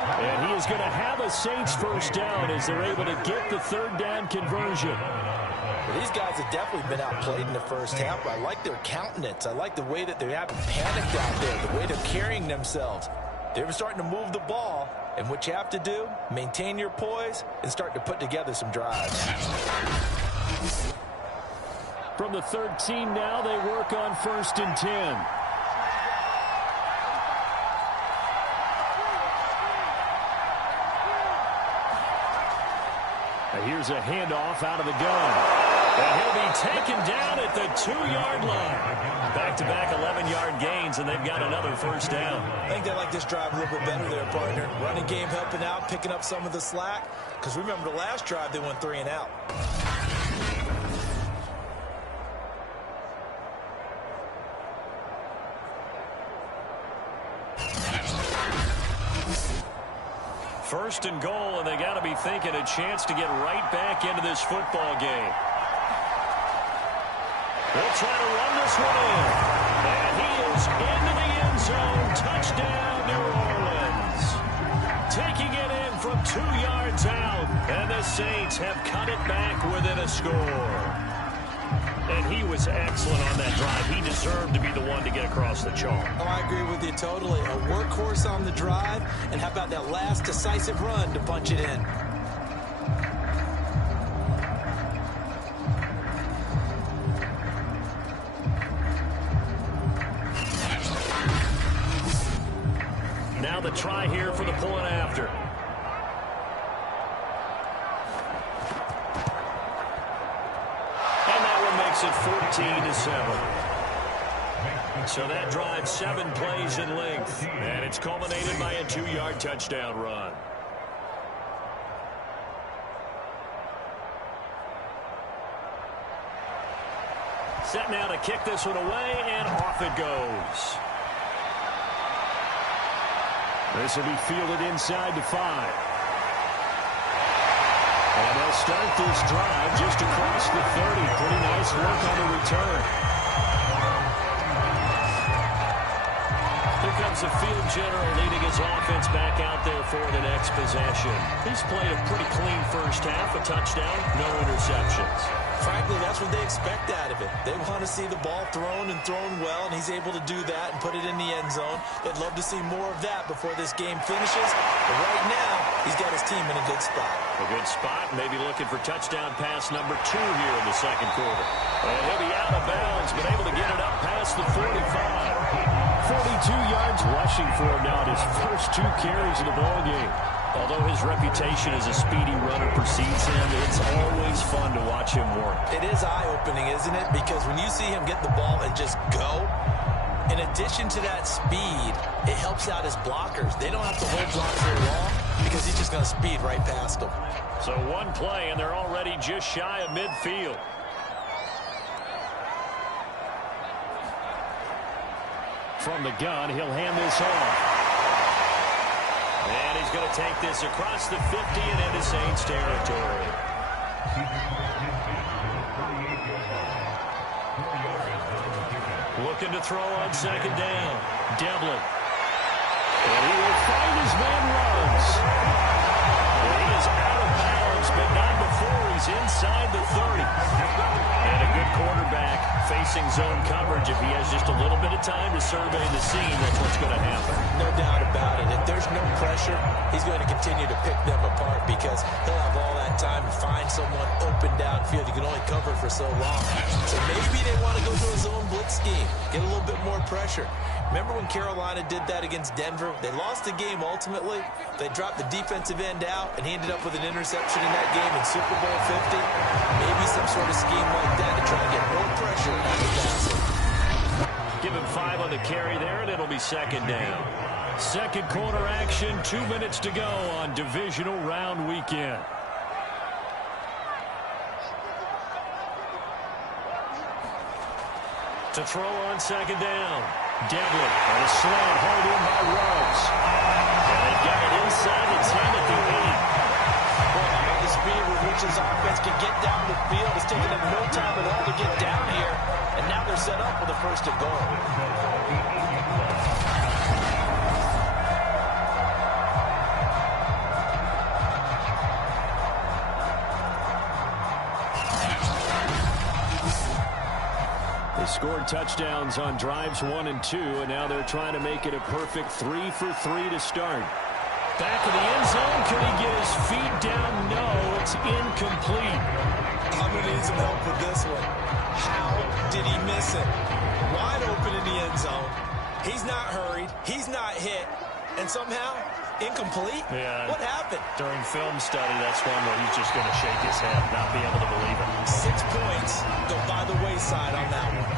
And he is going to have a Saints 1st down as they're able to get the 3rd down conversion. Well, these guys have definitely been outplayed in the 1st half. I like their countenance. I like the way that they haven't panicked out there, the way they're carrying themselves. They're starting to move the ball, and what you have to do, maintain your poise and start to put together some drives. From the 13 now, they work on 1st and 10. Here's a handoff out of the gun. And he'll be taken down at the 2-yard line. Back-to-back 11-yard gains, and they've got another 1st down. I think they like this drive a little bit better there, partner. Running game helping out, picking up some of the slack. Because remember, the last drive, they went 3 and out. First and goal, and they got to be thinking a chance to get right back into this football game. They'll try to run this one in. And he is into the end zone. Touchdown, New Orleans. Taking it in from 2 yards out. And the Saints have cut it back within a score. And he was excellent on that drive. He deserved to be the one to get across the chalk. Oh, I agree with you totally. A workhorse on the drive. And how about that last decisive run to punch it in? Now the try here for the point after. Makes it 14-7. So that drive 7 plays in length, and it's culminated by a 2-yard touchdown run. Set now to kick this one away, and off it goes. This will be fielded inside the 5. And they'll start this drive just across the 30. Pretty nice work on the return. Here comes the field general leading his offense back out there for the next possession. He's played a pretty clean first half, a touchdown, no interceptions. Frankly, that's what they expect out of it. They want to see the ball thrown and thrown well, and he's able to do that and put it in the end zone. They'd love to see more of that before this game finishes. But right now, he's got his team in a good spot. A good spot, maybe looking for touchdown pass number 2 here in the second quarter. And he'll be out of bounds, but able to get it up past the 45. 42 yards rushing for him now at his first 2 carries of the ball game. Although his reputation as a speedy runner precedes him, it's always fun to watch him work. It is eye-opening, isn't it? Because when you see him get the ball and just go, in addition to that speed, it helps out his blockers. They don't have to hold blocks very long because he's just going to speed right past them. So one play, and they're already just shy of midfield. From the gun, he'll hand this off. And he's going to take this across the 50 and into Saints territory. Looking to throw on second down. Devlin. And he will find his man runs. And he is out of bounds, but not before he's inside the 30. And a good quarterback facing zone coverage. If he has just a little bit of time to survey the scene, that's what's going to happen. No doubt about it. If there's no pressure, he's going to continue to pick them apart because he'll have all that time to find someone open downfield. You can only cover for so long. So maybe they want to go to a zone blitz scheme, get a little bit more pressure. Remember when Carolina did that against Denver? They lost the game ultimately. They dropped the defensive end out, and he ended up with an interception in that game in Super Bowl 50. Maybe some sort of scheme like that to try to get more pressure out of passing. Give him 5 on the carry there, and it'll be second down. Second quarter action, 2 minutes to go on divisional round weekend. To throw on second down. Devlin and a slant hauled in by Ruggs. And they've got it inside the 10 at the 8. Well, the speed with which his offense can get down the field is taking them no time at all to get down here. And now they're set up with a first and goal. Scored touchdowns on drives 1 and 2, and now they're trying to make it a perfect 3 for 3 to start. Back in the end zone. Can he get his feet down? No, it's incomplete. I'm going to need some help with this one. How did he miss it? Wide open in the end zone. He's not hurried. He's not hit. And somehow, incomplete? Yeah. What happened? During film study, that's one where he's just going to shake his head, not be able to believe it. 6 points go by the wayside on that one.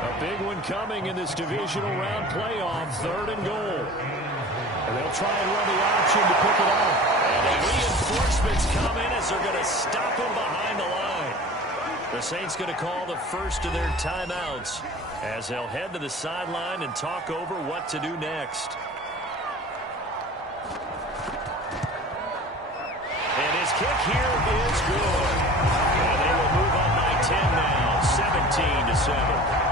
A big one coming in this divisional round playoff, 3rd and goal. And they'll try and run the option to pick it up. And the reinforcements come in as they're going to stop him behind the line. The Saints going to call the first of their timeouts as they'll head to the sideline and talk over what to do next. And his kick here is good. And they will move up by 10 now, 17-7.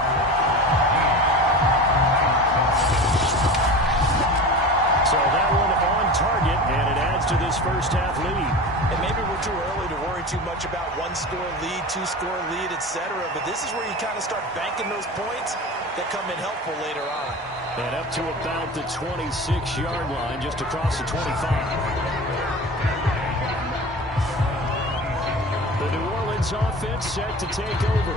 So that one on target, and it adds to this first half lead. And maybe we're too early to worry too much about 1-score lead, 2-score lead, etc. But this is where you kind of start banking those points that come in helpful later on. And up to about the 26-yard line, just across the 25. The New Orleans offense set to take over.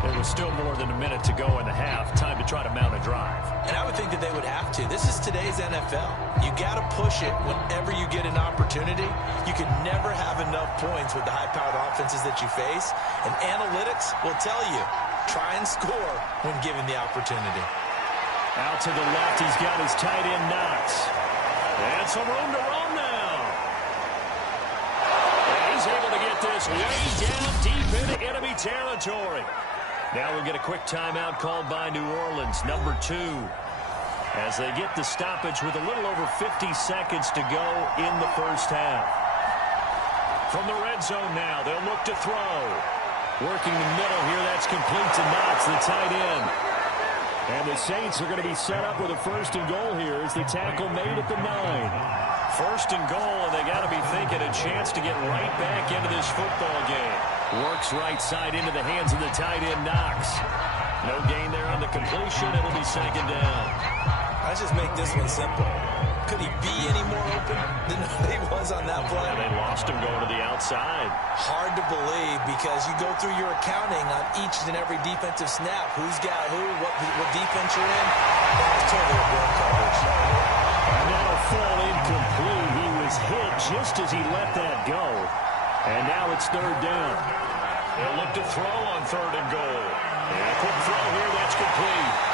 There was still more than a minute to go in the half. Time to try to mount a drive. And I would think that they would have to. This is today's NFL. You got to push it whenever you get an opportunity. You can never have enough points with the high-powered offenses that you face. And analytics will tell you, try and score when given the opportunity. Out to the left, he's got his tight end Knox. And some room to run now. And he's able to get this way down deep into enemy territory. Now we'll get a quick timeout called by New Orleans, number 2. as they get the stoppage with a little over 50 seconds to go in the first half. From the red zone now, they'll look to throw. Working the middle here, that's complete to Knox, the tight end. And the Saints are going to be set up with a first and goal here as the tackle made at the 9. First and goal, and they got to be thinking a chance to get right back into this football game. Works right side into the hands of the tight end, Knox. No gain there on the completion. It'll be second down. Let's just make this one simple. Could he be any more open than he was on that play? And they lost him going to the outside. Hard to believe because you go through your accounting on each and every defensive snap. Who's got who, what defense you're in. That's totally a blown coverage. And that'll fall incomplete. He was hit just as he let that go. And now it's third down. They'll look to throw on third and goal. And a quick throw here, that's complete.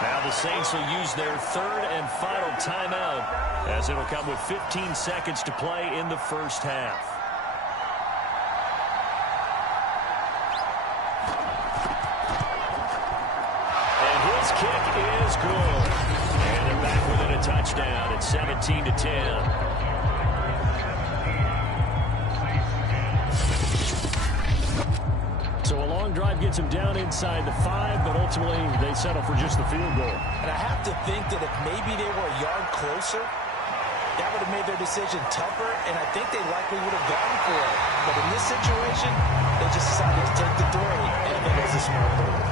Now the Saints will use their third and final timeout as it'll come with 15 seconds to play in the first half. And his kick is good. And they're back within a touchdown at 17-10. So a long drive gets him down inside the 5, but ultimately they settle for just the field goal. And I have to think that if maybe they were a yard closer, that would have made their decision tougher, and I think they likely would have gone for it. But in this situation, they just decided to take the 3, and I think it was a smart move.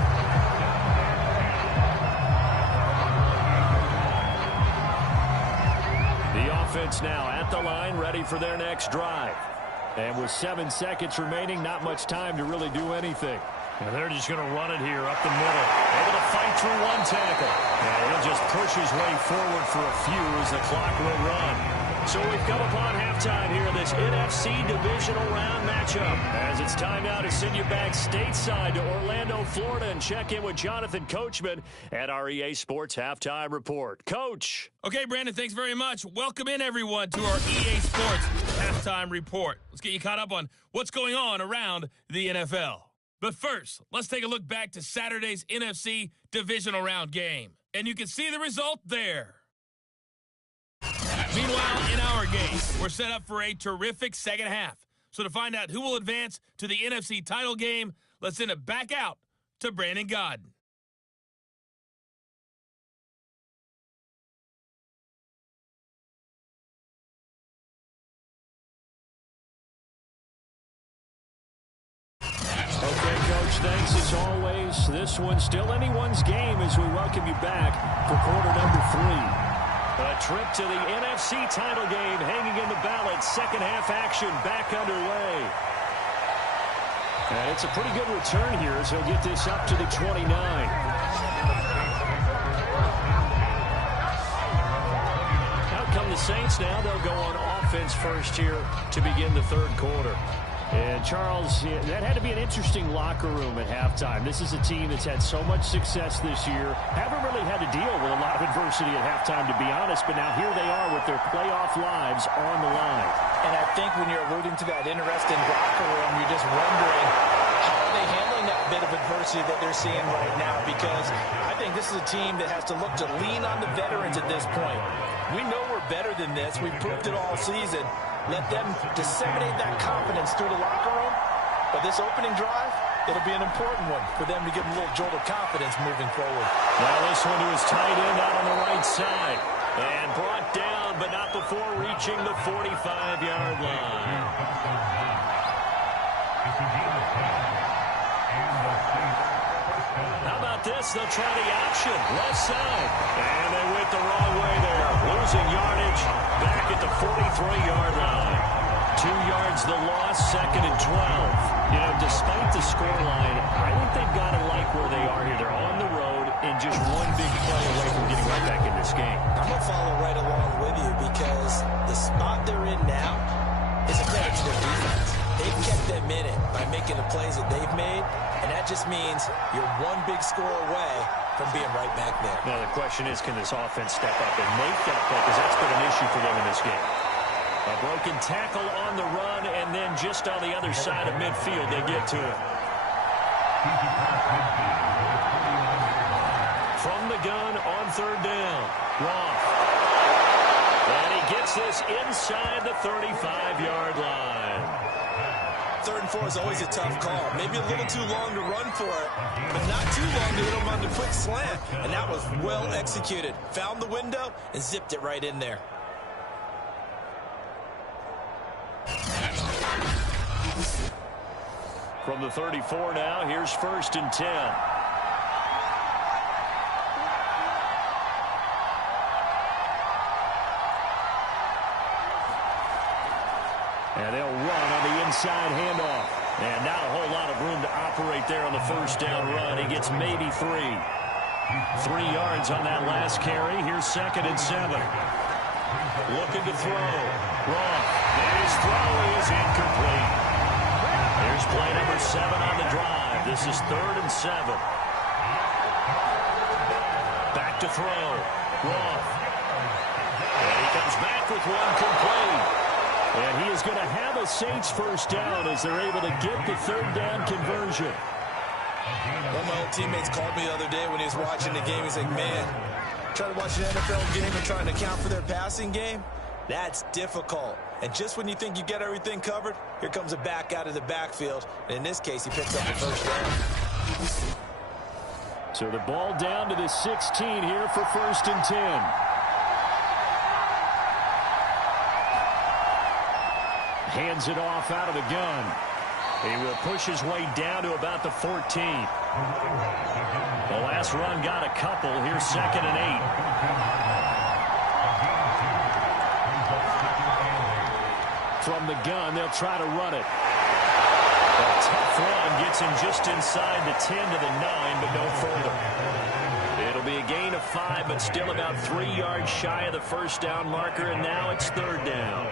The offense now at the line, ready for their next drive. And with 7 seconds remaining, not much time to really do anything. And they're just going to run it here up the middle. Able to fight through one tackle. And he'll just push his way forward for a few as the clock will run. So we've come upon halftime here in this NFC Divisional Round matchup. As it's time now to send you back stateside to Orlando, Florida, and check in with Jonathan Coachman at our EA Sports Halftime Report. Coach. Okay, Brandon, thanks very much. Welcome in, everyone, to our EA Sports Halftime Report. Let's get you caught up on what's going on around the NFL. But first, let's take a look back to Saturday's NFC Divisional Round game. And you can see the result there. Meanwhile, in our game, we're set up for a terrific second half. So to find out who will advance to the NFC title game, let's send it back out to Brandon Godden. Okay, Coach, thanks as always. This one's still anyone's game as we welcome you back for quarter number 3. A trip to the NFC title game hanging in the balance. Second half action back underway. And it's a pretty good return here as he'll get this up to the 29. Out come the Saints now. They'll go on offense first here to begin the third quarter. And, Charles, that had to be an interesting locker room at halftime. This is a team that's had so much success this year. Haven't really had to deal with a lot of adversity at halftime, to be honest. But now here they are with their playoff lives on the line. And I think when you're alluding to that interesting locker room, you're just wondering how are they handling that bit of adversity that they're seeing right now? Because I think this is a team that has to look to lean on the veterans at this point. We know we're better than this. We've proved it all season. Let them disseminate that confidence through the locker room. But this opening drive, it'll be an important one for them to get a little jolt of confidence moving forward. Now this one to his tight end out on the right side. And brought down, but not before reaching the 45-yard line. How about this? They'll try the option. Left side. And they went the wrong way there. Losing yardage back at the 43-yard line. 2 yards the loss, second and 12. You know, despite the scoreline, I think they've got to like where they are here. They're on the road and just one big play away from getting right back in this game. I'm going to follow right along with you because the spot they're in now is a credit to their defense. They've kept them in it by making the plays that they've made, and that just means you're one big score away from being right back there. Now the question is, can this offense step up and make that play? Because that's been an issue for them in this game. A broken tackle on the run, and then just on the other side of midfield, they get to it. From the gun on third down. Roth. And he gets this inside the 35-yard line. 3rd and 4 is always a tough call. Maybe a little too long to run for it, but not too long to hit him on the quick slant. And that was well executed. Found the window and zipped it right in there. From the 34 now, here's 1st and 10. And they'll run on the inside handoff. And not a whole lot of room to operate there on the 1st down run. He gets maybe 3. 3 yards on that last carry. Here's 2nd and 7. Looking to throw. Roth. And his throw is incomplete. Here's play number 7 on the drive. This is 3rd and 7. Back to throw. Roth. And he comes back with one complete. And he is going to have a Saints 1st down as they're able to get the 3rd down conversion. One of my old teammates called me the other day when he was watching the game. He's like, man, trying to watch an NFL game and trying to account for their passing game, that's difficult. And just when you think you get everything covered, here comes a back out of the backfield. And in this case, he picks up the 1st down. So the ball down to the 16 here for 1st and 10. Hands it off out of the gun. He will push his way down to about the 14. The last run got a couple. Here's 2nd and 8. From the gun, they'll try to run it. A tough run gets him just inside the 10 to the 9, but no further. It'll be a gain of 5, but still about 3 yards shy of the 1st down marker, and now it's 3rd down.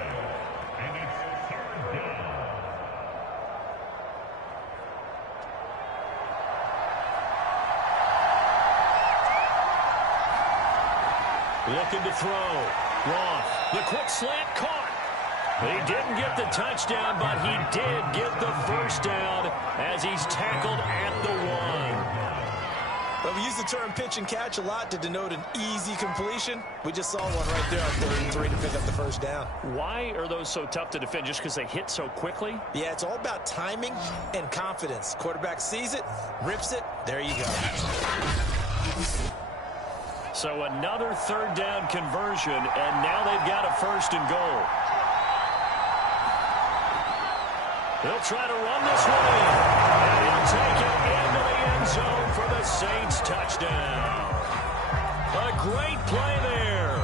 Looking to throw. Roth. The quick slant caught. He didn't get the touchdown, but he did get the 1st down as he's tackled at the 1. Well, we use the term pitch and catch a lot to denote an easy completion. We just saw one right there on 3rd and 3 to pick up the 1st down. Why are those so tough to defend? Just because they hit so quickly? Yeah, it's all about timing and confidence. Quarterback sees it, rips it, there you go. So another 3rd down conversion, and now they've got a 1st and goal. They'll try to run this one in, and he'll take it into the end zone for the Saints touchdown. A great play there.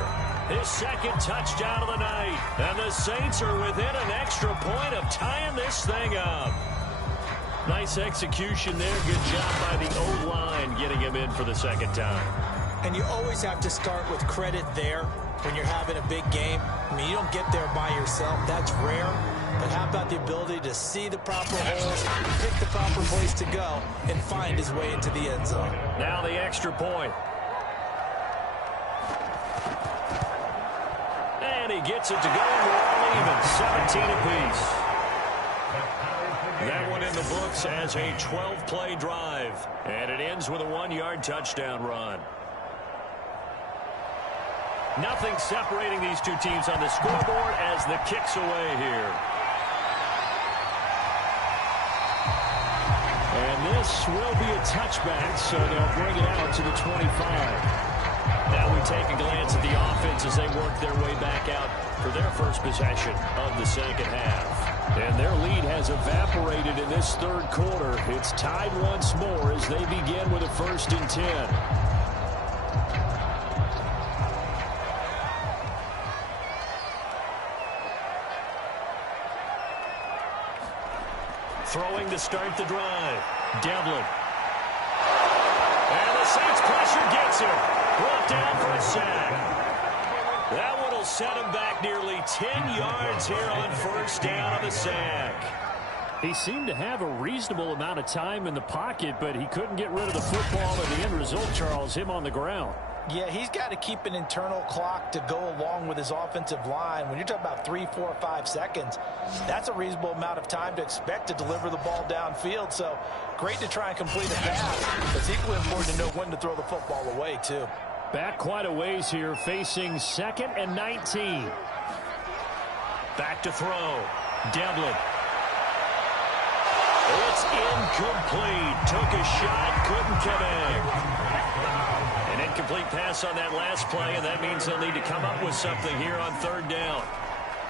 His 2nd touchdown of the night, and the Saints are within an extra point of tying this thing up. Nice execution there. Good job by the O-line getting him in for the 2nd time. And you always have to start with credit there when you're having a big game. I mean, you don't get there by yourself. That's rare. But how about the ability to see the proper holes, pick the proper place to go, and find his way into the end zone? Now the extra point. And he gets it to go. We're all even. 17 apiece. That one in the books as a 12-play drive. And it ends with a 1-yard touchdown run. Nothing separating these two teams on the scoreboard as the kick's away here. And this will be a touchback, so they'll bring it out to the 25. Now we take a glance at the offense as they work their way back out for their first possession of the 2nd half. And their lead has evaporated in this 3rd quarter. It's tied once more as they begin with a 1st and 10. Throwing to start the drive. Devlin. And the Saints pressure gets him. Brought down for a sack. That one will set him back nearly 10 yards here on 1st down on the sack. He seemed to have a reasonable amount of time in the pocket, but he couldn't get rid of the football, and the end result, Charles, him on the ground. Yeah, he's got to keep an internal clock to go along with his offensive line. When you're talking about 3, 4, 5 seconds, that's a reasonable amount of time to expect to deliver the ball downfield. So great to try and complete a pass. It's equally important to know when to throw the football away, too. Back quite a ways here, facing 2nd and 19. Back to throw. Devlin. It's incomplete. Took a shot, couldn't connect. An incomplete pass on that last play, and that means they'll need to come up with something here on 3rd down.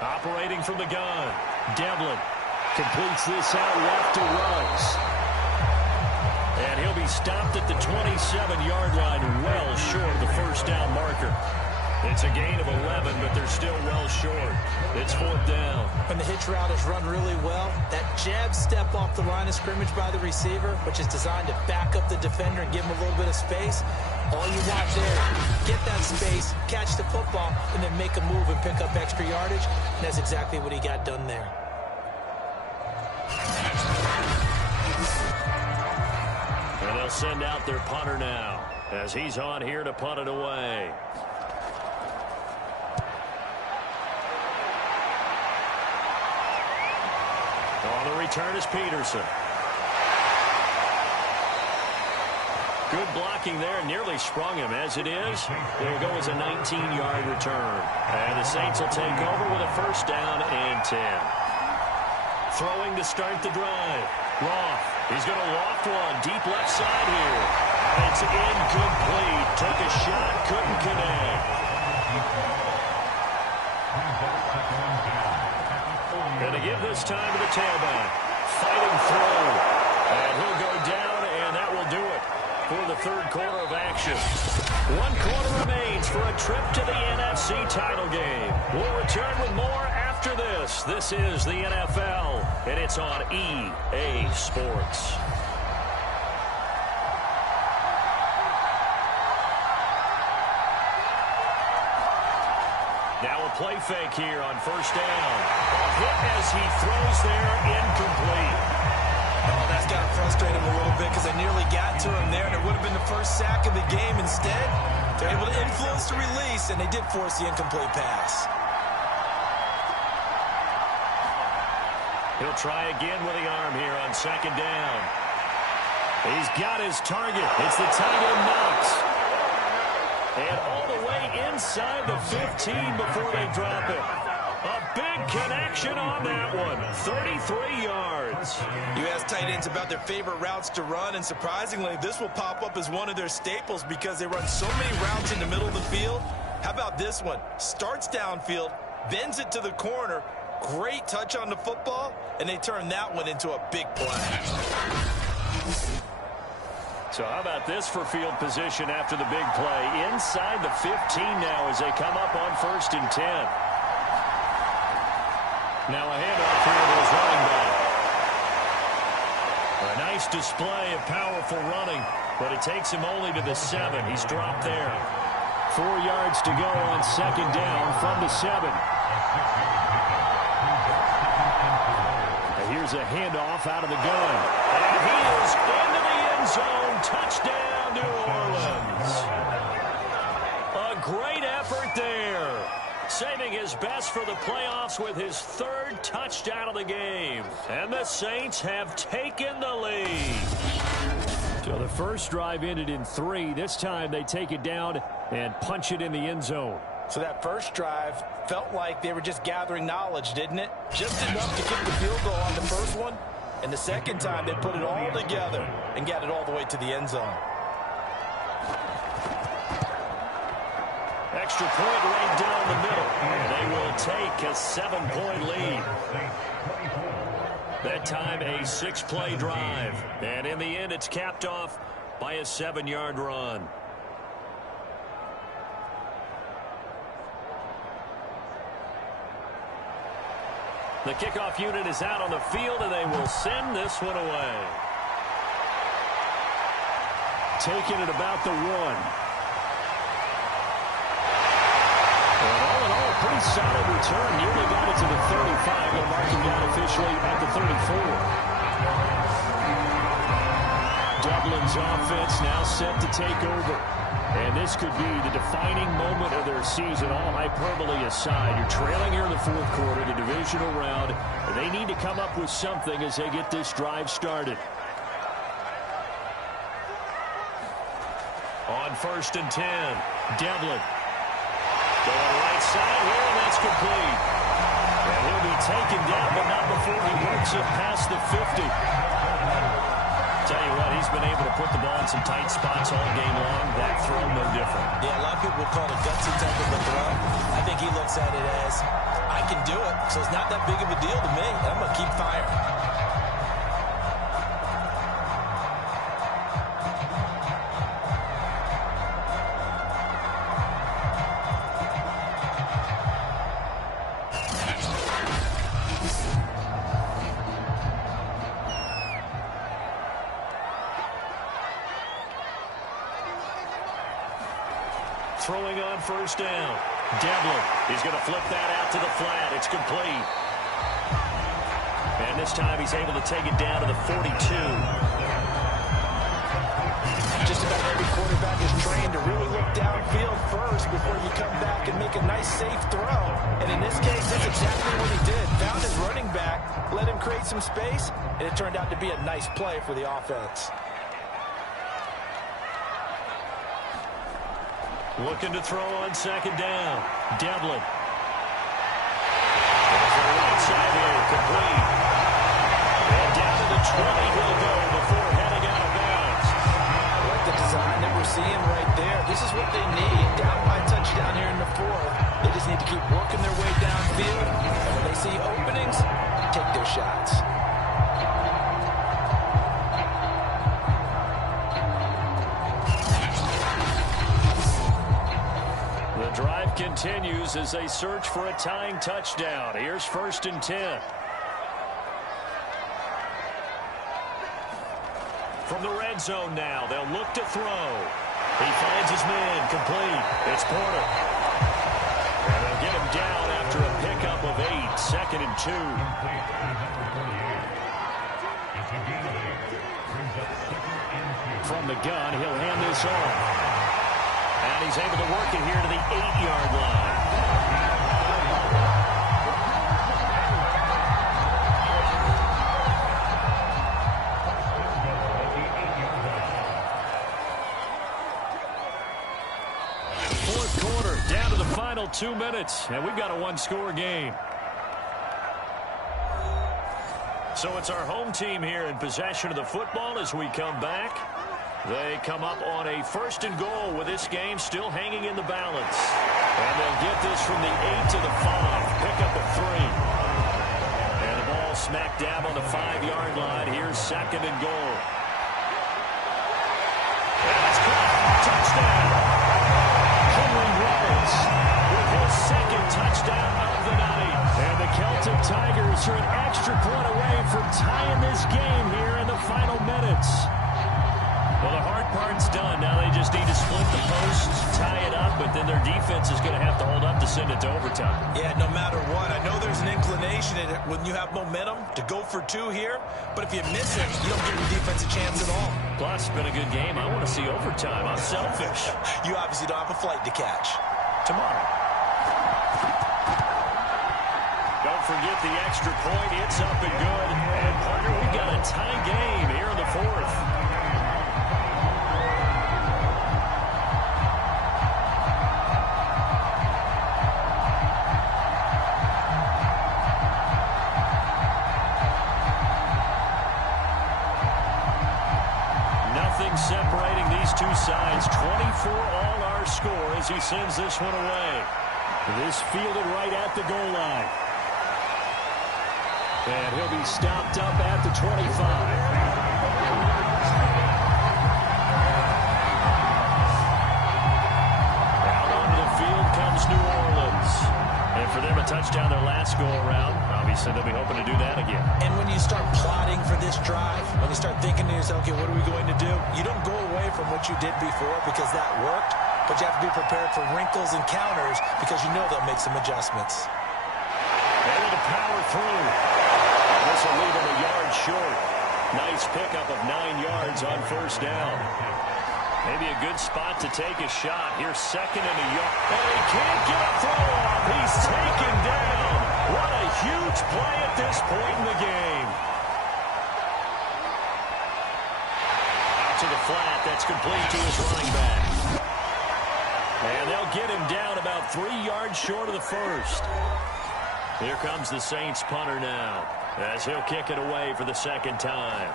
Operating from the gun. Devlin Completes this out left to Ruggs. And he'll be stopped at the 27-yard line, well short of the 1st down marker. It's a gain of 11, but they're still well short. It's 4th down. When the hitch route is run really well, that jab step off the line of scrimmage by the receiver, which is designed to back up the defender and give him a little bit of space, all you want there, get that space, catch the football, and then make a move and pick up extra yardage. And that's exactly what he got done there. And they'll send out their punter now as he's on here to punt it away. On the return is Peterson. Good blocking there, nearly sprung him. As it is, it'll go as a 19-yard return. And the Saints will take over with a 1st down and 10. Throwing to start the drive. Roth, he's going to loft one deep left side here. It's incomplete. Took a shot, couldn't connect. And to give this time to the tailback. Fighting through. And he'll go down, and that will do it for the 3rd quarter of action. 1 quarter remains for a trip to the NFC title game. We'll return with more after this. This is the NFL, and it's on EA Sports. Now a play fake here on 1st down. A hit as he throws there, incomplete. Oh, that's got to frustrate him a little bit because they nearly got to him there, and it would have been the 1st sack of the game. Instead, they're able to influence the release, and they did force the incomplete pass. He'll try again with the arm here on 2nd down. He's got his target. It's the tight end Knox. And all the way inside the 15 before they drop it. A big connection on that one. 33 yards. You ask tight ends about their favorite routes to run, and surprisingly, this will pop up as one of their staples because they run so many routes in the middle of the field. How about this one? Starts downfield, bends it to the corner, great touch on the football, and they turn that one into a big play. So how about this for field position after the big play? Inside the 15 now as they come up on 1st and 10. Now a handoff here to his running back. A nice display of powerful running, but it takes him only to the 7. He's dropped there. 4 yards to go on 2nd down from the 7. Here's a handoff out of the gun. And he is into the end zone. Touchdown, New Orleans. A great effort there. Saving his best for the playoffs with his 3rd touchdown of the game. And the Saints have taken the lead. So the first drive ended in 3. This time they take it down and punch it in the end zone. So that first drive felt like they were just gathering knowledge, didn't it? Just enough to kick the field goal on the first one. And the second time, they put it all together and got it all the way to the end zone. Extra point right down the middle. They will take a 7-point lead. That time, a 6-play drive. And in the end, it's capped off by a 7-yard run. The kickoff unit is out on the field, and they will send this one away. Taking it about the 1. And all in all, pretty solid return. Nearly got it to the 35. They'll mark him down officially at the 34. Dublin's offense now set to take over. And this could be the defining moment of their season, all hyperbole aside. You're trailing here in the fourth quarter, the divisional round, and they need to come up with something as they get this drive started. On 1st and 10, Devlin. Going right side here, and that's complete. And he'll be taken down, but not before he works it past the 50. Tell you what, he's been able to put the ball in some tight spots all game long. That throw, no different. Yeah, a lot of people will call it a gutsy type of a throw. I think he looks at it as, I can do it, so it's not that big of a deal to me. I'm going to keep firing. Throwing on 1st down. Devlin. He's going to flip that out to the flat. It's complete. And this time he's able to take it down to the 42. Just about every quarterback is trained to really look downfield first before you come back and make a nice, safe throw. And in this case, that's exactly what he did. Found his running back, let him create some space, and it turned out to be a nice play for the offense. Looking to throw on 2nd down. Devlin. Right side here, complete. And down to the 20 he'll go before heading out of bounds. I like the design that we're seeing right there. This is what they need. Down by a touchdown here in the 4th. They just need to keep working their way downfield. And when they see openings, take their shots. The drive continues as they search for a tying touchdown. Here's 1st and 10. From the red zone now, they'll look to throw. He finds his man, complete. It's Porter. And they'll get him down after a pickup of 8, 2nd and 2. From the gun, he'll hand this off. And he's able to work it here to the 8-yard line. Fourth quarter, down to the final 2 minutes, and we've got a one-score game. So it's our home team here in possession of the football as we come back. They come up on a 1st and goal with this game still hanging in the balance. And they'll get this from the 8 to the 5. Pick up a 3. And the ball smack dab on the 5-yard line. Here's 2nd and goal. And it's caught. Touchdown. Henry Rhodes with his 2nd touchdown of the night. And the Celtic Tigers are an extra point away from tying this game here in the final minutes. Well, the hard part's done. Now they just need to split the posts, tie it up, but then their defense is going to have to hold up to send it to overtime. Yeah, no matter what. I know there's an inclination in it when you have momentum to go for 2 here, but if you miss it, you don't give your defense a chance at all. Plus, it's been a good game. I want to see overtime. I'm selfish. You obviously don't have a flight to catch. Tomorrow. Don't forget the extra point. It's up and good. And, partner, we've got a tie game here in the 4th. Separating these two sides. 24 all our score as he sends this one away. This fielded right at the goal line. And he'll be stopped up at the 25. Out onto the field comes New Orleans. And for them a touchdown their last go-around. Obviously, they'll be hoping to do that again. And when you start plotting for this drive, when you start thinking to yourself, okay, what are we going to do? You don't go away from what you did before because that worked, but you have to be prepared for wrinkles and counters because you know they'll make some adjustments. Able to power through. This will leave him a yard short. Nice pickup of 9 yards on first down. Maybe a good spot to take a shot. Here's second and a yard. And he can't get a throw off. He's taken down. What a huge play at this point in the game. Out to the flat. That's complete to his running back. And they'll get him down about 3 yards short of the first. Here comes the Saints punter now, as he'll kick it away for the second time.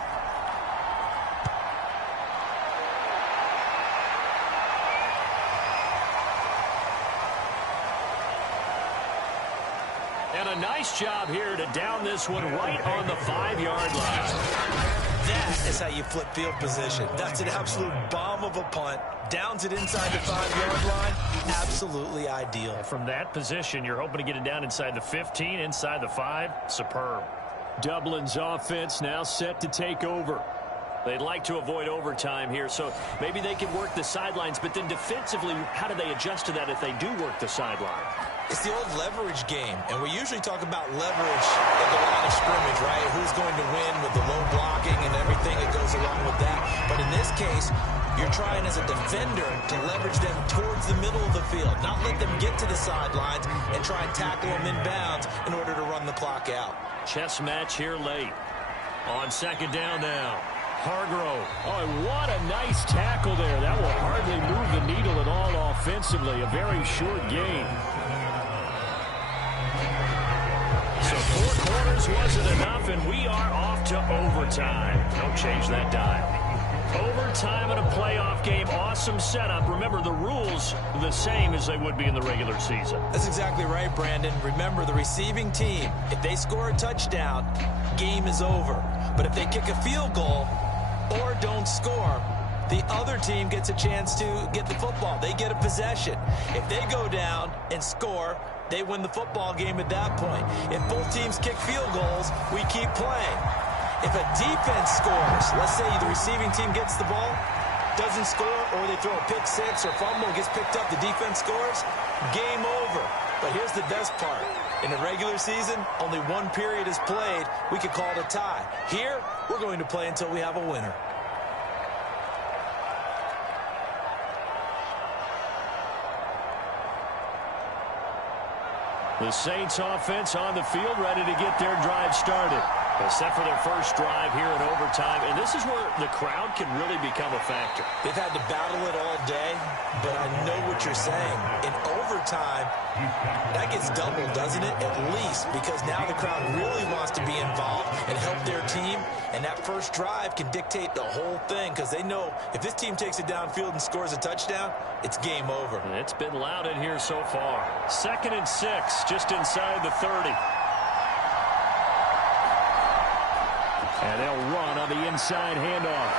And a nice job here to down this one right on the 5-yard line. That is how you flip field position. That's an absolute bomb of a punt. Downs it inside the 5-yard line. Absolutely ideal. From that position, you're hoping to get it down inside the 15, inside the 5. Superb. Dublin's offense now set to take over. They'd like to avoid overtime here, so maybe they can work the sidelines, but then defensively, how do they adjust to that if they do work the sideline? It's the old leverage game, and we usually talk about leverage at the line of scrimmage, right? Who's going to win with the low blocking and everything that goes along with that. But in this case, you're trying as a defender to leverage them towards the middle of the field, not let them get to the sidelines and try and tackle them in bounds in order to run the clock out. Chess match here late. On second down now. Hargrove. Oh, and what a nice tackle there. That will hardly move the needle at all offensively. A very short game. So 4 quarters wasn't enough, and we are off to overtime. Don't change that dial. Overtime in a playoff game. Awesome setup. Remember, the rules the same as they would be in the regular season. That's exactly right, Brandon. Remember, the receiving team, if they score a touchdown, game is over. But if they kick a field goal or don't score, the other team gets a chance to get the football. They get a possession. If they go down and score, they win the football game at that point. If both teams kick field goals, we keep playing. If a defense scores, let's say the receiving team gets the ball, doesn't score, or they throw a pick six or fumble, gets picked up, the defense scores, game over. But here's the best part. In the regular season, only one period is played. We could call it a tie. Here, we're going to play until we have a winner. The Saints offense on the field, ready to get their drive started. Except for their first drive here in overtime. And this is where the crowd can really become a factor. They've had to battle it all day, but I know what you're saying. In overtime, that gets doubled, doesn't it? At least, because now the crowd really wants to be involved and help their team. And that first drive can dictate the whole thing, because they know if this team takes it downfield and scores a touchdown, it's game over. And it's been loud in here so far. 2nd and 6, just inside the 30. And they'll run on the inside handoff.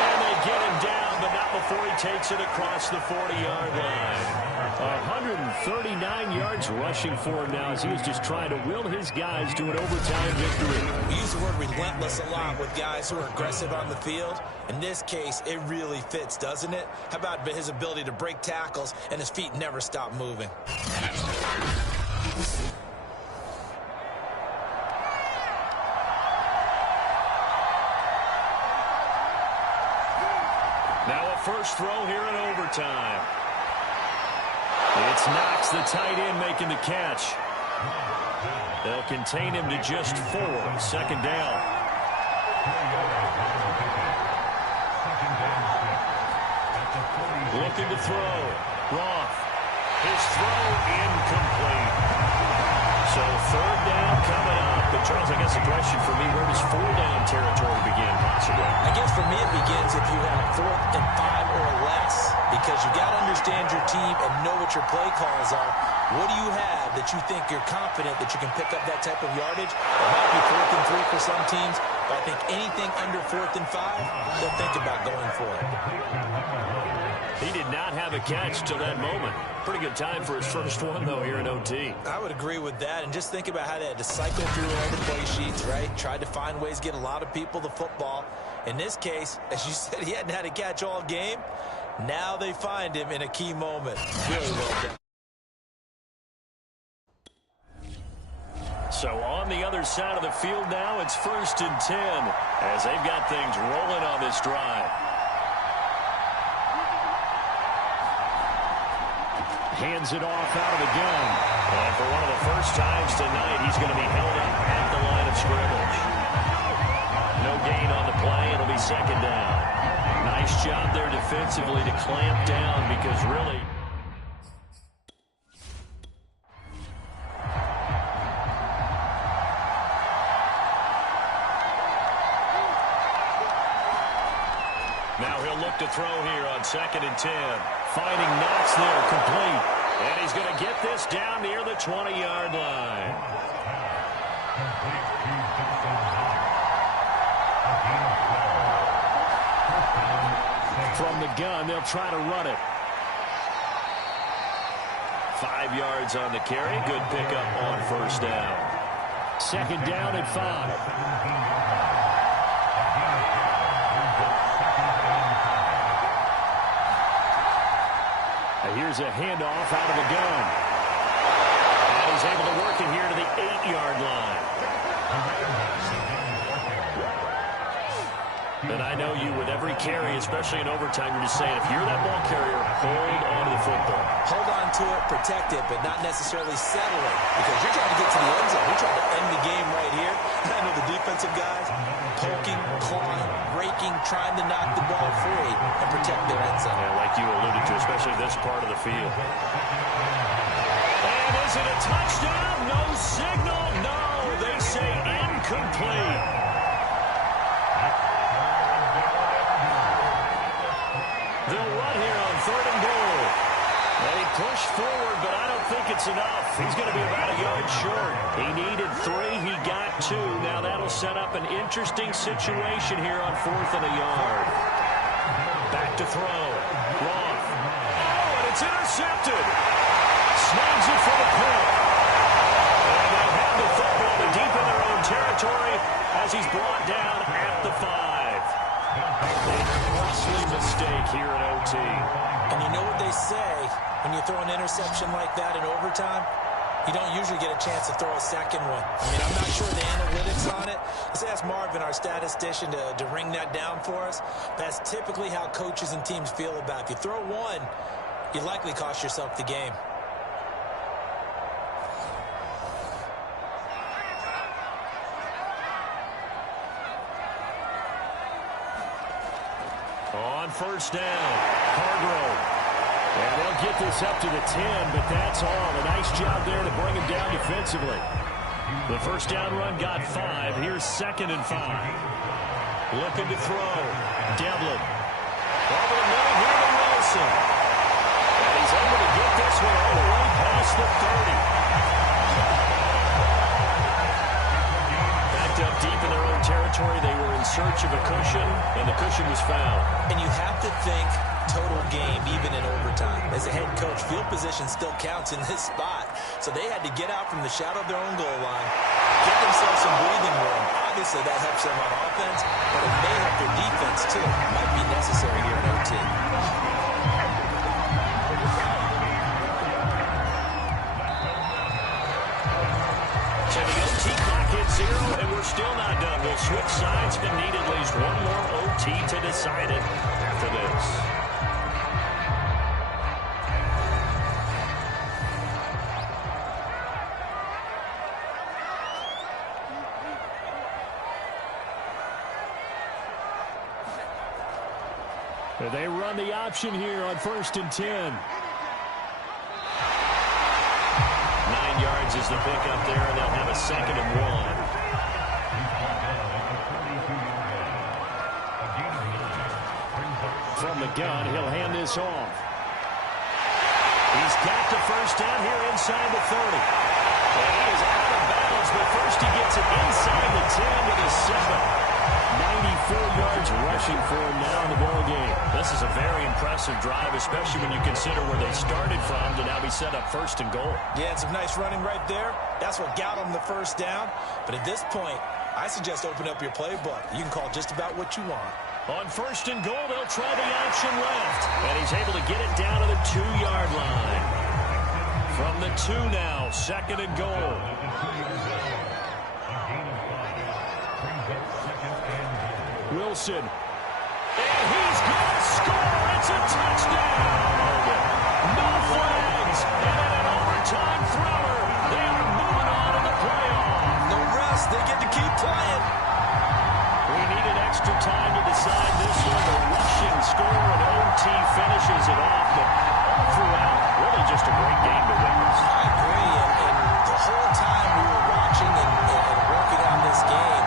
And they get him down, but not before he takes it across the 40-yard line. 139 yards rushing for him now as he was just trying to will his guys to an overtime victory. We use the word relentless a lot with guys who are aggressive on the field. In this case, it really fits, doesn't it? How about his ability to break tackles and his feet never stop moving? Now a first throw here in overtime. It's Knox, the tight end, making the catch. They'll contain him to just 4. 2nd down. Looking to throw. Roth. His throw incomplete. So 3rd down coming up. But Charles, I guess the question for me, where does 4-down territory begin possibly? I guess for me it begins if you have 4th and 5 or less, because you got to understand your team and know what your play calls are. What do you have that you think you're confident that you can pick up that type of yardage? It might be 4th and 3 for some teams, but I think anything under 4th and 5, they'll think about going for it. He did not have a catch till that moment. Pretty good time for his first one, though, here in OT. I would agree with that, and just think about how they had to cycle through all the play sheets, right? Tried to find ways to get a lot of people the football. In this case, as you said, he hadn't had a catch all game. Now they find him in a key moment. Really well done. So on the other side of the field now, it's 1st and 10 as they've got things rolling on this drive. Hands it off out of the gun. And for one of the first times tonight, he's going to be held up at the line of scrimmage. No gain on the play. It'll be 2nd down. Nice job there defensively to clamp down because really... Now he'll look to throw here on 2nd and 10. Finding Knox there, complete. And he's going to get this down near the 20-yard line. From the gun, they'll try to run it. 5 yards on the carry. Good pickup on 1st down. 2nd down and 5. Here's a handoff out of the gun. And he's able to work it here to the 8-yard line. And I know you, with every carry, especially in overtime, you're just saying, if you're that ball carrier, hold on to the football. Hold on to it, protect it, but not necessarily settle it, because you're trying to get to the end zone. You're trying to end the game right here. I know the defensive guys poking, clawing, raking, trying to knock the ball free and protect their end zone. Yeah, like you alluded to, especially this part of the field. And is it a touchdown? No signal. No, they say incomplete. They'll run here on 3rd and goal. They push forward, but I don't think it's enough. He's going to be about a yard short. He needed 3. He got 2. Now that'll set up an interesting situation here on 4th and a yard. Back to throw. Roth. Oh, and it's intercepted. Snags it for the pick. And they'll have the football deep in their own territory as he's brought down at the 5. A costly mistake here in OT. And you know what they say, when you throw an interception like that in overtime, you don't usually get a chance to throw a second one. I mean, I'm not sure the analytics on it. Let's ask Marvin, our statistician, to ring that down for us. That's typically how coaches and teams feel about it. If you throw one, you likely cost yourself the game. On 1st down, Hargrove. And they'll get this up to the 10, but that's all. A nice job there to bring him down defensively. The 1st down run got 5. Here's 2nd and 5. Looking to throw. Devlin. Over the middle here to Wilson. And he's able to get this one all the way past the 30. Backed up deep in their own territory. They were in search of a cushion, and the cushion was found. And you have to think total game, even in overtime. As a head coach, field position still counts in this spot. So they had to get out from the shadow of their own goal line, get themselves some breathing room. Obviously, that helps them on offense, but it may help their defense, too. Might be necessary here in OT. So the OT clock hits 0, and we're still not done. We'll switch sides and need at least one more OT to decide it after this. They run the option here on 1st and 10. 9 yards is the pickup there, and they'll have a 2nd and 1. From the gun, he'll hand this off. He's got the 1st down here inside the 30. And he is out of bounds, but first he gets it inside the 10 with his 7. 94 yards rushing for him now in the ball game. This is a very impressive drive, especially when you consider where they started from to now be set up 1st and goal. Yeah, and some nice running right there. That's what got them the 1st down. But at this point, I suggest open up your playbook. You can call just about what you want. On 1st and goal, they'll try the option left. And he's able to get it down to the 2-yard line. From the 2 now, 2nd and goal. Wilson. And he's going to score. It's a touchdown. No flags. And an overtime thrower. They are moving on in the playoff. No rest. They get to keep playing. We needed extra time to decide this one. The rushing score and OT finishes it off. But all throughout, really just a great game to witness. I agree. And the whole time we were watching and working on this game,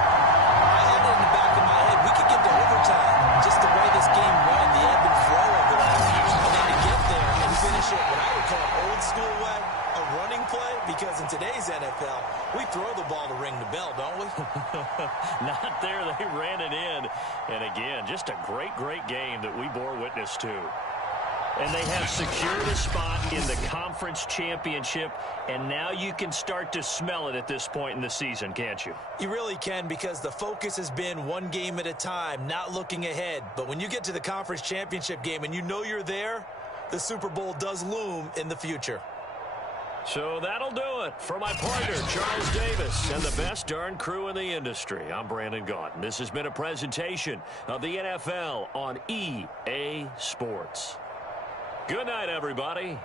I had it in the back of my head. We could get to overtime. Just the way this game went, the ebb and flow of it all. And then to get there and finish it what I would call old school way, a running play. Because in today's NFL, we throw the ball to ring the bell, don't we? Not there. They ran it in. And again, just a great, great game that we bore witness to. And they have secured a spot in the conference championship, and now you can start to smell it at this point in the season, can't you? You really can, because the focus has been one game at a time, not looking ahead. But when you get to the conference championship game and you know you're there, the Super Bowl does loom in the future. So that'll do it. For my partner, Charles Davis, and the best darn crew in the industry, I'm Brandon Gaudin. This has been a presentation of the NFL on EA Sports. Good night, everybody.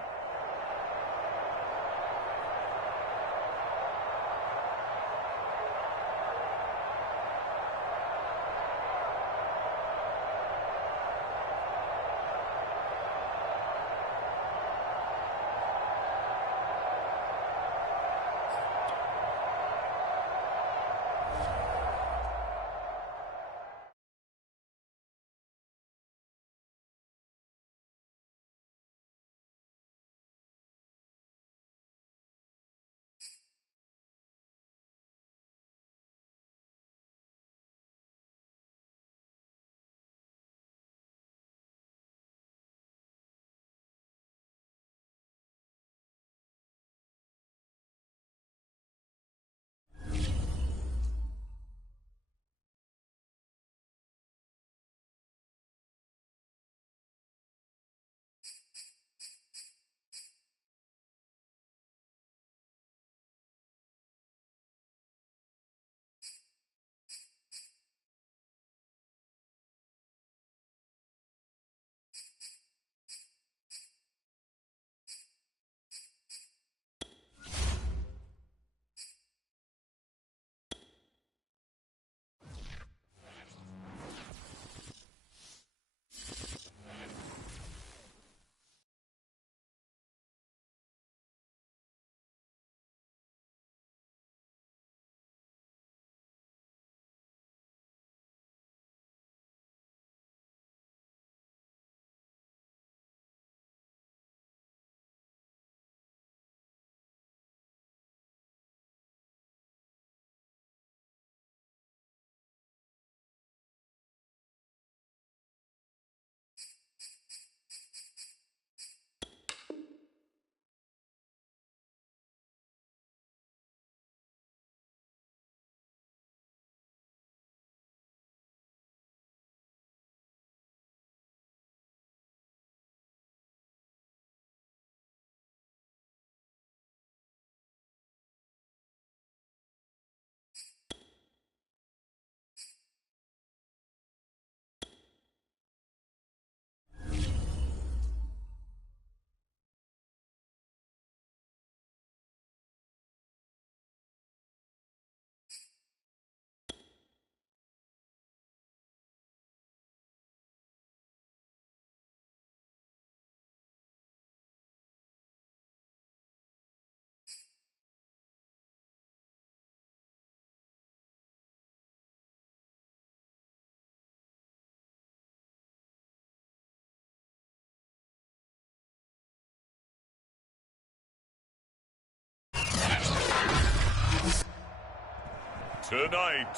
Tonight,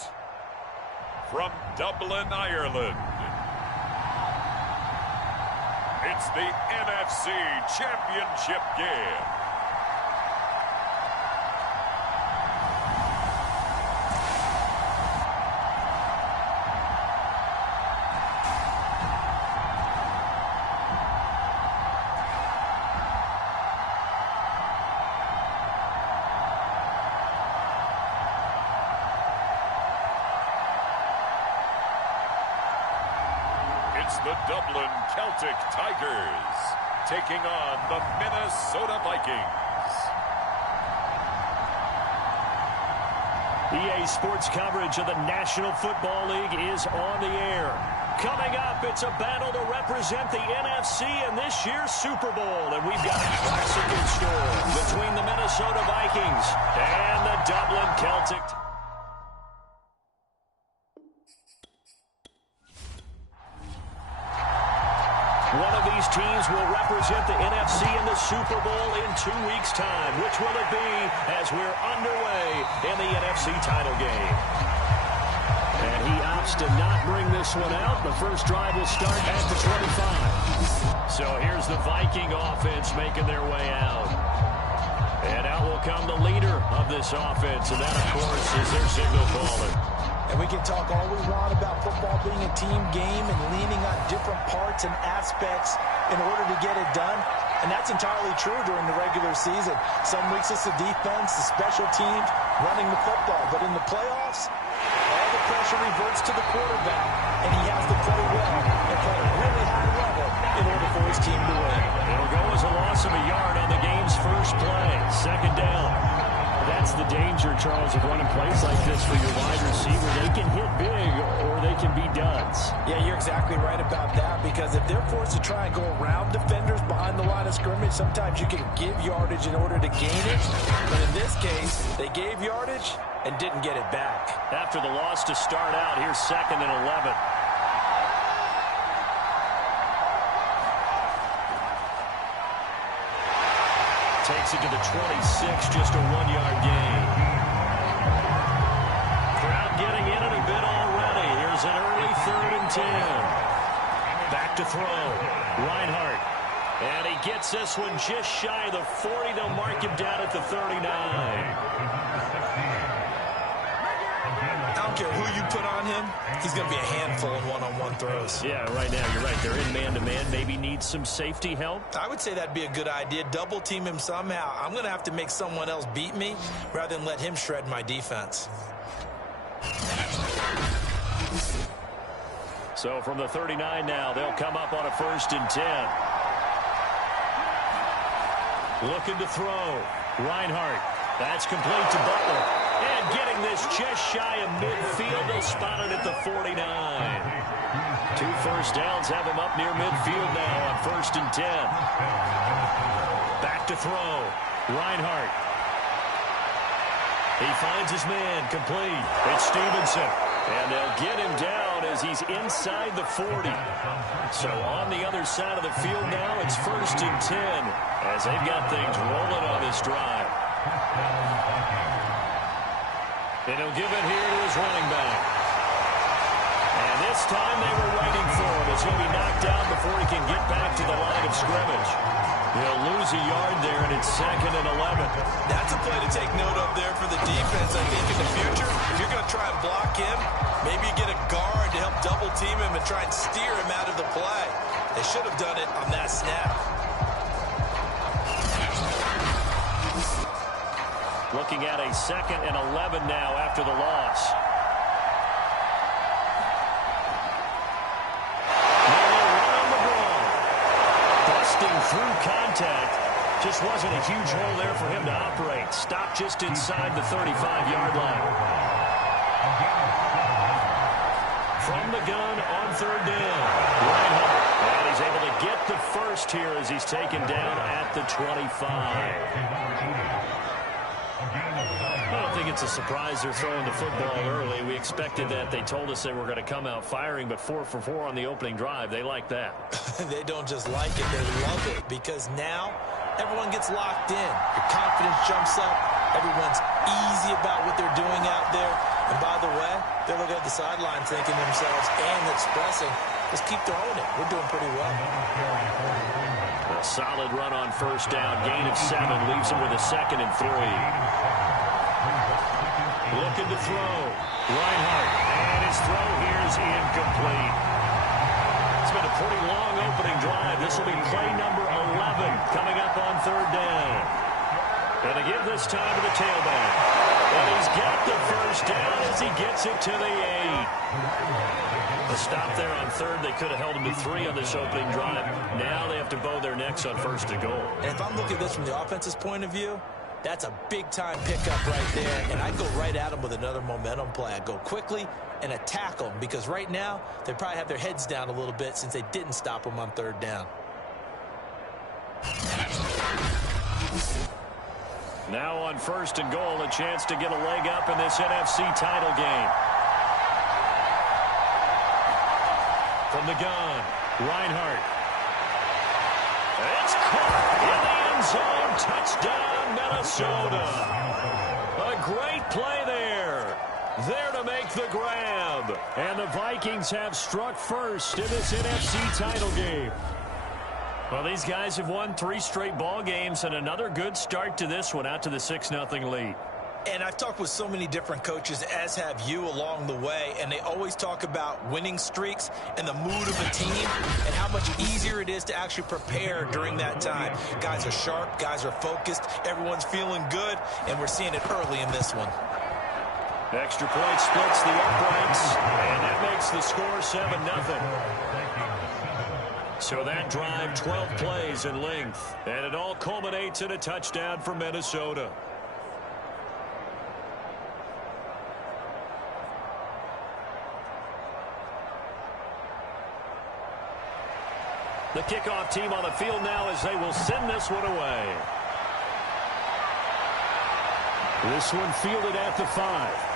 from Dublin, Ireland, it's the NFC Championship game. the Dublin Celtic Tigers taking on the Minnesota Vikings. EA Sports coverage of the National Football League is on the air. Coming up, it's a battle to represent the NFC in this year's Super Bowl. And we've got a classic in store between the Minnesota Vikings and the Dublin Celtic. One of these teams will represent the NFC in the Super Bowl in 2 weeks' time. Which will it be as we're underway in the NFC title game? And he opts to not bring this one out. The first drive will start at the 25. So here's the Viking offense making their way out. And out will come the leader of this offense. And that, of course, is their signal caller. And we can talk all we want about football being a team game and leaning on different parts and aspects in order to get it done. And that's entirely true during the regular season. Some weeks it's the defense, the special teams, running the football. But in the playoffs, all the pressure reverts to the quarterback, and he has to play well and play at a really high level in order for his team to win. It'll go as a loss of a yard on the game's first play. Second down. That's the danger, Charles, of running plays like this for your wide receiver. They can hit big or they can be duds. Yeah, you're exactly right about that, because if they're forced to try and go around defenders behind the line of scrimmage, sometimes you can give yardage in order to gain it. But in this case, they gave yardage and didn't get it back. After the loss to start out, here's 2nd and 11. Takes it to the 26, just a 1-yard gain. Crowd getting in it a bit already. Here's an early 3rd and 10. Back to throw. Reinhardt. And he gets this one just shy of the 40. They'll mark him down at the 39. I don't care who you put on him, he's going to be a handful in one-on-one throws. Yeah, right now, you're right. They're in man-to-man. Maybe needs some safety help. I would say that'd be a good idea. Double team him somehow. I'm going to have to make someone else beat me rather than let him shred my defense. So from the 39 now, they'll come up on a 1st and 10. Looking to throw. Reinhardt. That's complete to Butler. And getting this just shy of midfield. They'll spot it at the 49. 2 first downs have him up near midfield now on 1st and 10. Back to throw. Reinhardt. He finds his man complete. It's Stevenson. And they'll get him down as he's inside the 40. So on the other side of the field now, it's 1st and 10 as they've got things rolling on this drive. And he'll give it here to his running back. And this time they were waiting for him as he'll be knocked down before he can get back to the line of scrimmage. He'll lose a yard there, and it's 2nd and 11. That's a play to take note of there for the defense. I think in the future, if you're going to try and block him, maybe you get a guard to help double team him and try and steer him out of the play. They should have done it on that snap. Looking at a 2nd and 11 now after the loss. Now they'll run on the ball. Busting through contact. Just wasn't a huge hole there for him to operate. Stopped just inside the 35-yard line. From the gun on 3rd down. Reinhardt. And he's able to get the first here as he's taken down at the 25. I don't think it's a surprise they're throwing the football early. We expected that. They told us they were going to come out firing, but 4 for 4 on the opening drive. They like that. They don't just like it, they love it, because now everyone gets locked in. Your confidence jumps up. Everyone's easy about what they're doing out there. And by the way, they're looking at the sideline thinking to themselves and expressing, let's keep throwing it. We're doing pretty well. A solid run on 1st down. Gain of 7 leaves him with a 2nd and 3. Looking to throw. Reinhardt. And his throw here is incomplete. It's been a pretty long opening drive. This will be play number 11 coming up on 3rd down. And to give this time to the tailback. And he's got the first down as he gets it to the 8. A stop there on third. They could have held him to 3 on this opening drive. Now they have to bow their necks on first and goal. And if I'm looking at this from the offense's point of view, that's a big-time pickup right there. And I go right at him with another momentum play. I go quickly and attack them because right now they probably have their heads down a little bit since they didn't stop him on third down. Now on first and goal, a chance to get a leg up in this NFC title game. From the gun, Reinhardt. It's caught in the end zone. Touchdown, Minnesota. A great play there. There to make the grab. And the Vikings have struck first in this NFC title game. Well, these guys have won 3 straight ball games and another good start to this one out to the 6-0 lead. And I've talked with so many different coaches, as have you, along the way, and they always talk about winning streaks and the mood of a team and how much easier it is to actually prepare during that time. Guys are sharp, guys are focused, everyone's feeling good, and we're seeing it early in this one. Extra point splits the uprights, and that makes the score 7-0. So that drive, 12 plays in length, and it all culminates in a touchdown for Minnesota. The kickoff team on the field now as they will send this one away. This one fielded at the 5.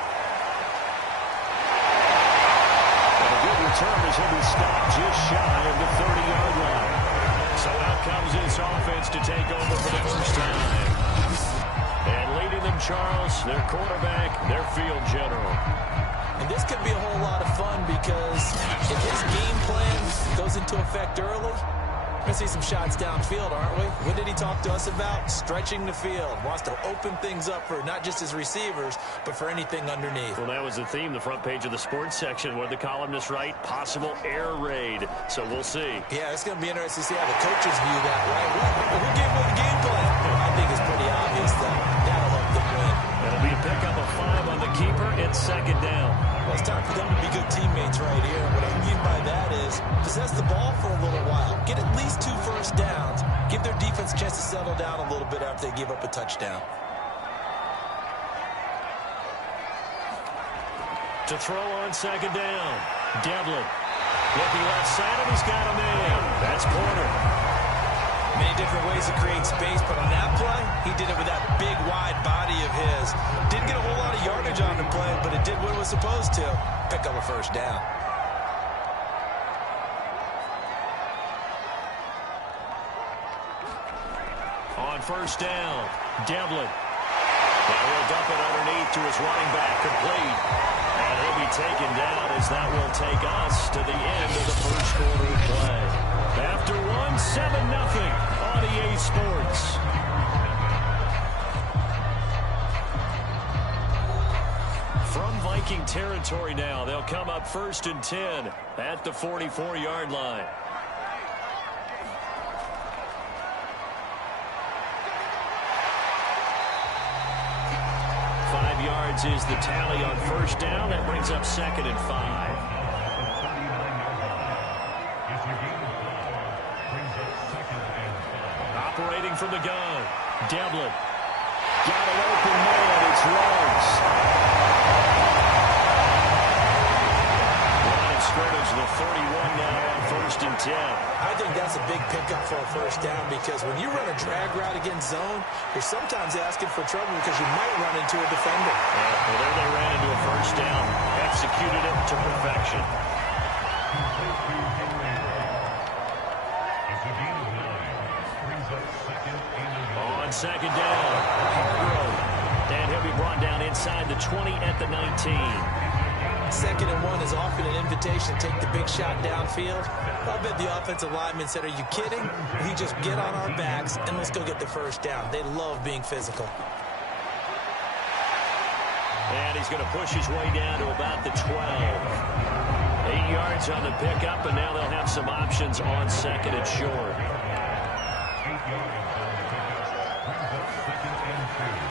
Return as he'll be stopped just shy of the 30-yard line. So out comes this offense to take over for the first time. And leading them, Charles, their quarterback, their field general. And this could be a whole lot of fun because if his game plan goes into effect early, we're going to see some shots downfield, aren't we? What did he talk to us about? Stretching the field. Wants to open things up for not just his receivers, but for anything underneath. Well, that was the theme, the front page of the sports section, where the columnists write, possible air raid. So we'll see. Yeah, it's going to be interesting to see how the coaches view that, right? Who gave away the game plan? I think it's pretty obvious that that'll help them win. It'll be a pickup of 5 on the keeper. It's second down. Well, it's time for them to be good teammates right here. What I mean by that is possess the ball for a little while. Get at least 2 first downs. Give their defense a chance to settle down a little bit after they give up a touchdown. To throw on second down. Devlin. Looking left side, and he's got a man. That's Porter. Many different ways to create space, but on that play, he did it with that big, wide body of his. Didn't get a whole lot of yardage on the play, but it did what it was supposed to. Pick up a first down. On first down, Devlin. Now he'll dump it underneath to his running back, complete. And he'll be taken down as that will take us to the end of the first quarter of play. After 7-0 on EA Sports. From Viking territory now, they'll come up 1st and 10 at the 44-yard line. Yards is the tally on first down. That brings up 2nd and 5. Operating from the gun, Devlin. Got an open man. It's Rhodes. Line of scrimmage, the 31 now on 1st and 10. I think that's a big pickup for a first down because when you run a drag route against zone, you're sometimes asking for trouble because you might run into a defender. Well, there they ran into a first down, executed it to perfection. On second down, Hargrove. And he'll be brought down inside the 20 at the 19. 2nd and 1 is often an invitation to take the big shot downfield. I bet the offensive lineman said, are you kidding? We just get on our backs and let's go get the first down. They love being physical. And he's going to push his way down to about the 12. 8 yards on the pickup, and now they'll have some options on 2nd and short.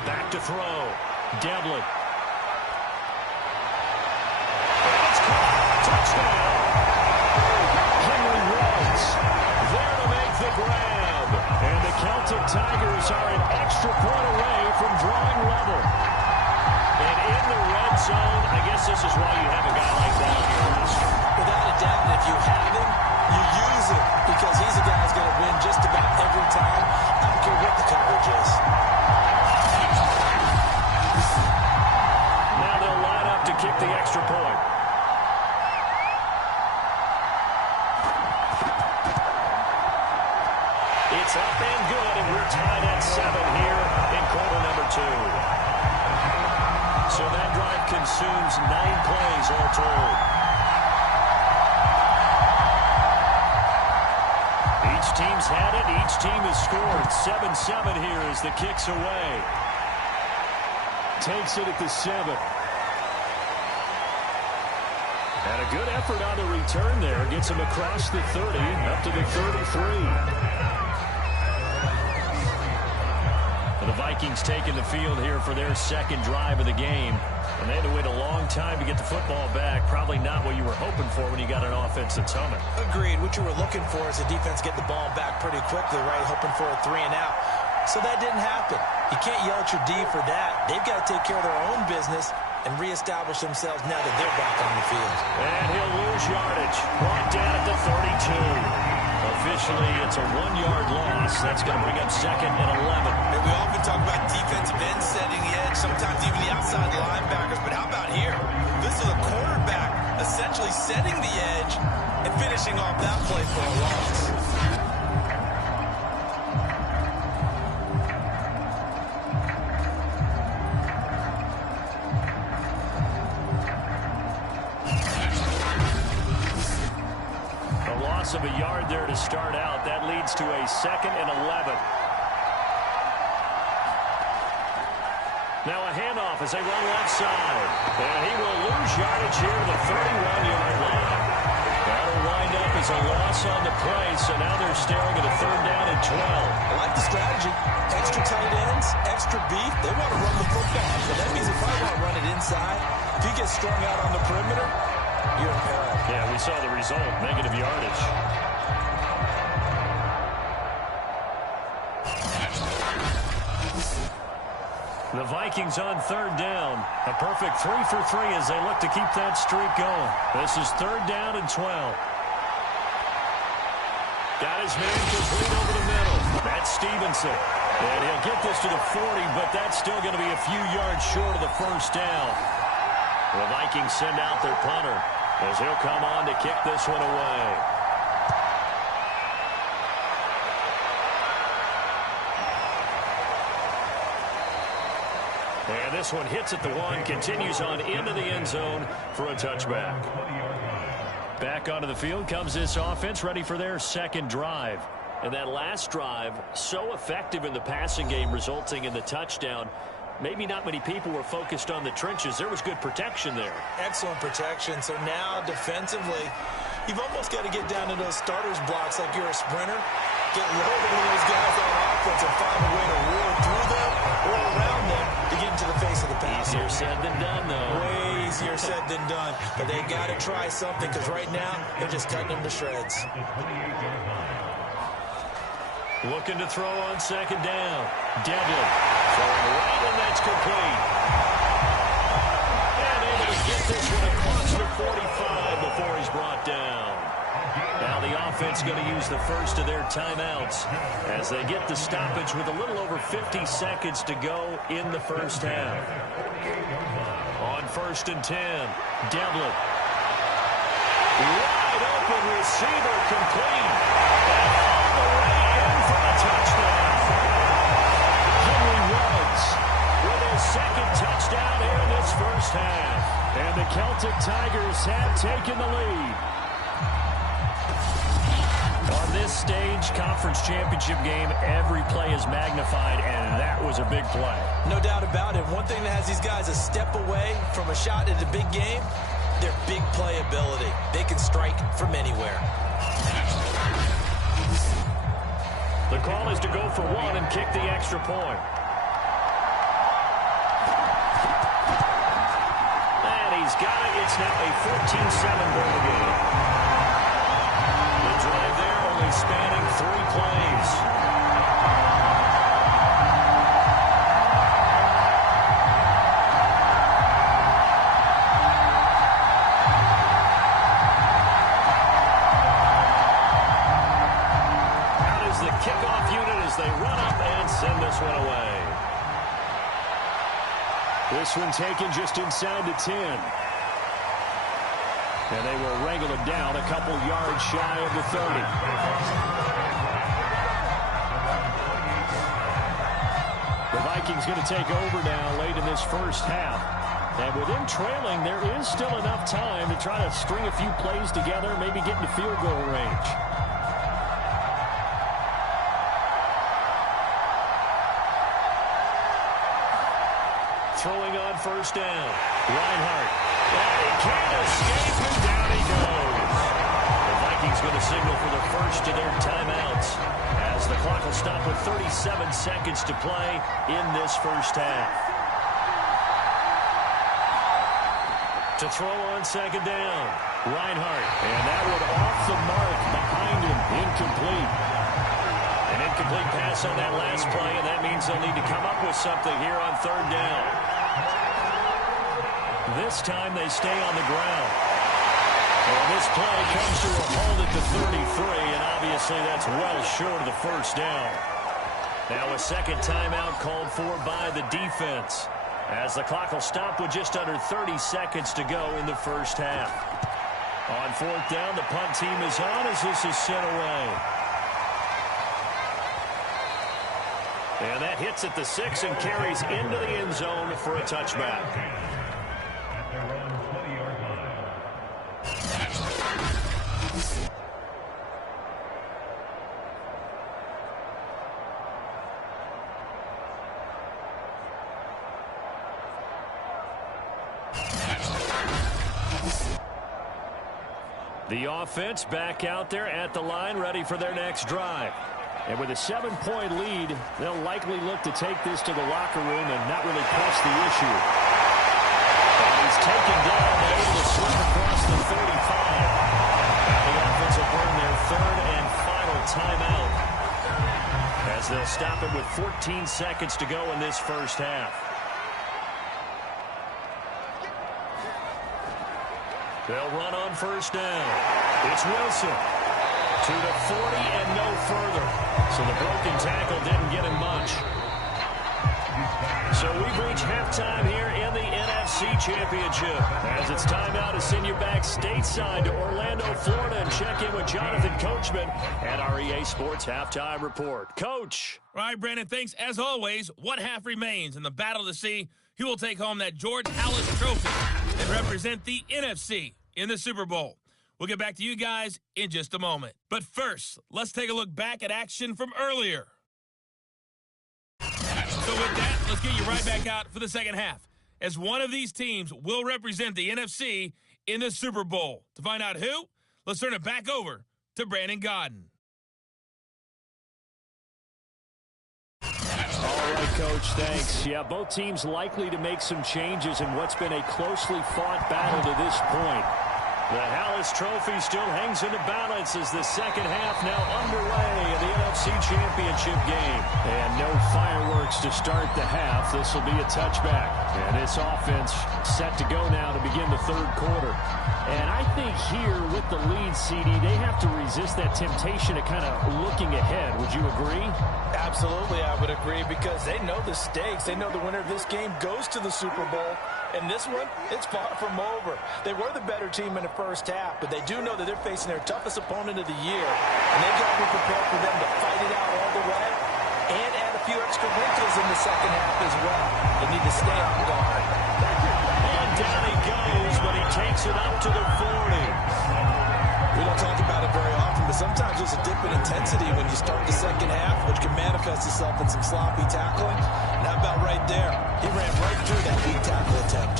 Back to throw. Devlin. Touchdown. Henry Ruggs there to make the grab. And the Celtic Tigers are an extra point away from drawing level. And in the red zone, I guess this is why you have a guy like that on your roster. Without a doubt, if you have him, you use him because he's a guy who's going to win just about every time. I don't care what the coverage is. Now they'll line up to kick the extra point. It's up and good, and we're tied at 7 here in quarter number 2. So that drive consumes 9 plays all told. Each team's had it. Each team has scored. 7-7 here as the kick's away. Takes it at the 7. And a good effort on the return there. Gets him across the 30, up to the 33. The Vikings taking the field here for their second drive of the game. And they had to wait a long time to get the football back. Probably not what you were hoping for when you got an offense that's humming. Agreed. What you were looking for is the defense get the ball back pretty quickly, right? Hoping for a 3 and out. So that didn't happen. You can't yell at your D for that. They've got to take care of their own business and reestablish themselves now that they're back on the field. And he'll lose yardage. Brought down at the 32. Officially, it's a 1-yard loss. That's going to bring up 2nd and 11. And we often talk about defensive ends setting the edge, sometimes even the outside linebackers. But how about here? This is a quarterback essentially setting the edge and finishing off that play for a loss. Of a yard there to start out. That leads to a 2nd and 11. Now a handoff as they run left side. And he will lose yardage here to the 31-yard line. That'll wind up as a loss on the play, so now they're staring at a 3rd down and 12. I like the strategy. Extra tight ends, extra beef. They want to run the football. So that means they probably want to run it inside. If he gets strung out on the perimeter, you're in peril. Yeah, we saw the result. Negative yardage. The Vikings on 3rd down. A perfect 3 for 3 as they look to keep that streak going. This is 3rd down and 12. Got his man complete over the middle. That's Stevenson. And he'll get this to the 40, but that's still going to be a few yards short of the 1st down. The Vikings send out their punter as he'll come on to kick this one away. And this one hits at the 1, continues on into the end zone for a touchback. Back onto the field comes this offense, ready for their 2nd drive. And that last drive, so effective in the passing game, resulting in the touchdown. Maybe not many people were focused on the trenches. There was good protection there. Excellent protection. So now defensively, you've almost got to get down to those starters blocks like you're a sprinter. Get low to those guys on offense and find a way to roar through them or around them to get into the face of the pass. Easier said than done, though. Way easier said than done. But they've got to try something because right now they're just cutting them to shreds. Looking to throw on 2nd down. Devlin throwing right, and that's complete. And able to get this one across the 45 before he's brought down. Now the offense going to use the first of their timeouts as they get the stoppage with a little over 50 seconds to go in the 1st half. On 1st and 10, Devlin. Wide open receiver complete. And all the way in for a touchdown. Henry Ruggs with his 2nd touchdown here in this 1st half. And the Celtic Tigers have taken the lead. On this stage, conference championship game, every play is magnified, and that was a big play. No doubt about it. One thing that has these guys a step away from a shot at a big game, their big play ability. They can strike from anywhere. The call is to go for 1 and kick the extra point. And he's got it It's now a 14-7 ball game. The drive there only spanning 3 plays. Out is the kickoff unit as they run up and send this one away. This one taken just inside the 10. And they will wrangle him down a couple yards shy of the 30. The Vikings going to take over now late in this first half. And with them trailing, there is still enough time to try to string a few plays together, maybe get into field goal range. Throwing on first down. Reinhardt. And he can't escape, and down he goes. The Vikings going to signal for the first of their timeouts as the clock will stop with 37 seconds to play in this first half. To throw on second down. Reinhardt. And that one off the mark behind him. Incomplete. An incomplete pass on that last play, and that means they'll need to come up with something here on third down. This time they stay on the ground. And this play comes to a halt at the 33, and obviously that's well short of the first down. Now a second timeout called for by the defense, as the clock will stop with just under 30 seconds to go in the first half. On fourth down, the punt team is on as this is sent away. And that hits at the 6 and carries into the end zone for a touchback. The offense back out there at the line, ready for their next drive. And with a 7-point lead, they'll likely look to take this to the locker room and not really press the issue. And he's taken down and able to slip across the 35. Now the offense will burn their third and final timeout, as they'll stop it with 14 seconds to go in this first half. They'll run on first down. It's Wilson. To the 40 and no further. So the broken tackle didn't get him much. So we've reached halftime here in the NFC Championship, as it's time now to send you back stateside to Orlando, Florida, and check in with Jonathan Coachman at our EA Sports Halftime Report. Coach. All right, Brandon, thanks. As always, one half remains in the battle to see who will take home that George Halas Trophy and represent the NFC in the Super Bowl. We'll get back to you guys in just a moment. But first, let's take a look back at action from earlier. So with that, let's get you right back out for the second half, as one of these teams will represent the NFC in the Super Bowl. To find out who, let's turn it back over to Brandon Godden. All right, Coach, thanks. Yeah, both teams likely to make some changes in what's been a closely fought battle to this point. The Halas Trophy still hangs in the balance as the second half now underway in the NFC Championship game. And no fireworks to start the half. This will be a touchback. And this offense set to go now to begin the third quarter. And I think here with the lead, CD, they have to resist that temptation of kind of looking ahead. Would you agree? Absolutely, I would agree, because they know the stakes. They know the winner of this game goes to the Super Bowl. And this one, it's far from over. They were the better team in the first half, but they do know that they're facing their toughest opponent of the year. And they've got to be prepared for them to fight it out all the way and add a few extra wrinkles in the second half as well. They need to stay on guard. And down he goes, but he takes it up to the 40. We don't talk about it very often, but sometimes there's a dip in intensity when you start the second half, which can manifest itself in some sloppy tackling. And how about right there? He ran right through that weak tackle attempt.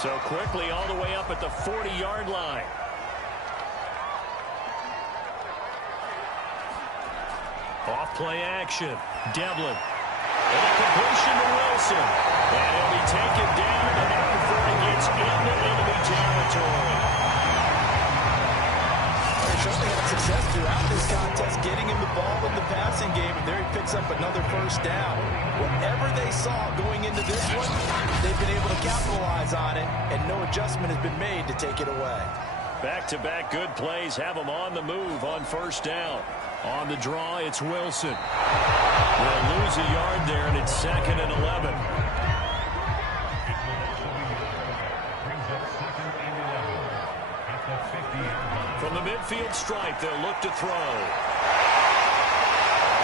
So quickly all the way up at the 40-yard line. Play action. Devlin. And a completion to Wilson. And he'll be taken down at the mark before he gets into enemy territory. They're certainly had success throughout this contest, getting him the ball in the passing game, and there he picks up another first down. Whatever they saw going into this one, they've been able to capitalize on it, and no adjustment has been made to take it away. Back-to-back good plays have him on the move on first down. On the draw, it's Wilson. They'll lose a yard there, and it's 2nd and 11. From the midfield stripe, they'll look to throw.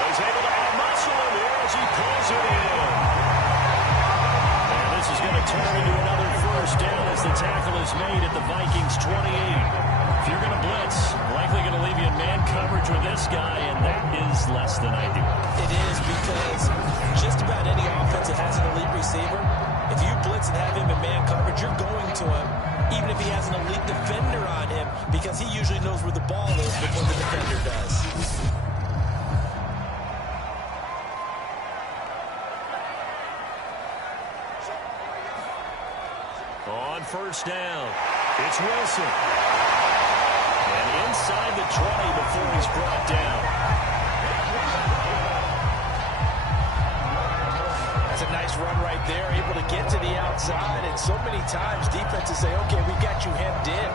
He's able to add muscle in there as he pulls it in. And this is going to turn into another first down as the tackle is made at the Vikings' 28. If you're going to blitz, likely going to leave you in man coverage with this guy, and that is less than ideal. It is, because just about any offense that has an elite receiver, if you blitz and have him in man coverage, you're going to him, even if he has an elite defender on him, because he usually knows where the ball is before the defender does. On first down, it's Wilson. And inside the 20 before he's brought down. That's a nice run right there, able to get to the outside, and so many times defenses say, okay, we got you hemmed in.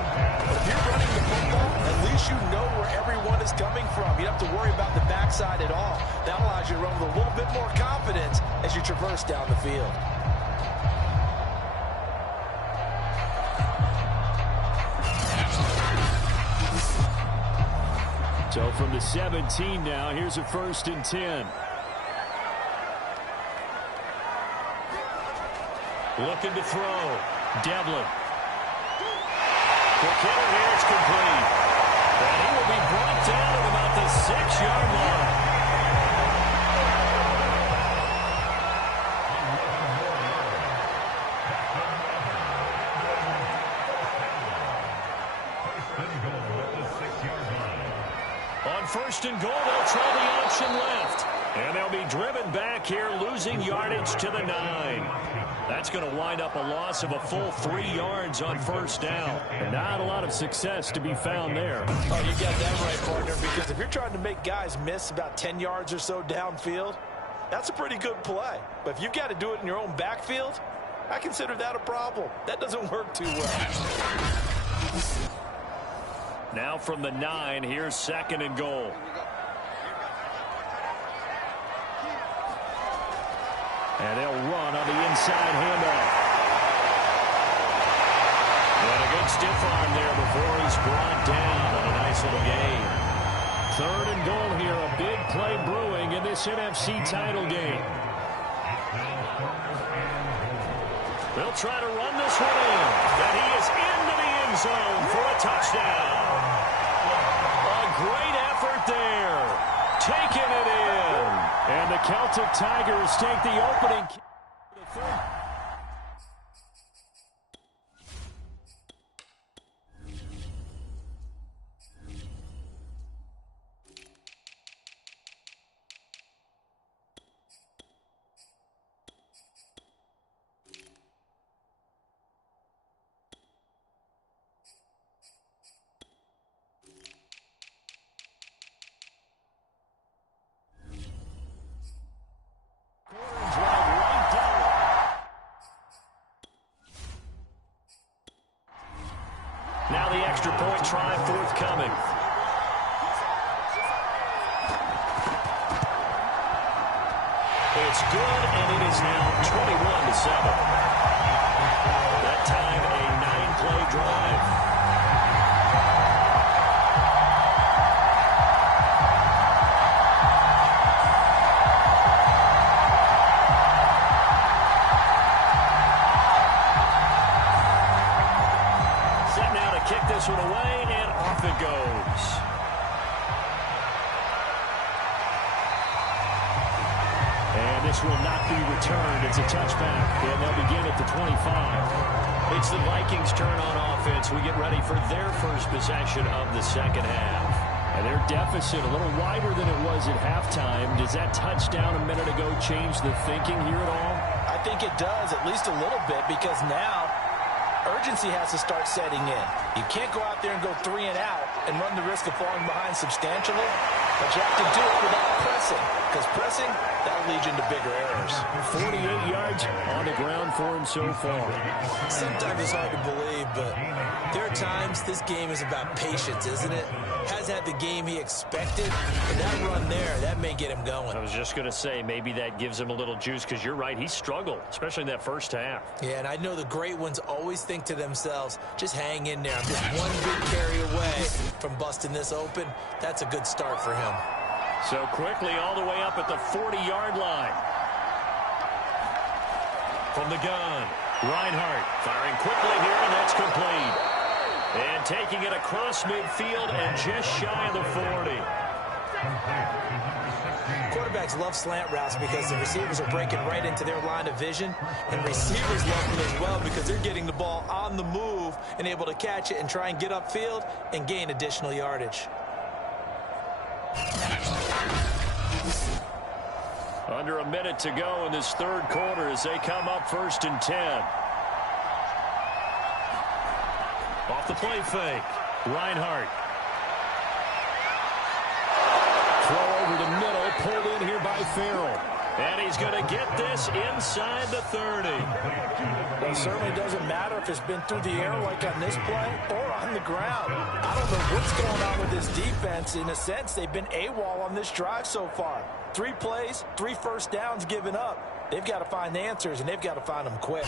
But if you're running the football, at least you know where everyone is coming from. You don't have to worry about the backside at all. That allows you to run with a little bit more confidence as you traverse down the field. So from the 17 now, here's a 1st and 10. Looking to throw. Devlin. Quick hitter here, it's complete. And he will be brought down at about the 6-yard line. On 1st and goal, they'll try the option left. And they'll be driven back here, losing yardage to the 9. That's going to wind up a loss of a full 3 yards on first down. And not a lot of success to be found there. Oh, you got that right, partner, because if you're trying to make guys miss about 10 yards or so downfield, that's a pretty good play. But if you've got to do it in your own backfield, I consider that a problem. That doesn't work too well. Now from the 9, here's 2nd and goal. And they'll run on the inside handoff. And a good stiff arm there before he's brought down on a nice little gain. 3rd and goal here, a big play brewing in this NFC title game. They'll try to run this one in. And he is into the end zone for a touchdown. A great effort there. Taking it in. And the Celtic Tigers take the opening. Now the extra point try forthcoming. It's good, and it is now 21-7. That time a 9-play drive. Kick this one away, and off it goes. And this will not be returned. It's a touchback, and they'll begin at the 25. It's the Vikings' turn on offense. We get ready for their first possession of the second half. And their deficit a little wider than it was at halftime. Does that touchdown a minute ago change the thinking here at all? I think it does, at least a little bit, because now urgency has to start setting in. You can't go out there and go 3 and out and run the risk of falling behind substantially, but you have to do it without pressing, because pressing, that'll lead you into bigger errors. 48 yards on the ground for him so far. Sometimes it's hard to believe, but there are times this game is about patience, isn't it? Has had the game he expected, but that run there, that may get him going. I was just going to say, maybe that gives him a little juice, because you're right, he struggled, especially in that first half. Yeah, and I know the great ones always think to themselves, just hang in there. I'm just one big carry away from busting this open. That's a good start for him. So quickly all the way up at the 40-yard line. From the gun, Reinhardt firing quickly here, and that's complete. And taking it across midfield and just shy of the 40. Quarterbacks love slant routes because the receivers are breaking right into their line of vision, and receivers love them as well because they're getting the ball on the move and able to catch it and try and get upfield and gain additional yardage. Under a minute to go in this third quarter as they come up 1st and 10. Off the play fake, Reinhardt. Throw over the middle, pulled in here by Farrell. And he's going to get this inside the 30. Well, it certainly doesn't matter if it's been through the air like on this play or on the ground. I don't know what's going on with this defense. In a sense, they've been AWOL on this drive so far. 3 plays, 3 first downs given up. They've got to find the answers, and they've got to find them quick.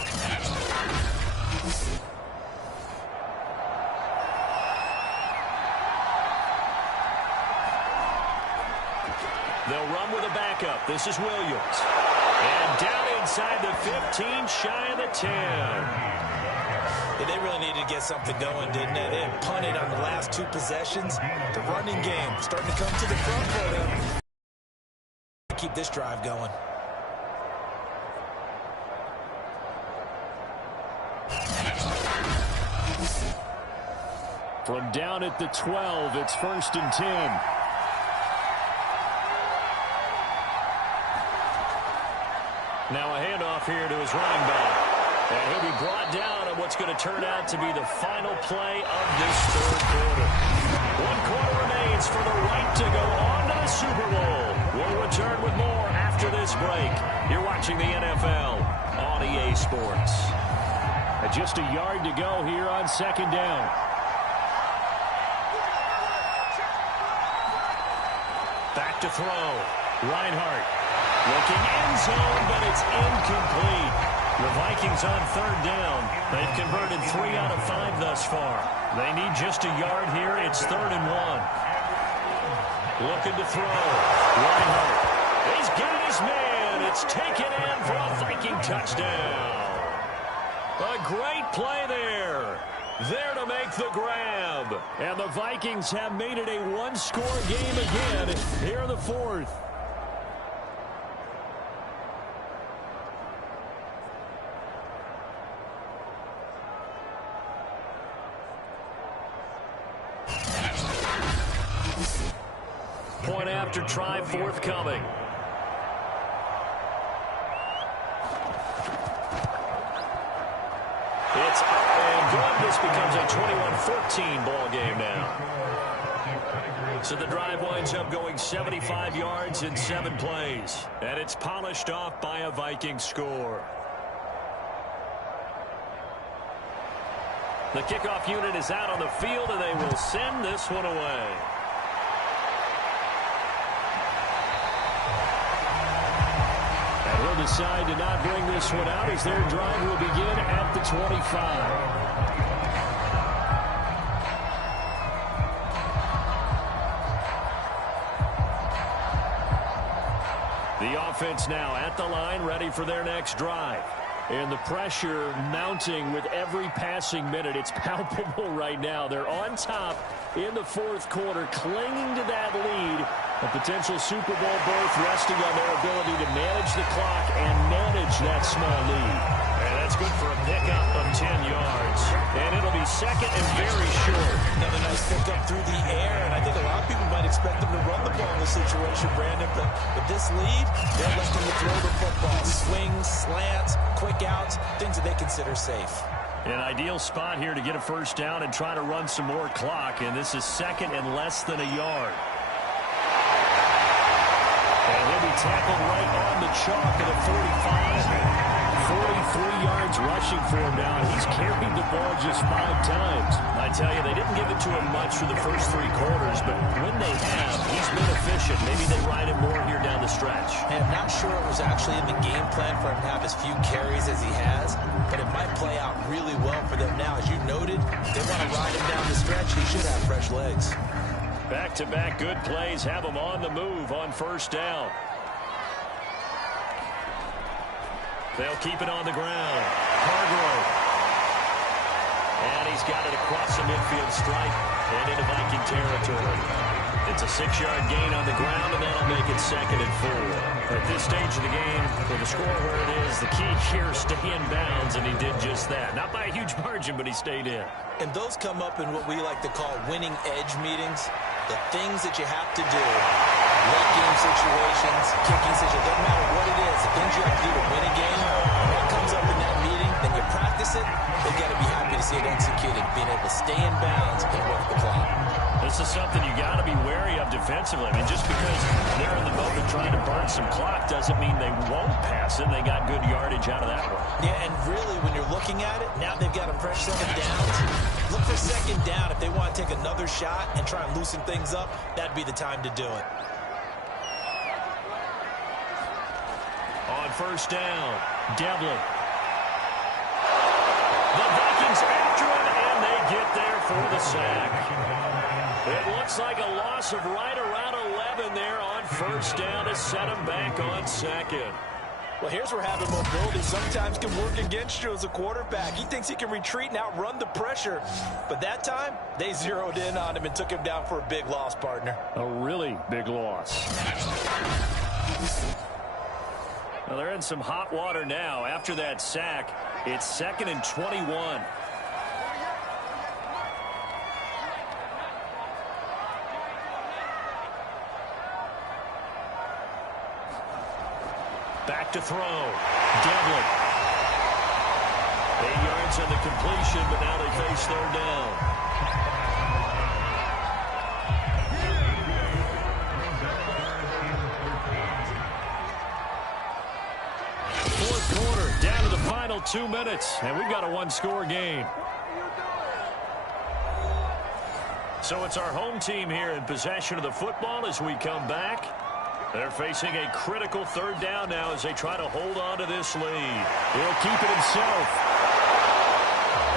They'll run with a backup. This is Williams. And down inside the 15, shy of the 10. Yeah, they really needed to get something going, didn't they? They had punted on the last 2 possessions. The running game starting to come to the front for them. Keep this drive going. From down at the 12, it's 1st and 10. Now a handoff here to his running back. And he'll be brought down on what's going to turn out to be the final play of this third quarter. 1 quarter remains for the right to go on to the Super Bowl. We'll return with more after this break. You're watching the NFL on EA Sports. And just a yard to go here on 2nd down. Back to throw. Reinhardt. Looking end zone, but it's incomplete. The Vikings on 3rd down. They've converted 3 out of 5 thus far. They need just a yard here. It's 3rd and 1. Looking to throw. Reinhardt. He's got his man. It's taken in for a Viking touchdown. A great play there. There to make the grab. And the Vikings have made it a 1-score game again here in the 4th. Point after try forthcoming. It's up and good. This becomes a 21-14 ball game now. So the drive winds up going 75 yards in 7 plays. And it's polished off by a Viking score. The kickoff unit is out on the field, and they will send this one away. He'll decide to not bring this one out as their drive will begin at the 25. The offense now at the line, ready for their next drive. And the pressure mounting with every passing minute. It's palpable right now. They're on top in the 4th quarter, clinging to that lead. A potential Super Bowl berth resting on their ability to manage the clock and manage that small lead. And That's good for a pickup of 10 yards. And it'll be second and very short. Another nice pickup through the air, and I think a lot of people might expect them to run the ball in this situation, Brandon, but with this lead, they're electing to throw the football. Swings, slants, quick outs, things that they consider safe. An ideal spot here to get a first down and try to run some more clock, and this is second and less than a yard. And he'll be tackled right on the chalk at the 45. 43 yards rushing for him now. He's carried the ball just 5 times. I tell you, they didn't give it to him much for the first 3 quarters, but when they have, he's been efficient. Maybe they ride him more here down the stretch. And I'm not sure it was actually in the game plan for him to have as few carries as he has, but it might play out really well for them now. As you noted, if they want to ride him down the stretch, he should have fresh legs. Back-to-back good plays have him on the move on first down. They'll keep it on the ground. Hargrove. And he's got it across the midfield stripe and into Viking territory. It's a 6-yard gain on the ground, and that'll make it second and 4. At this stage of the game, with the score where it is, the key here, stay in bounds, and he did just that. Not by a huge margin, but he stayed in. And those come up in what we like to call winning edge meetings. The things that you have to do, late game situations, kicking situations, doesn't matter what it is, the things you have to do to win a game, when that comes up in that meeting, then you practice it, they've got to be happy to see it executed, being able to stay in bounds and work the clock. This is something you got to be wary of defensively. I mean, just because they're in the moment trying to burn some clock doesn't mean they won't pass it. They got good yardage out of that one. Yeah, and really, when you're looking at it, now they've got a fresh 7 downs. Look for second down. If they want to take another shot and try and loosen things up, that'd be the time to do it. On first down, Devlin. The Vikings after him, and they get there for the sack. It looks like a loss of right around 11 there on first down to set him back on second. Well, here's where having mobility sometimes can work against you as a quarterback. He thinks he can retreat and outrun the pressure. But that time, they zeroed in on him and took him down for a big loss, partner. A really big loss. Well, they're in some hot water now. After that sack, it's second and 21. Back to throw. Devlin. 8 yards on the completion, but now they face third down. Fourth quarter, down to the final 2 minutes, and we've got a 1-score game. So it's our home team here in possession of the football as we come back. They're facing a critical third down now as they try to hold on to this lead. He'll keep it himself.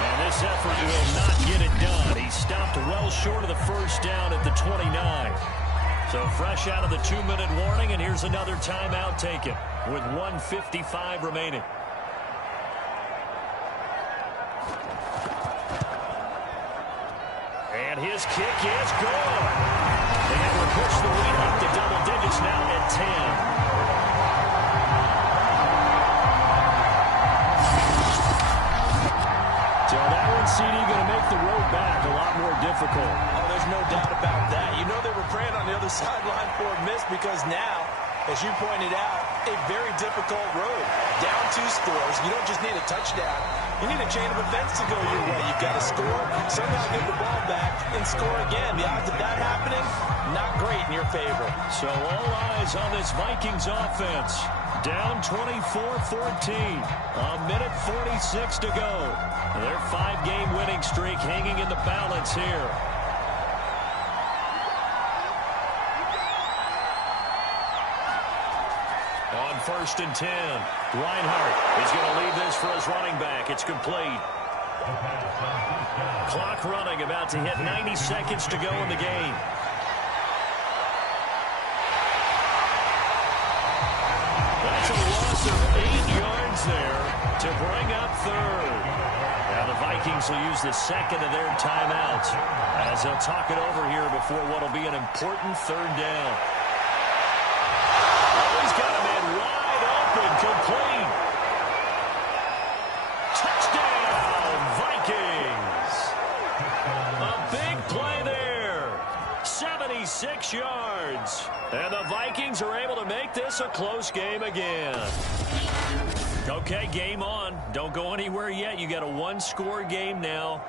And this effort will not get it done. He stopped well short of the first down at the 29. So fresh out of the 2-minute warning, and here's another timeout taken with 1:55 remaining. And his kick is good. They have to push the lead up to double digits now at 10. So that one, CD, going to make the road back a lot more difficult. Oh, there's no doubt about that. You know they were praying on the other sideline for a miss because now, as you pointed out, a very difficult road. Down 2 scores. You don't just need a touchdown. You need a chain of events to go your way. You've got to score, somehow get the ball back, and score again. The odds of that happening, not great in your favor. So all eyes on this Vikings offense. Down 24-14. A minute 46 to go. Their 5-game winning streak hanging in the balance here. On first and 10, Reinhardt is going to leave this for his running back. It's complete. Clock running, about to hit 90 seconds to go in the game. That's a loss of 8 yards there to bring up third. Now the Vikings will use the second of their timeouts as they'll talk it over here before what will be an important third down. Oh, he's got a man wide open, complete. And the Vikings are able to make this a close game again. Okay, game on. Don't go anywhere yet. You got a one-score game now.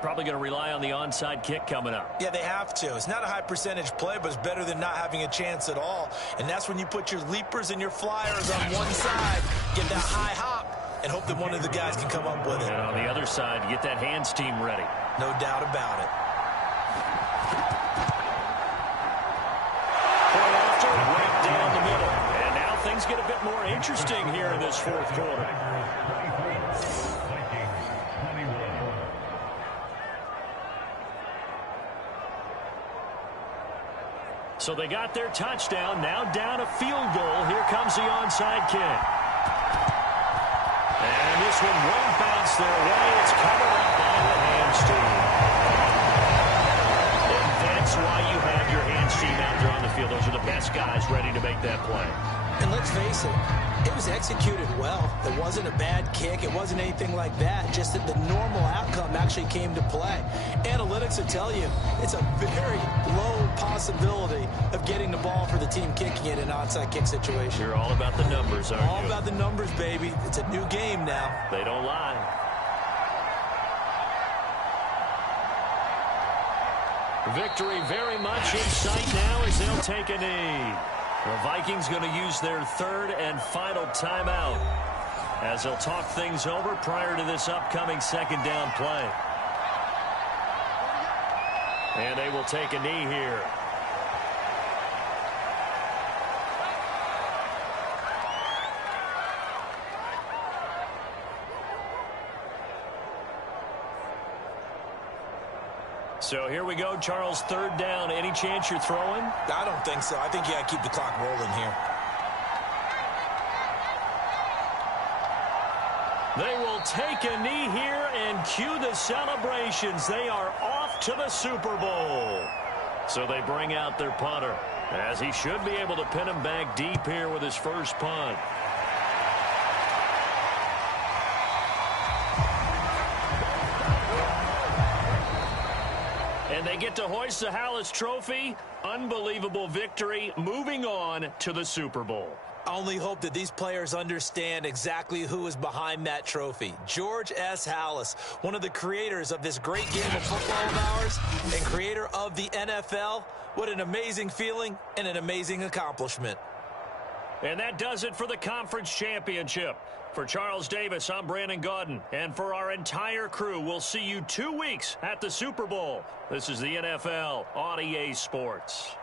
Probably going to rely on the onside kick coming up. Yeah, they have to. It's not a high percentage play, but it's better than not having a chance at all. And that's when you put your leapers and your flyers on one side, get that high hop, and hope that one of the guys can come up with it. And on the other side, you get that hands team ready. No doubt about it. Point after, right down the middle. And now things get a bit more interesting here in this fourth quarter. So they got their touchdown, now down a field goal. Here comes the onside kick. And this one won't bounce their way. It's covered up by the hands team. And that's why you have your hands team out there on the field. Those are the best guys ready to make that play. And let's face it, it was executed well. It wasn't a bad kick. It wasn't anything like that. Just that the normal outcome actually came to play. Analytics will tell you it's a very low possibility of getting the ball for the team kicking it in an onside kick situation. You're all about the numbers, aren't you? All about the numbers, baby. It's a new game now. They don't lie. Victory very much in sight now as they'll take a knee. The Vikings going to use their third and final timeout as they'll talk things over prior to this upcoming second down play. And they will take a knee here. So here we go, Charles, third down. Any chance you're throwing? I don't think so. I think you got to keep the clock rolling here. They will take a knee here and cue the celebrations. They are off to the Super Bowl. So they bring out their punter, as he should be able to pin him back deep here with his first punt. And they get to hoist the Hallis Trophy. Unbelievable victory, moving on to the Super Bowl. I only hope that these players understand exactly who is behind that trophy. George S. Hallis, one of the creators of this great game of football of ours and creator of the NFL. What an amazing feeling and an amazing accomplishment. And that does it for the conference championship. For Charles Davis, I'm Brandon Gaudin. And for our entire crew, we'll see you 2 weeks at the Super Bowl. This is the NFL on EA Sports.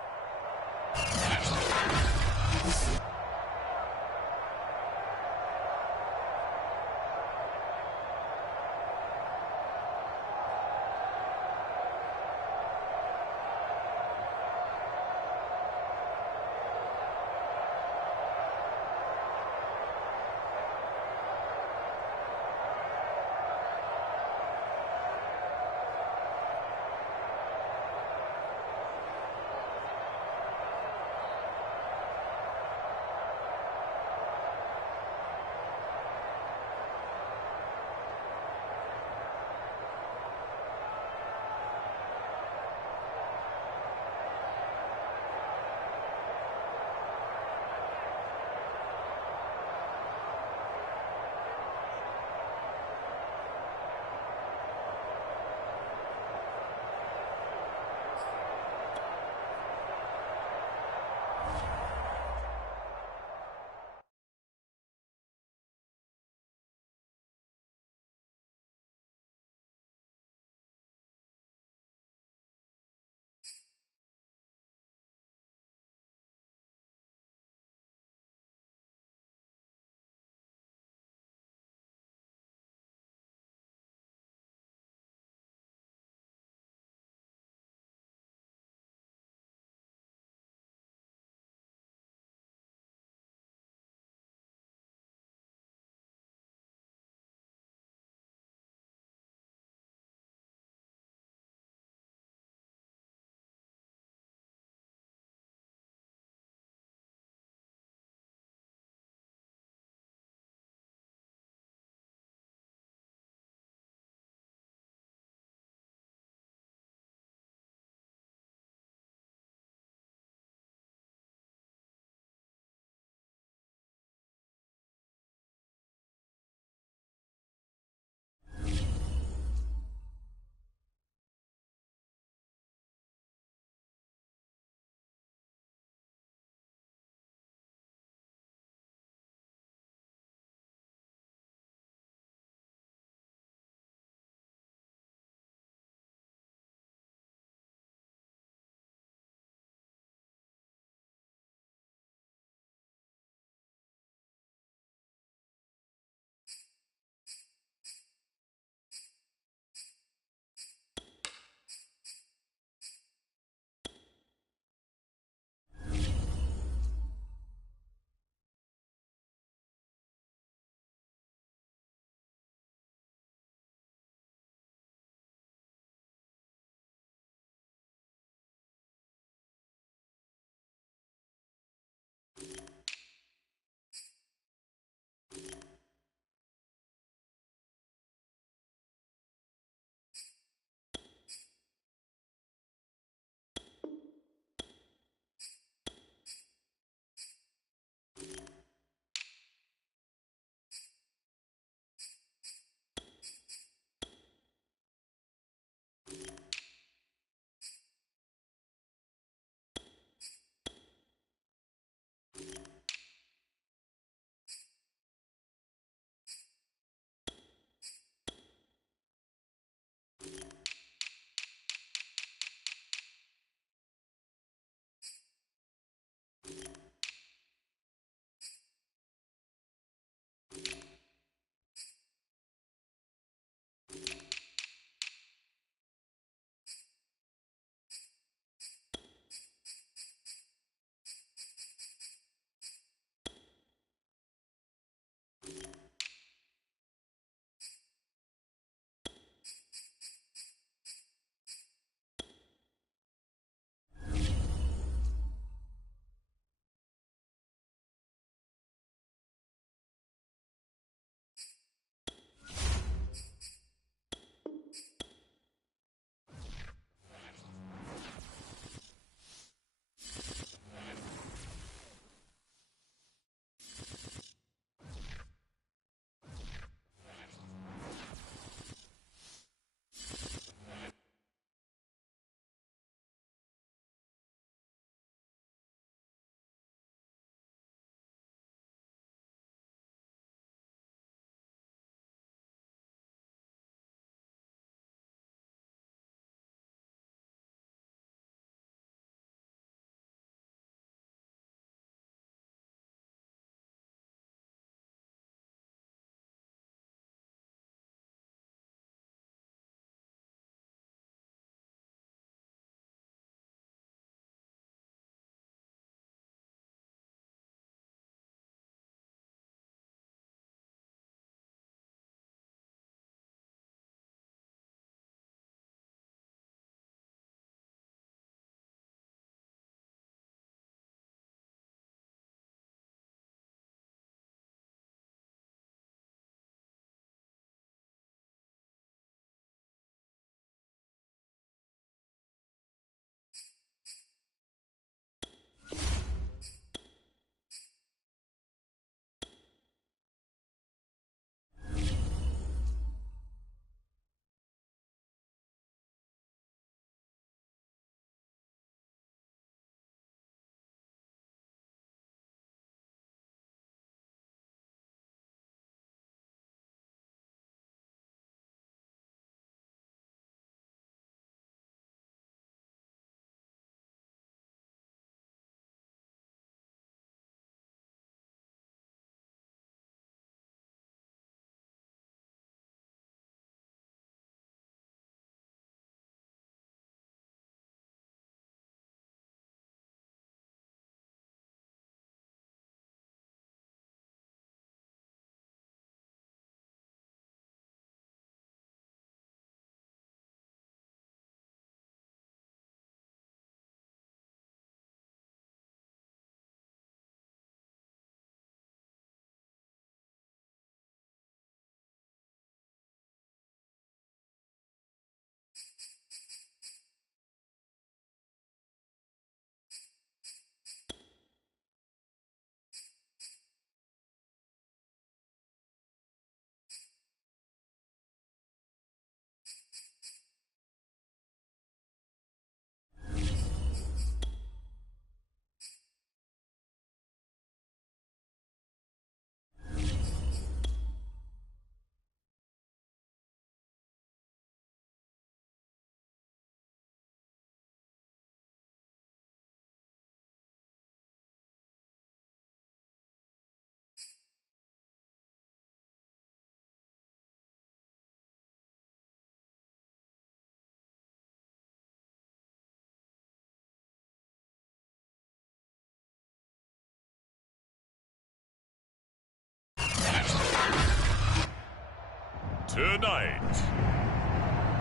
Tonight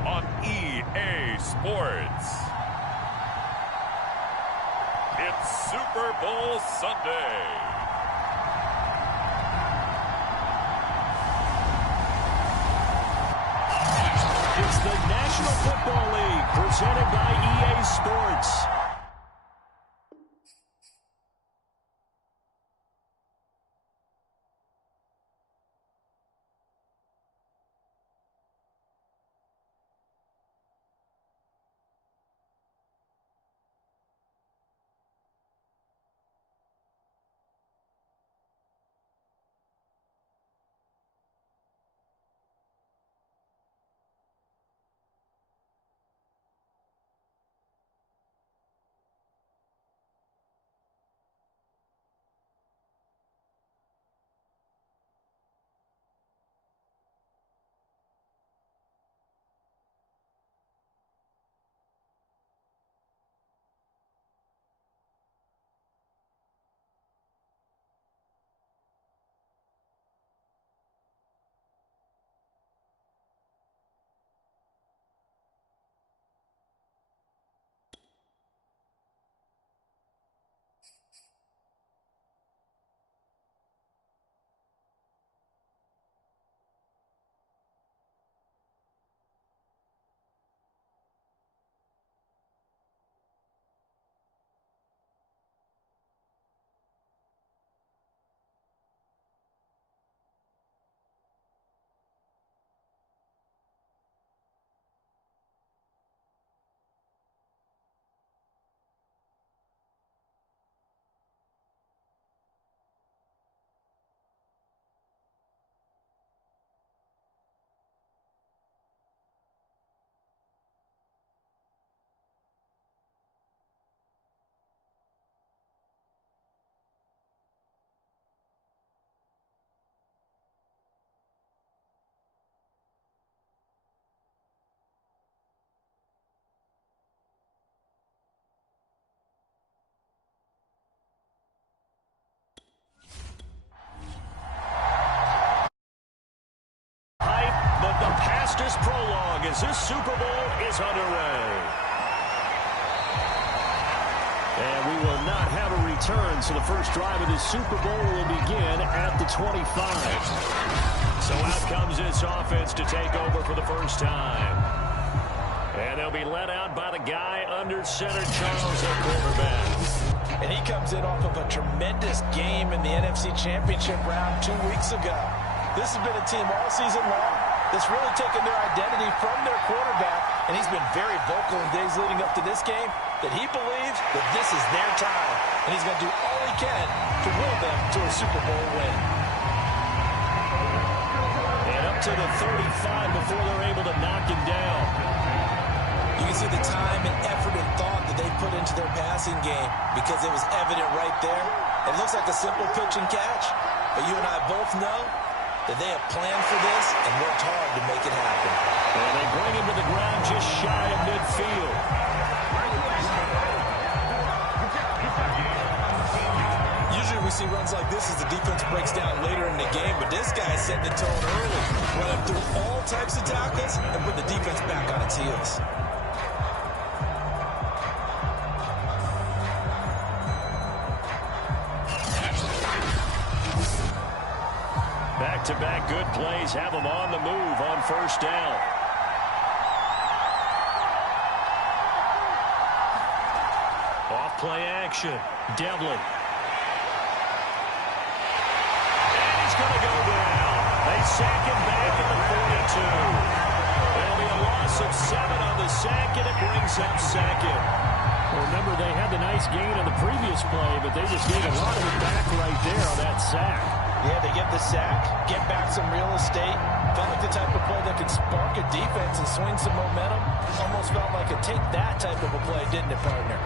on EA Sports, it's Super Bowl Sunday. It's the National Football League presented by EA Sports. But the fastest prologue as this Super Bowl is underway. And we will not have a return, so the first drive of this Super Bowl will begin at the 25. So out comes this offense to take over for the first time. And they'll be led out by the guy under center, Charles, at quarterback. And he comes in off of a tremendous game in the NFC Championship round 2 weeks ago. This has been a team all season long that's really taken their identity from their quarterback, and he's been very vocal in days leading up to this game that he believes that this is their time, and he's going to do all he can to will them to a Super Bowl win. And up to the 35 before they're able to knock him down. You can see the time and effort and thought that they put into their passing game because it was evident right there. It looks like a simple pitch and catch, but you and I both know that they have planned for this and worked hard to make it happen. And they bring him to the ground just shy of midfield. Usually we see runs like this as the defense breaks down later in the game, but this guy set the tone early, running through all types of tackles and put the defense back on its heels. Back-to-back good plays have them on the move on first down. Off play action. Devlin. And he's going to go down. They sack him back at the 42. There'll be a loss of 7 on the sack, and it brings up second. Remember, they had the nice gain on the previous play, but they just gave a lot of it back right there on that sack. Yeah, they get the sack, get back some real estate. Felt like the type of play that could spark a defense and swing some momentum. Almost felt like a take that type of a play, didn't it, partner?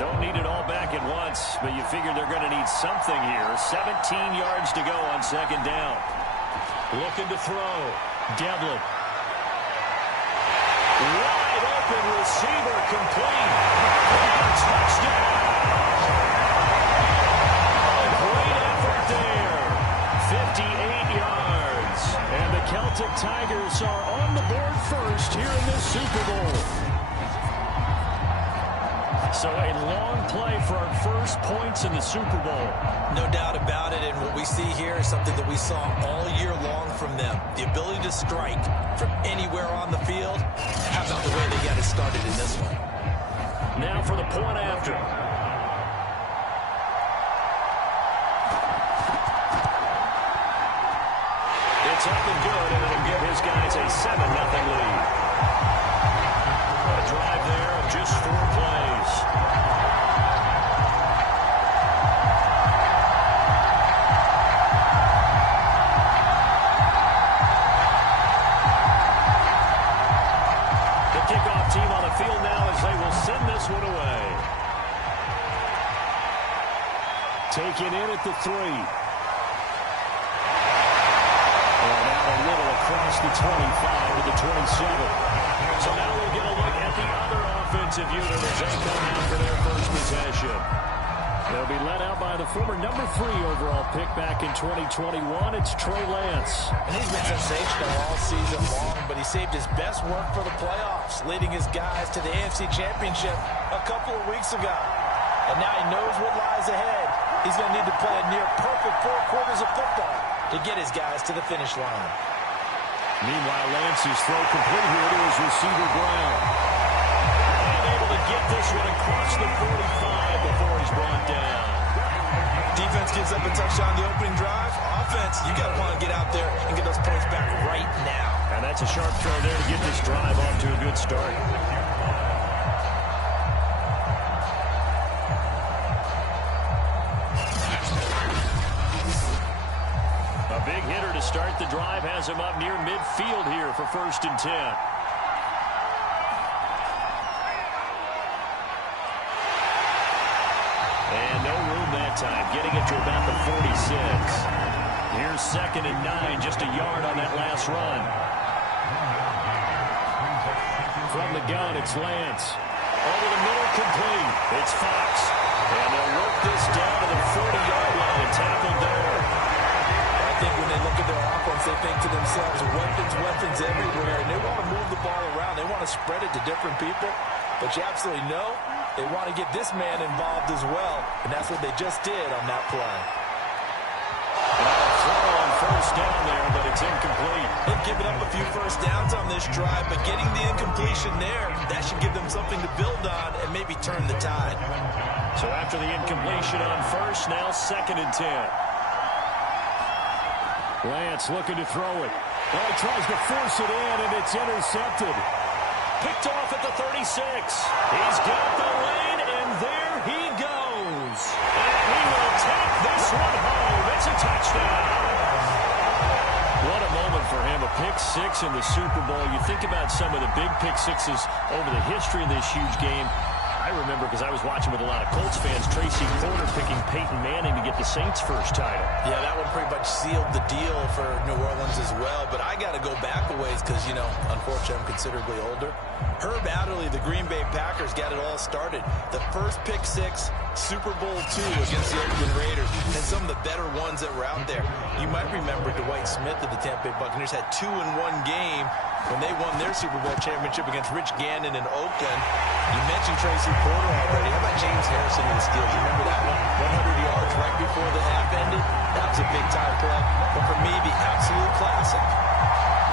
Don't need it all back at once, but you figure they're going to need something here. 17 yards to go on second down. Looking to throw. Devlin. Wide open receiver complete. Touchdown. Great effort there. Tigers are on the board first here in this Super Bowl. So a long play for our first points in the Super Bowl. No doubt about it, and what we see here is something that we saw all year long from them. The ability to strike from anywhere on the field. How about the way they got it started in this one? Now for the point after. It's up and good, and it'll give his guys a 7-0 lead. A drive there of just 4 plays. The kickoff team on the field now as they will send this one away. Taken in at the 3. Across the 25 to the 27. So now we'll get a look at the other offensive unit as they come out for their first possession. They'll be led out by the former number 3 overall pick back in 2021. It's Trey Lance. And he's been sensational all season long, but he saved his best work for the playoffs, leading his guys to the AFC Championship a couple of weeks ago. And now he knows what lies ahead. He's going to need to play a near-perfect 4 quarters of football to get his guys to the finish line. Meanwhile, Lance's throw complete here to his receiver, Brown. And able to get this one across the 45 before he's brought down. Defense gives up a touchdown the opening drive. Offense, you got to want to get out there and get those points back right now. And that's a sharp throw there to get this drive off to a good start. Big hitter to start the drive has him up near midfield here for 1st and 10. And no room that time, getting it to about the 46. Here's 2nd and 9, just a yard on that last run. From the gun, it's Lance. Over the middle, complete. It's Fox. And they'll work this down to the 40-yard line and tackled there. I think when they look at their offense, they think to themselves, weapons everywhere, and they want to move the ball around. They want to spread it to different people, but you absolutely know they want to get this man involved as well, and that's what they just did on that play. And a throw on 1st down there, but it's incomplete. They've given up a few 1st downs on this drive, but getting the incompletion there, that should give them something to build on and maybe turn the tide. So after the incompletion on 1st, now 2nd and 10. Lance looking to throw it. Oh, he tries to force it in, and it's intercepted. Picked off at the 36. He's got the lane, and there he goes. And he will take this one home. It's a touchdown. What a moment for him. A pick 6 in the Super Bowl. You think about some of the big pick 6s over the history of this huge game. I remember, because I was watching with a lot of Colts fans, Tracy Porter picking Peyton Manning to get the Saints' first title. Yeah, that one pretty much sealed the deal for New Orleans as well. But I got to go back a ways because, you know, unfortunately I'm considerably older. Herb Adderley, the Green Bay Packers, got it all started. The first pick 6, Super Bowl II against the Oakland Raiders, and some of the better ones that were out there. You might remember Dwight Smith of the Tampa Bay Buccaneers had 2 in one game when they won their Super Bowl championship against Rich Gannon in Oakland. You mentioned Tracy Porter already. How about James Harrison of the Steelers? You remember that one? 100 yards right before the half ended. That was a big-time play. But for me, the absolute classic,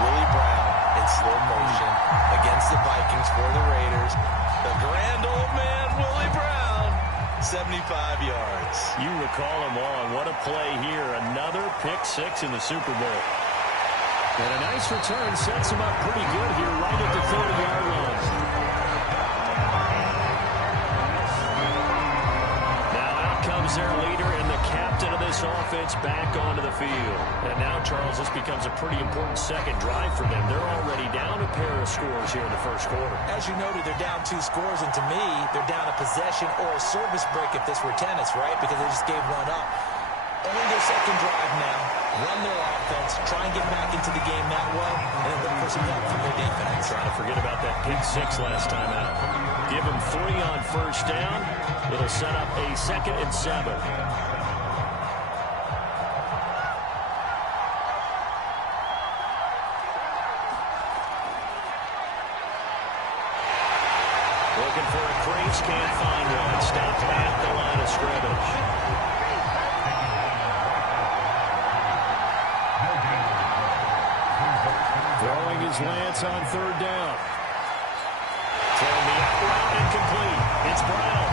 Willie Brown in slow motion against the Vikings for the Raiders. The grand old man, Willie Brown, 75 yards. You recall him on. What a play here. Another pick 6 in the Super Bowl. And a nice return sets him up pretty good here right at the 30-yard line. Now out comes their leader and the captain of this offense back onto the field. And now, Charles, this becomes a pretty important second drive for them. They're already down a pair of scores here in the first quarter. As you noted, they're down 2 scores, and to me, they're down a possession or a service break if this were tennis, right? Because they just gave one up. Only their second drive now. Run their offense, try and get back into the game that way, and then look for some help from their defense. Trying to forget about that pick 6 last time out. Give them 3 on 1st down. It'll set up a 2nd and 7. Bucs can't find one. Stopped at the line of scrimmage. Throwing his Lance on third down. Throwing the out route incomplete. It's Brown.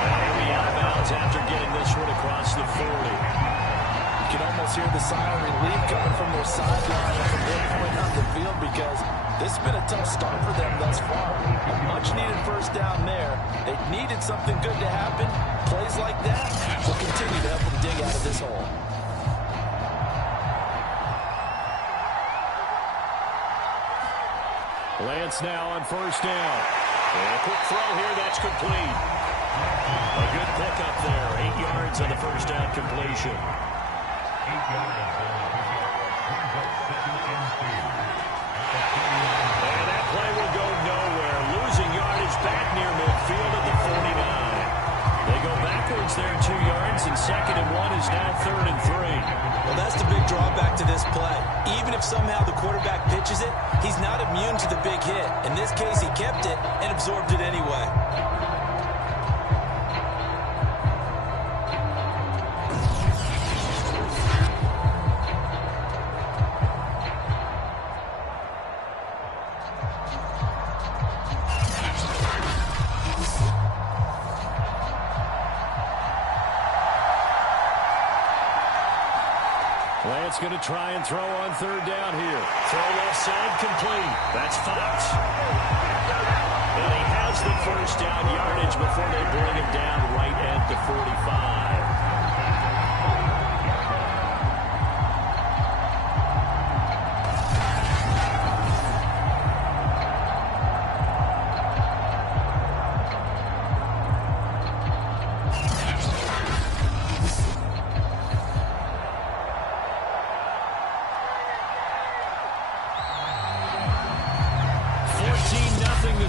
And he'll be out of bounds after getting this one across the 40. You can almost hear the sigh of relief coming from their sideline at the midpoint on the field because this has been a tough start for them thus far. A much-needed first down there. They needed something good to happen. Plays like that will continue to help them dig out of this hole. Lance now on first down. And a quick throw here, that's complete. A good pickup there. 8 yards on the first down completion. And that play will go nowhere. Losing yardage back near midfield at the 49. They go backwards there 2 yards, and 2nd and 1 is now 3rd and 3. Well, that's the big drawback to this play. Even if somehow the quarterback pitches it, he's not immune to the big hit. In this case, he kept it and absorbed it anyway. Lance going to try and throw on third down here. Throw left side complete. That's Fox. And he has the first down yardage before they bring him down right at the 45.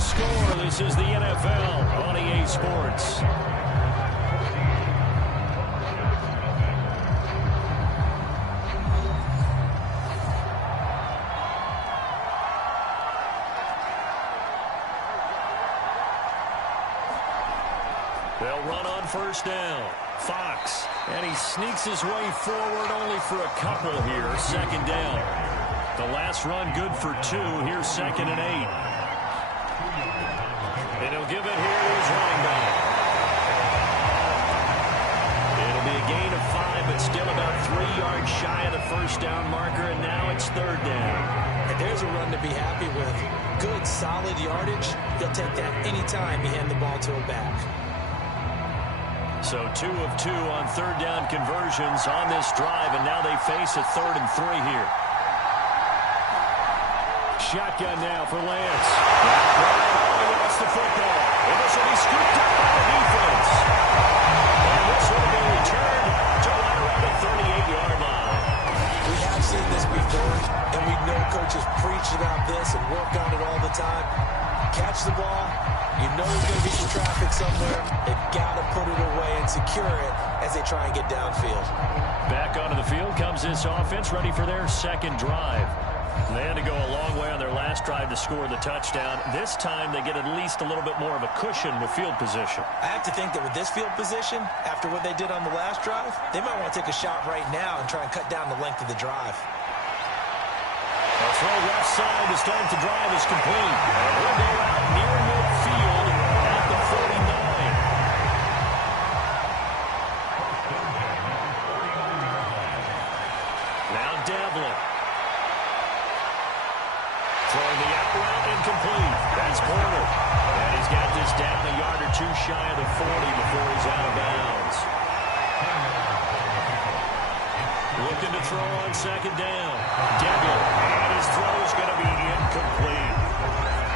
Score. This is the NFL on EA Sports. They'll run on first down. Fox. And he sneaks his way forward only for a couple here. 2nd down. The last run good for 2. Here's 2nd and 8. And he'll give it here to his running back. It'll be a gain of 5, but still about 3 yards shy of the first down marker, and now it's 3rd down. And there's a run to be happy with. Good, solid yardage. They'll take that anytime you hand the ball to a back. So 2 of 2 on 3rd down conversions on this drive, and now they face a 3rd and 3 here. Shotgun now for Lance. He lost the football. And this will be scooped up by the defense. And this will be returned to right around the 38-yard line. We have seen this before, and we know coaches preach about this and work on it all the time. Catch the ball. You know there's going to be some traffic somewhere. They've got to put it away and secure it as they try and get downfield. Back onto the field comes this offense, ready for their 2nd drive. They had to go a long way on their last drive to score the touchdown. This time they get at least a little bit more of a cushion with field position. I have to think that with this field position, after what they did on the last drive, they might want to take a shot right now and try and cut down the length of the drive. A throw left side to start the drive is complete. And we'll go out near midfield at the 49. Now Devlin. Throwing the out route incomplete. That's Porter. And he's got this down a yard or 2 shy of the 40 before he's out of bounds. Looking to throw on 2nd down. Devlin. And his throw is going to be incomplete.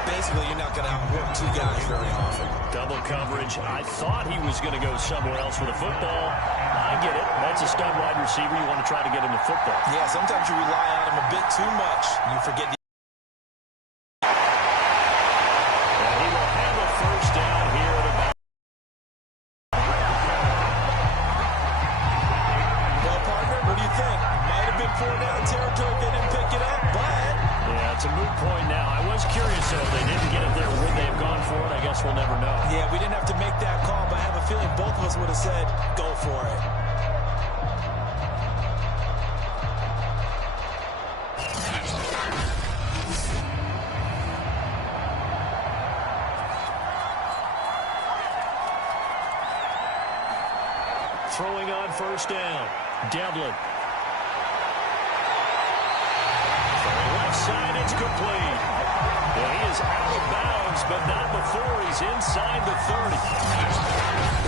Basically, you're not going to outwork 2 guys very often. Double coverage. I thought he was going to go somewhere else with the football. I get it. That's a stud wide receiver. You want to try to get him the football. Yeah, sometimes you rely on him a bit too much. You forget the it's a moot point now. I was curious, though. If they didn't get it there, would they have gone for it? I guess we'll never know. Yeah, we didn't have to make that call, but I have a feeling both of us would have said, go for it. Throwing on first down. Devlin. From the left side, it's complete. Well, he is out of bounds, but not before he's inside the 30.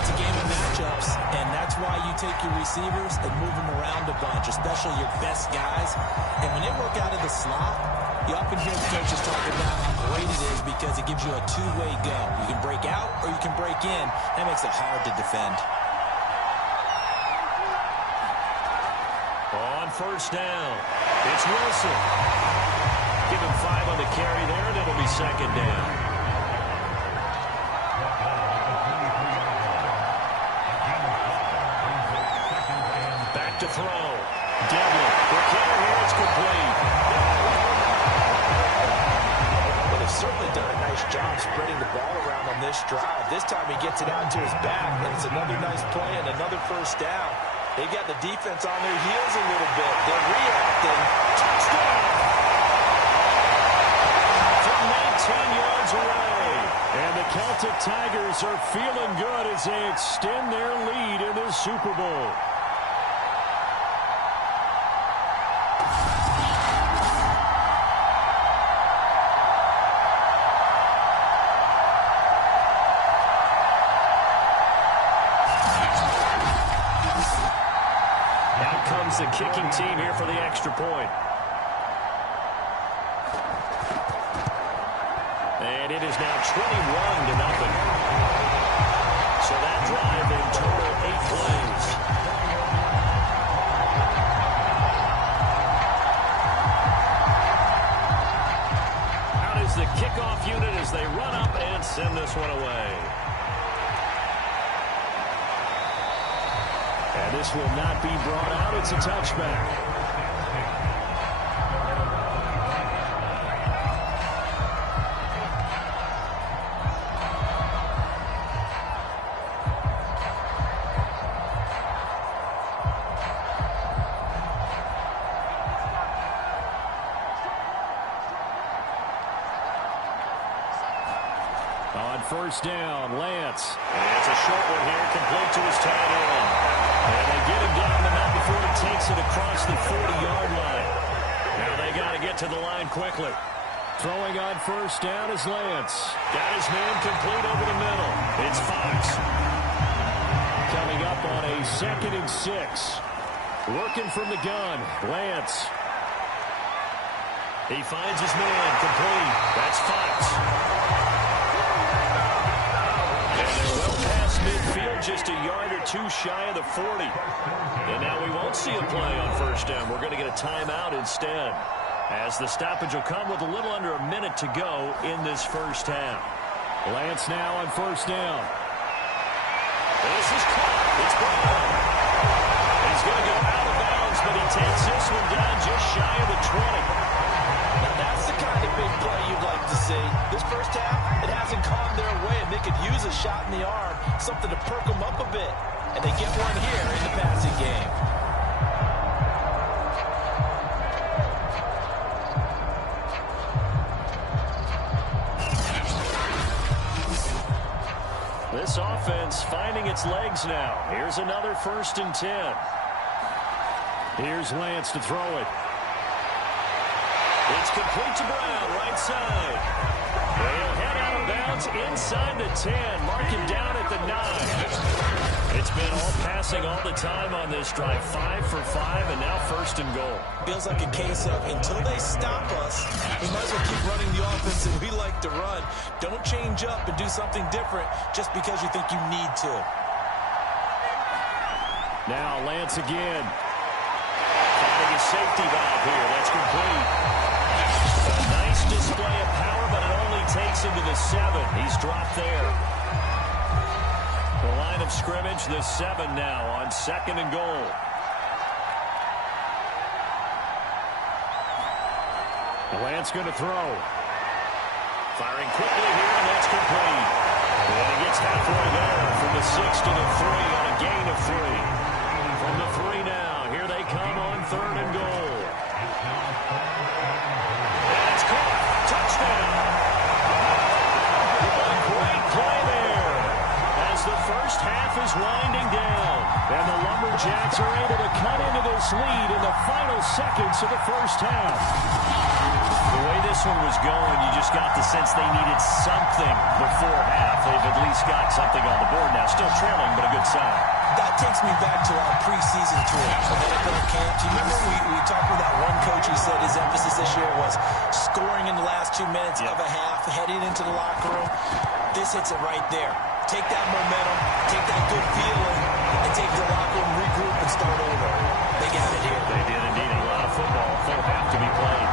It's a game of matchups, and that's why you take your receivers and move them around a bunch, especially your best guys. And when they work out of the slot, you often hear the coaches talk about how great it is because it gives you a two-way go. You can break out or you can break in. That makes it hard to defend. On first down, it's Wilson. Give him 5 on the carry there, and it'll be second down. Back to throw. Devlin. The carry here, it's complete. Well, they've certainly done a nice job spreading the ball around on this drive. This time he gets it out to his back, and it's another nice play and another first down. They've got the defense on their heels a little bit. They're reacting. Touchdown! From 19 yards away. And the Celtic Tigers are feeling good as they extend their lead in this Super Bowl. The kicking team here for the extra point. And it is now 21-0. So that drive in total 8 plays. Out is the kickoff unit as they run up and send this one away. And this will not be brought out. It's a touchback. On first down, Lance. And it's a short one here, complete to his tight end. And they get him down the mound before he takes it across the 40-yard line. Now they got to get to the line quickly. Throwing on first down is Lance. Got his man complete over the middle. It's Fox. Coming up on a 2nd and 6. Working from the gun, Lance. He finds his man complete. That's Fox. Midfield just a yard or two shy of the 40. And now we won't see a play on first down. We're going to get a timeout instead, as the stoppage will come with a little under a minute to go in this first half. Lance now on first down. This is caught. It's Brown. He's going to go out of bounds, but he takes this one down just shy of the 20. Now that's the kind of big play you'd like to see. This first half, it hasn't gone their way, and they could use a shot in the arm, something to perk them up a bit. And they get one here in the passing game. This offense finding its legs now. Here's another 1st and 10. Here's Lance to throw it. It's complete to Brown, right side. They'll head out of bounds inside the 10. Mark him down at the 9. It's been all passing all the time on this drive. 5 for 5, and now 1st and goal. Feels like a case of until they stop us, we might as well keep running the offense that we like to run. Don't change up and do something different just because you think you need to. Now Lance again. Finding a safety valve here. That's complete. A nice display of power, but it only takes him to the 7. He's dropped there. The line of scrimmage, the 7 now on 2nd and goal. Lance going to throw. Firing quickly here, and that's complete. And he gets halfway there from the 6 to the 3 on a gain of 3. From the 3 now, here they come on 3rd and goal. That's caught. Touchdown. A great play there as the first half is winding down. And the Lumberjacks are able to cut into this lead in the final seconds of the first half. The way this one was going, you just got the sense they needed something before half. They've at least got something on the board now. Still trailing, but a good sign. That takes me back to our preseason tour of NFL camps. You remember we talked with that one coach who said his emphasis this year was scoring in the last 2 minutes of a half, heading into the locker room. This hits it right there. Take that momentum, take that good feeling, and take the locker room, regroup, and start over. They got it here. They did indeed. A lot of football, full half to be played.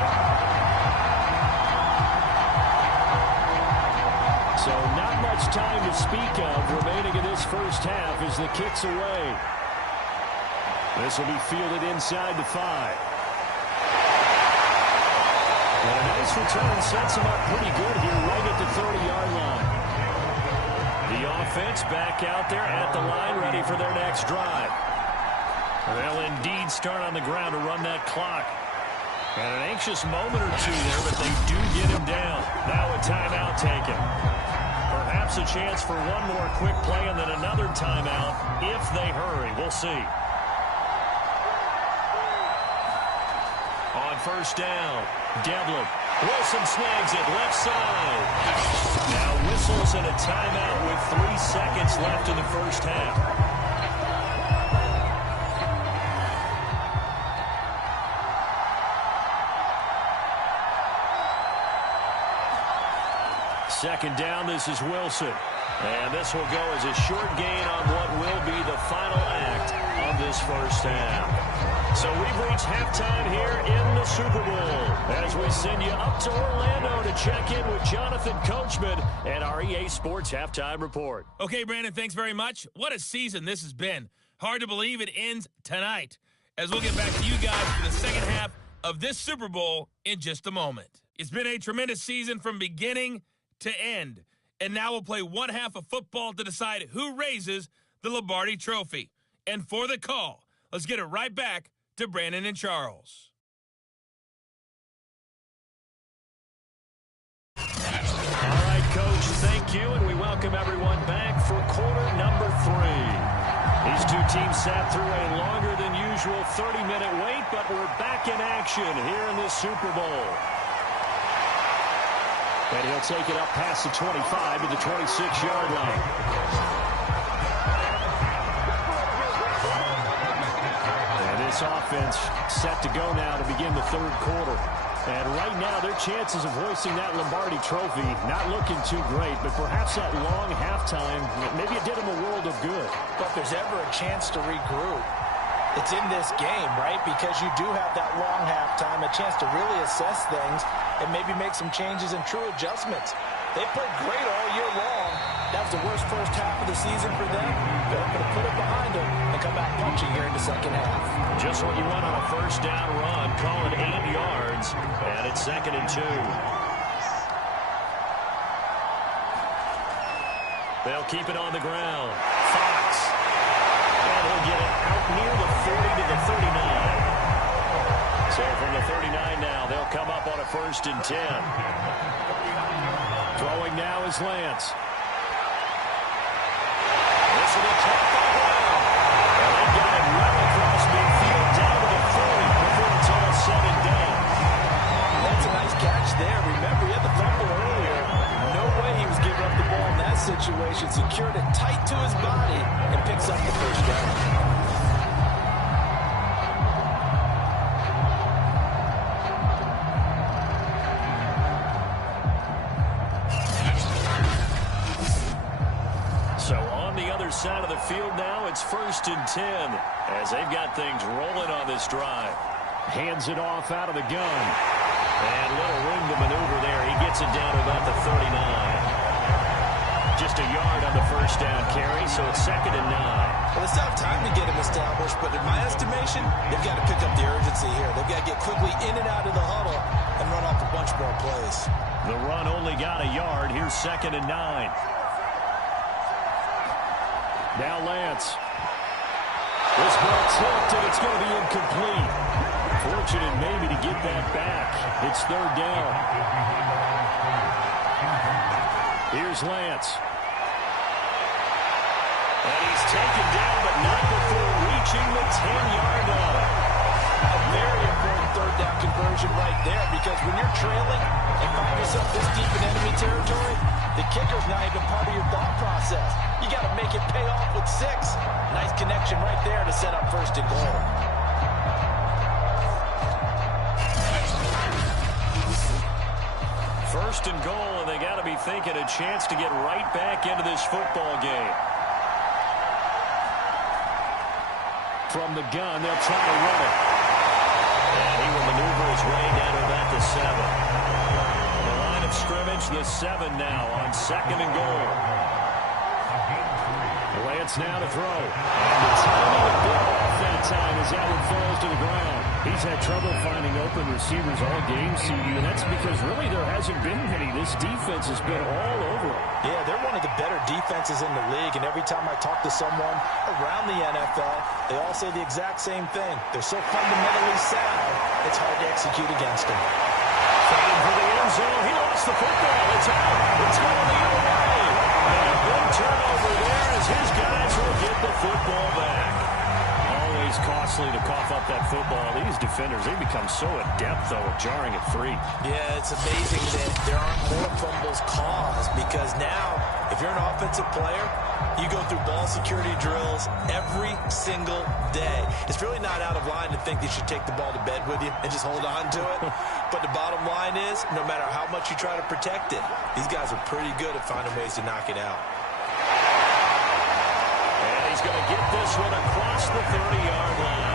So not much time to speak of remaining in this first half as the kick's away. This will be fielded inside the 5. And a nice return sets him up pretty good here right at the 30-yard line. The offense back out there at the line ready for their next drive. They'll indeed start on the ground to run that clock. And an anxious moment or two there, but they do get him down. Now a timeout taken. Perhaps a chance for one more quick play and then another timeout if they hurry. We'll see. On first down, Devlin. Wilson snags it left side. Now whistles and a timeout with 3 seconds left in the first half. Second down, this is Wilson. And this will go as a short gain on what will be the final act of this first half. So we've reached halftime here in the Super Bowl as we send you up to Orlando to check in with Jonathan Coachman and our EA Sports Halftime Report. Okay, Brandon, thanks very much. What a season this has been. Hard to believe it ends tonight, as we'll get back to you guys for the second half of this Super Bowl in just a moment. It's been a tremendous season from beginning to end. And now we'll play one half of football to decide who raises the Lombardi Trophy. And for the call, let's get it right back to Brandon and Charles. All right, Coach, thank you, and we welcome everyone back for quarter number 3. These two teams sat through a longer than usual 30-minute wait, but we're back in action here in this Super Bowl. And he'll take it up past the 25 to the 26-yard line. And this offense set to go now to begin the third quarter. And right now, their chances of hoisting that Lombardi Trophy not looking too great, but perhaps that long halftime, maybe it did them a world of good. But if there's ever a chance to regroup, it's in this game, right? Because you do have that long halftime, a chance to really assess things and maybe make some changes and true adjustments. They played great all year long. That was the worst first half of the season for them. They're going to put it behind them and come back punching here in the second half. Just what you want on a first down run. Call it 8 yards, and it's 2nd and 2. They'll keep it on the ground. Fox. And he'll get it out near the 40 to the 39. So from the 39 now, they'll come up on a 1st and 10. Throwing now is Lance. This will be caught by Brown. And they got it right across midfield down to the 40 before it's all said and done. That's a nice catch there. Remember, he had the fumble earlier. No way he was giving up the ball in that situation. Secured it tight to his body and picks up the first down. Side of the field now, it's 1st and 10 as they've got things rolling on this drive. Hands it off out of the gun. And little room to maneuver there. He gets it down to about the 39. Just a yard on the first down carry, so it's 2nd and 9. Well, it's not time to get him established, but in my estimation, they've got to pick up the urgency here. They've got to get quickly in and out of the huddle and run off a bunch more plays. The run only got a yard. Here's 2nd and 9. Now Lance. This ball tipped, and it's going to be incomplete. Fortunate maybe to get that back. It's 3rd down. Here's Lance. And he's taken down, but not before reaching the 10-yard line. A very important 3rd down conversion right there, because when you're trailing and find yourself this deep in enemy territory, the kicker's not even part of your thought process. You got to make it pay off with 6. Nice connection right there to set up 1st and goal. First and goal, and they got to be thinking a chance to get right back into this football game. From the gun, they'll try to run it. And he will maneuver his way down to about the 7. The line of scrimmage, the 7 now on 2nd and goal. Lance now to throw. And the timing a bit off that time as that one falls to the ground. He's had trouble finding open receivers all game, CD, and that's because really there hasn't been many. This defense has been all over him. Yeah, they're one of the better defenses in the league, and every time I talk to someone around the NFL, they all say the exact same thing. They're so fundamentally sound, it's hard to execute against them. Fighting for the end zone. He lost the football. It's out. It's going the other way. And a big turnover there as his guys will get the football back. Always costly to cough up that football. These defenders, they become so adept, though, at jarring it free. Yeah, it's amazing that there aren't more fumbles caused, because now, if you're an offensive player, you go through ball security drills every single day. It's really not out of line to think that you should take the ball to bed with you and just hold on to it. But the bottom line is, no matter how much you try to protect it, these guys are pretty good at finding ways to knock it out. And he's going to get this one across the 30-yard line.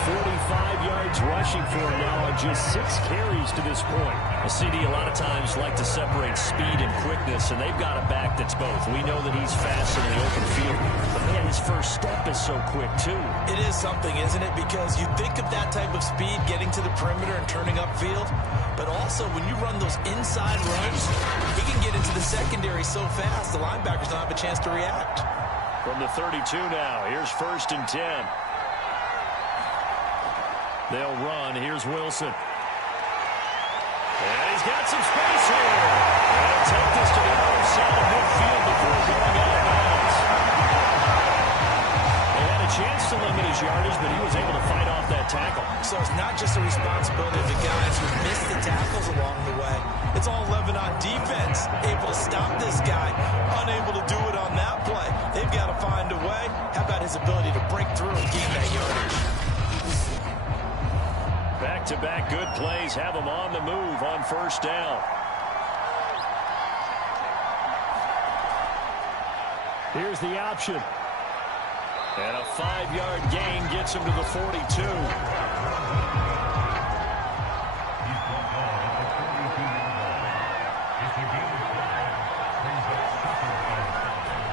45 yards rushing for him now on just 6 carries to this point. A CD a lot of times like to separate speed and quickness, and they've got a back that's both. We know that he's fast in the open field, but man, his first step is so quick too. It is something, isn't it? Because you think of that type of speed getting to the perimeter and turning upfield, but also when you run those inside runs, he can get into the secondary so fast the linebackers don't have a chance to react. From the 32 now, here's 1st and 10. They'll run. Here's Wilson. And he's got some space here. And he'll take this to the other side of midfield before going out of bounds. They had a chance to limit his yardage, but he was able to fight off that tackle. So it's not just a responsibility of the guys who missed the tackles along the way. It's all 11 on defense, able to stop this guy, unable to do it on that play. They've got to find a way. How about his ability to break through and gain that yardage? Back-to-back good plays have him on the move on 1st down. Here's the option. And a 5-yard gain gets him to the 42.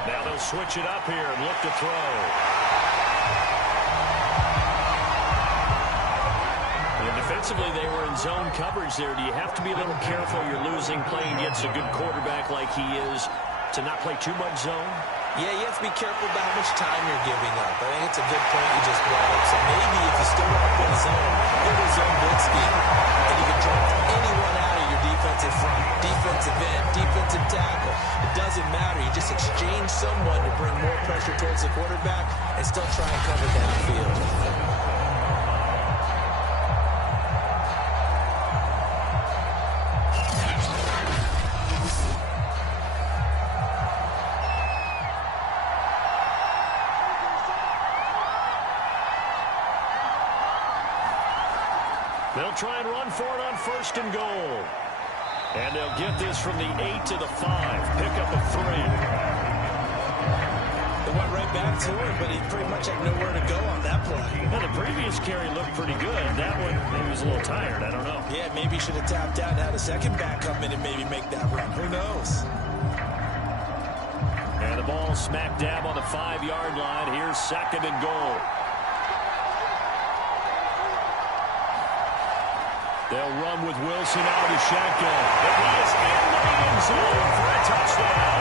Now they'll switch it up here and look to throw. Defensively, they were in zone coverage there. Do you have to be a little careful? You're losing, playing against a good quarterback like he is, to not play too much zone? Yeah, you have to be careful about how much time you're giving up. I think it's a good point you just brought up. So maybe if you still want to play zone, go to zone blitz scheme, and you can draw anyone out of your defensive front, defensive end, defensive tackle. It doesn't matter. You just exchange someone to bring more pressure towards the quarterback and still try and cover downfield. They'll try and run for it on 1st and goal. And they'll get this from the 8 to the 5. Pickup of 3. They went right back to it, but he pretty much had nowhere to go on that play. Well, the previous carry looked pretty good. That one, maybe was a little tired. I don't know. Yeah, maybe he should have tapped out and had a second back come in and maybe make that run. Who knows? And the ball smack dab on the 5-yard line. Here's 2nd and goal. They'll run with Wilson out of the shotgun. And he is in the end zone for a touchdown.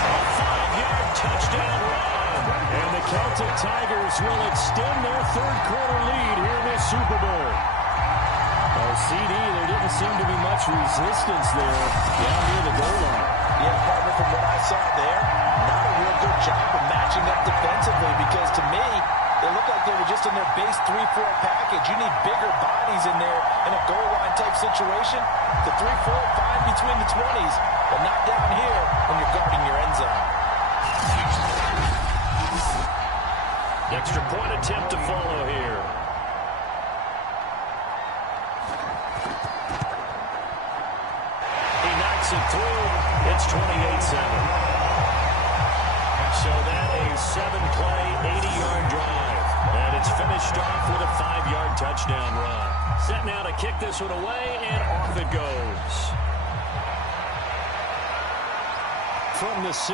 A 5-yard touchdown run. And the Celtic Tigers will extend their third-quarter lead here in this Super Bowl. Oh, CD, there didn't seem to be much resistance there down near the goal line. Yeah, partner, from what I saw there, not a real good job of matching up defensively because to me, they looked like they were just in their base 3-4 package. You need bigger bodies in there in a goal line type situation. The 3-4, fine between the 20s, but not down here when you're guarding your end zone. Extra point attempt to follow here. He knocks it through. It's 28-7. So that a 7-play, 80-yard drive. And it's finished off with a 5-yard touchdown run. Set now to kick this one away, and off it goes. From the 6.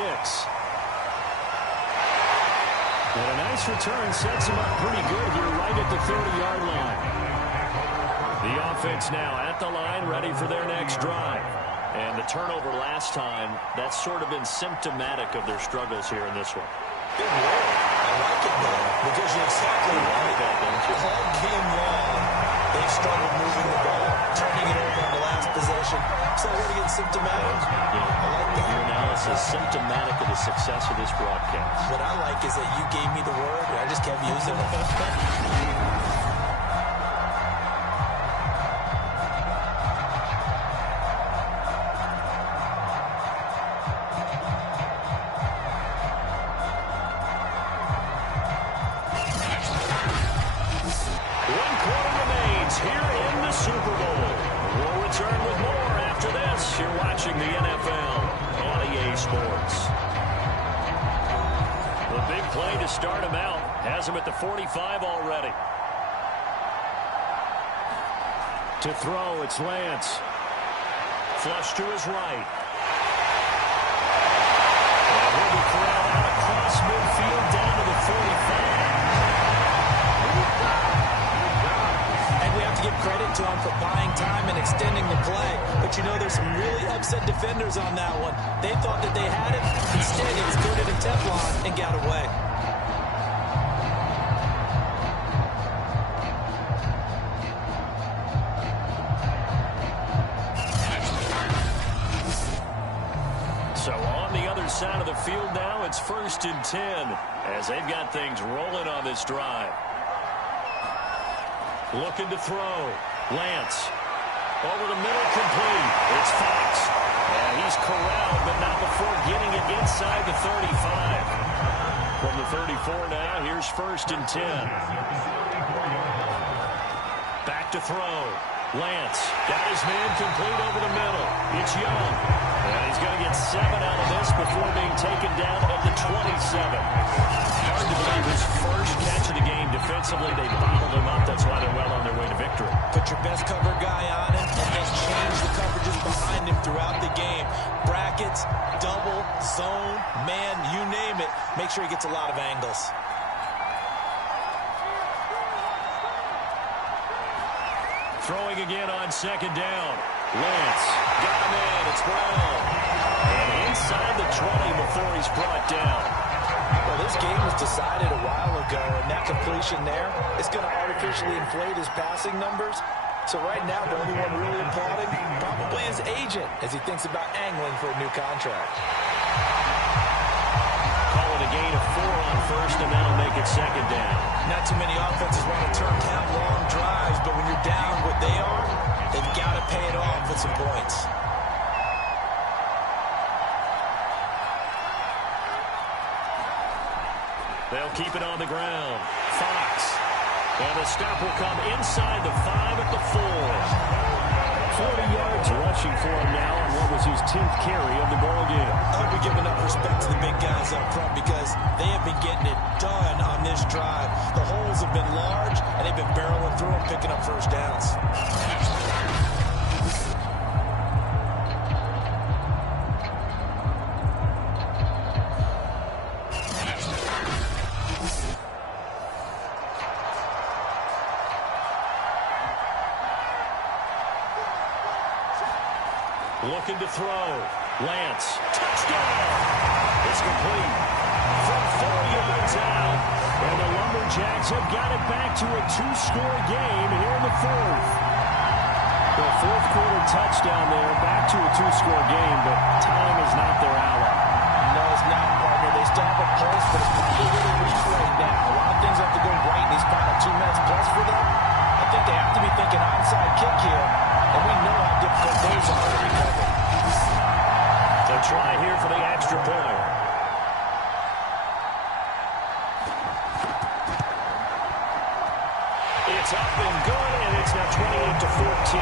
And a nice return sets him up pretty good here right at the 30-yard line. The offense now at the line, ready for their next drive. And the turnover last time, that's sort of been symptomatic of their struggles here in this one. Good work. I like it, though, because you're exactly right. All game long, they struggled moving the ball, turning it over on the last possession. So we're going to get symptomatic. Yeah. I like that. Your analysis symptomatic of the success of this broadcast. What I like is that you gave me the word, and I just kept using it. You're watching the NFL on EA Sports. The big play to start him out. Has him at the 45 already. To throw, it's Lance. Flush to his right. And he'll be corralled out across midfield down to the 45. Give credit to him for buying time and extending the play. But you know, there's some really upset defenders on that one. They thought that they had it. Instead, he was coated in Teflon and got away. So on the other side of the field now, it's 1st and 10 as they've got things rolling on this drive. Looking to throw. Lance. Over the middle, complete. It's Fox. And he's corralled, but not before getting it inside the 35. From the 34 now, here's 1st and 10. Back to throw. Lance got his man complete over the middle. It's Young. And he's going to get 7 out of this before being taken down at the 27. Hard to believe his first catch of the game defensively. They bottled him up. That's why they're well on their way to victory. Put your best cover guy on him and then change the coverages behind him throughout the game. Brackets, double, zone, man, you name it. Make sure he gets a lot of angles. Throwing again on 2nd down. Lance got him in. It's Brown. And inside the 20 before he's brought down. Well, this game was decided a while ago, and that completion there is going to artificially inflate his passing numbers. So right now, the only one really applauding probably his agent as he thinks about angling for a new contract. Call it a gain of 4 on 1st, and that'll make it 2nd down. Not too many offenses want to turn down long drives, but when you're down what they are, they've got to pay it off with some points. They'll keep it on the ground. Fox. And the stop will come inside the 5 at the 4. 40 yards rushing for him now on what was his 10th carry of the ball game. I'll be giving up respect to the big guys up front because they have been getting it done on this drive. The holes have been large, and they've been barreling through them, picking up first downs. Looking to throw. Lance. Touchdown. It's complete. From 4 yards out. And the Lumberjacks have got it back to a 2-score game here in the fourth. The fourth quarter touchdown there, back to a 2-score game, but time is not their ally. No, it's not, partner. They still have a pulse, but it's probably a little weak right now. A lot of things have to go right in these final 2 minutes plus for them. I think they have to be thinking onside kick here, and we know how difficult those are to recover. So try here for the extra point. It's up and good, and it's now 28-14.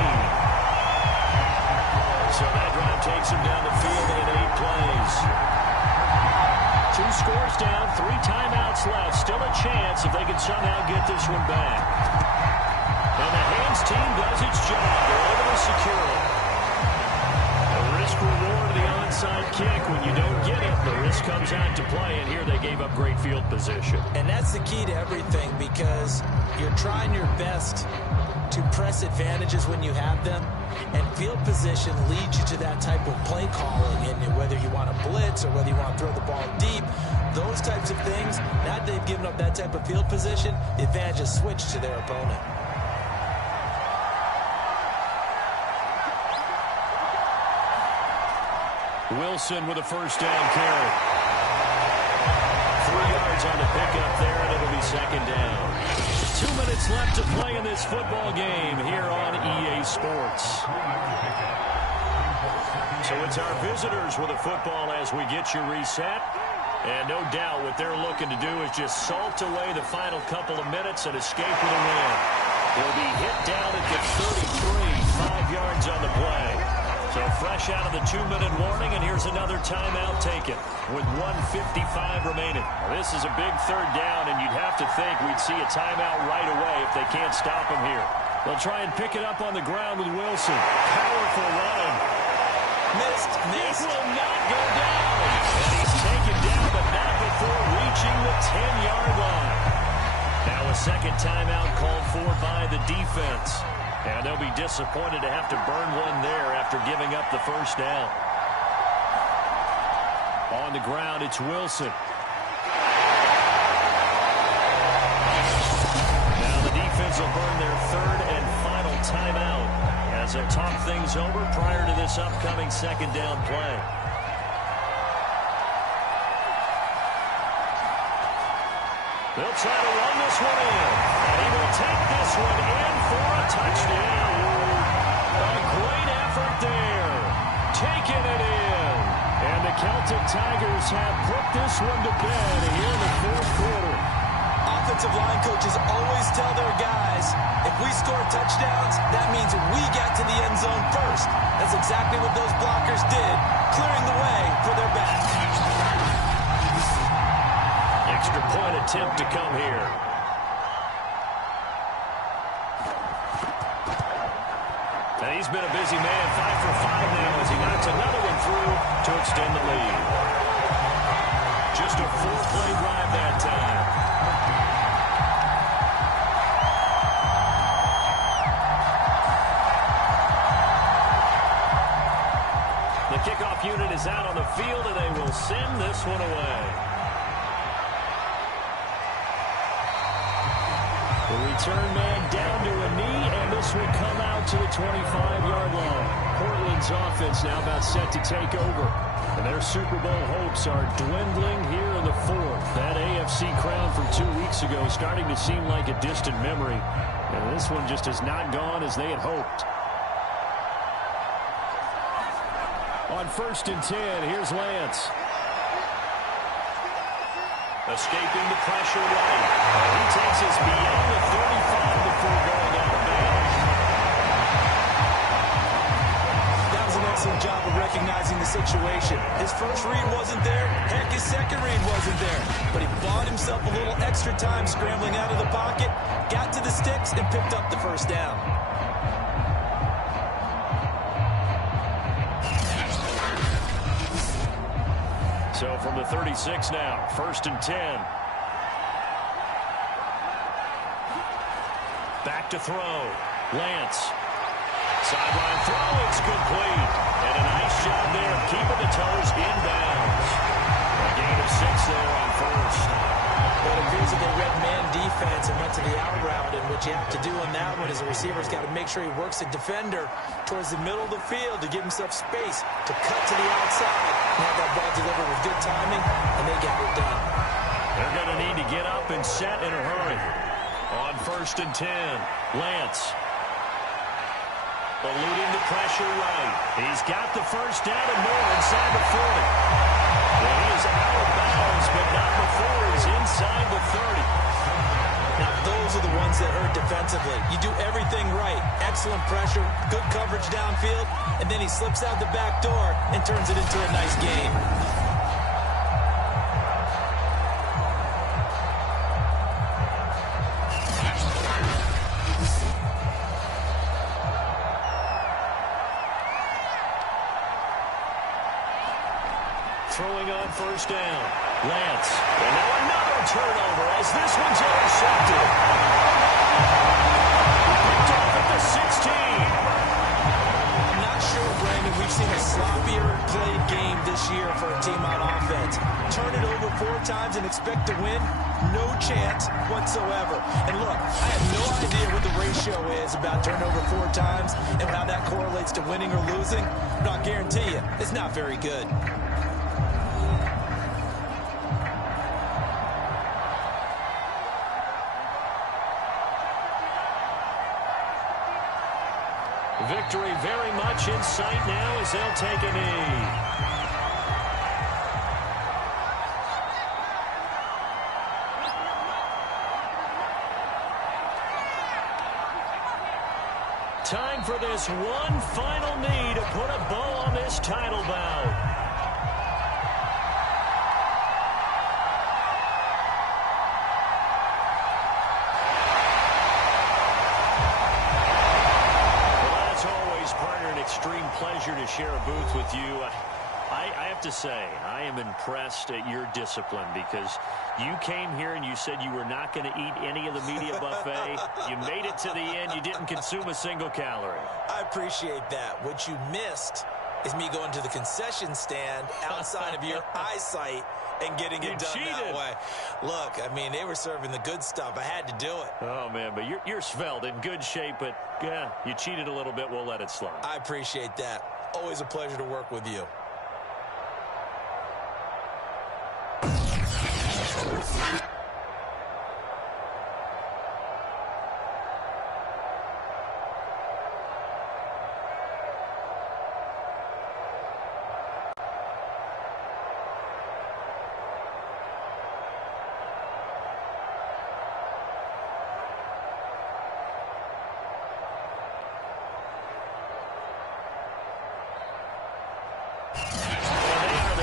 So that drive takes him down the field in 8 plays. 2 scores down, 3 timeouts left. Still a chance if they can somehow get this one back. And the Hands team does its job. They're able to secure it. The risk-reward of the onside kick. When you don't get it, the risk comes out to play, and here they gave up great field position. And that's the key to everything, because you're trying your best to press advantages when you have them, and field position leads you to that type of play calling, and whether you want to blitz or whether you want to throw the ball deep, those types of things. Now that they've given up that type of field position, the advantage is switched to their opponent. Wilson with a first down carry. 3 yards on the pickup there, and it'll be second down. 2 minutes left to play in this football game here on EA Sports. So it's our visitors with the football as we get you reset. And no doubt what they're looking to do is just salt away the final couple of minutes and escape with a win. They'll be hit down at the 33, 5 yards on the play. So fresh out of the 2-minute warning, and here's another timeout taken with 1:55 remaining. Well, this is a big third down, and you'd have to think we'd see a timeout right away if they can't stop him here. They'll try and pick it up on the ground with Wilson. Powerful running. Missed. It will not go down. And he's taken down, but not before reaching the 10-yard line. Now a second timeout called for by the defense. And they'll be disappointed to have to burn one there after giving up the first down. On the ground, it's Wilson. Now the defense will burn their third and final timeout as they'll talk things over prior to this upcoming second down play. They'll try to run this one in. And he will take this one in for a touchdown. A great effort there. Taking it in. And the Celtic Tigers have put this one to bed here in the fourth quarter. Offensive line coaches always tell their guys, if we score touchdowns, that means we get to the end zone first. That's exactly what those blockers did, clearing the way for their back. Extra point attempt to come here. And he's been a busy man, 5 for 5 now as he knocks another one through to extend the lead. Just a 4-play drive that time. The kickoff unit is out on the field, and they will send this one away. The return man down to a knee, and this will come out to the 25-yard line. Portland's offense now about set to take over. And their Super Bowl hopes are dwindling here in the fourth. That AFC crown from 2 weeks ago is starting to seem like a distant memory. And this one just has not gone as they had hoped. On 1st and 10, here's Lance. Escaping the pressure right. He takes us beyond the 35 before going out of bounds. That was an excellent job of recognizing the situation. His first read wasn't there. Heck, his second read wasn't there. But he bought himself a little extra time scrambling out of the pocket, got to the sticks, and picked up the first down. So from the 36 now, 1st and 10. Back to throw. Lance. Sideline throw, it's complete. And a nice job there of keeping the toes inbounds. A gain of 6 there on first. Well, it appears that they read man defense and went to the out route, and what you have to do on that one is the receiver's got to make sure he works the defender towards the middle of the field to give himself space to cut to the outside and have that ball delivered with good timing, and they got it done. They're going to need to get up and set in a hurry. On 1st and 10, Lance. Eluding the pressure right. He's got the first down and more inside the 40. Well, he is out of bounds, but not before he's inside the 30. Now, those are the ones that hurt defensively. You do everything right. Excellent pressure, good coverage downfield, and then he slips out the back door and turns it into a nice game. Throwing on 1st down. Lance. And now another turnover as this one's intercepted. Picked off at the 16. I'm not sure, Brandon, we've seen a sloppier played game this year for a team on offense. Turn it over 4 times and expect to win? No chance whatsoever. And look, I have no idea what the ratio is about turnover 4 times and how that correlates to winning or losing, but I'll guarantee you, it's not very good. Victory very much in sight now as they'll take a knee. Time for this one final knee to put a bow on this title bout. Extreme pleasure to share a booth with you. I have to say, I am impressed at your discipline because you came here and you said you were not going to eat any of the media buffet. You made it to the end. You didn't consume a single calorie. I appreciate that. What you missed is me going to the concession stand outside of your eyesight and getting it done that way. Look, I mean, they were serving the good stuff. I had to do it. Oh, man, but you're svelte, in good shape, but yeah, you cheated a little bit. We'll let it slide. I appreciate that. Always a pleasure to work with you.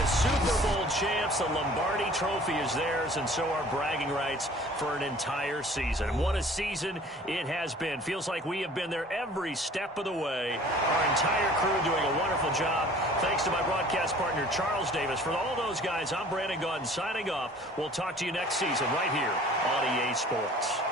Super Bowl champs. The Lombardi Trophy is theirs, and so are bragging rights for an entire season. What a season it has been. Feels like we have been there every step of the way. Our entire crew doing a wonderful job. Thanks to my broadcast partner, Charles Davis. For all those guys, I'm Brandon Gaudin signing off. We'll talk to you next season right here on EA Sports.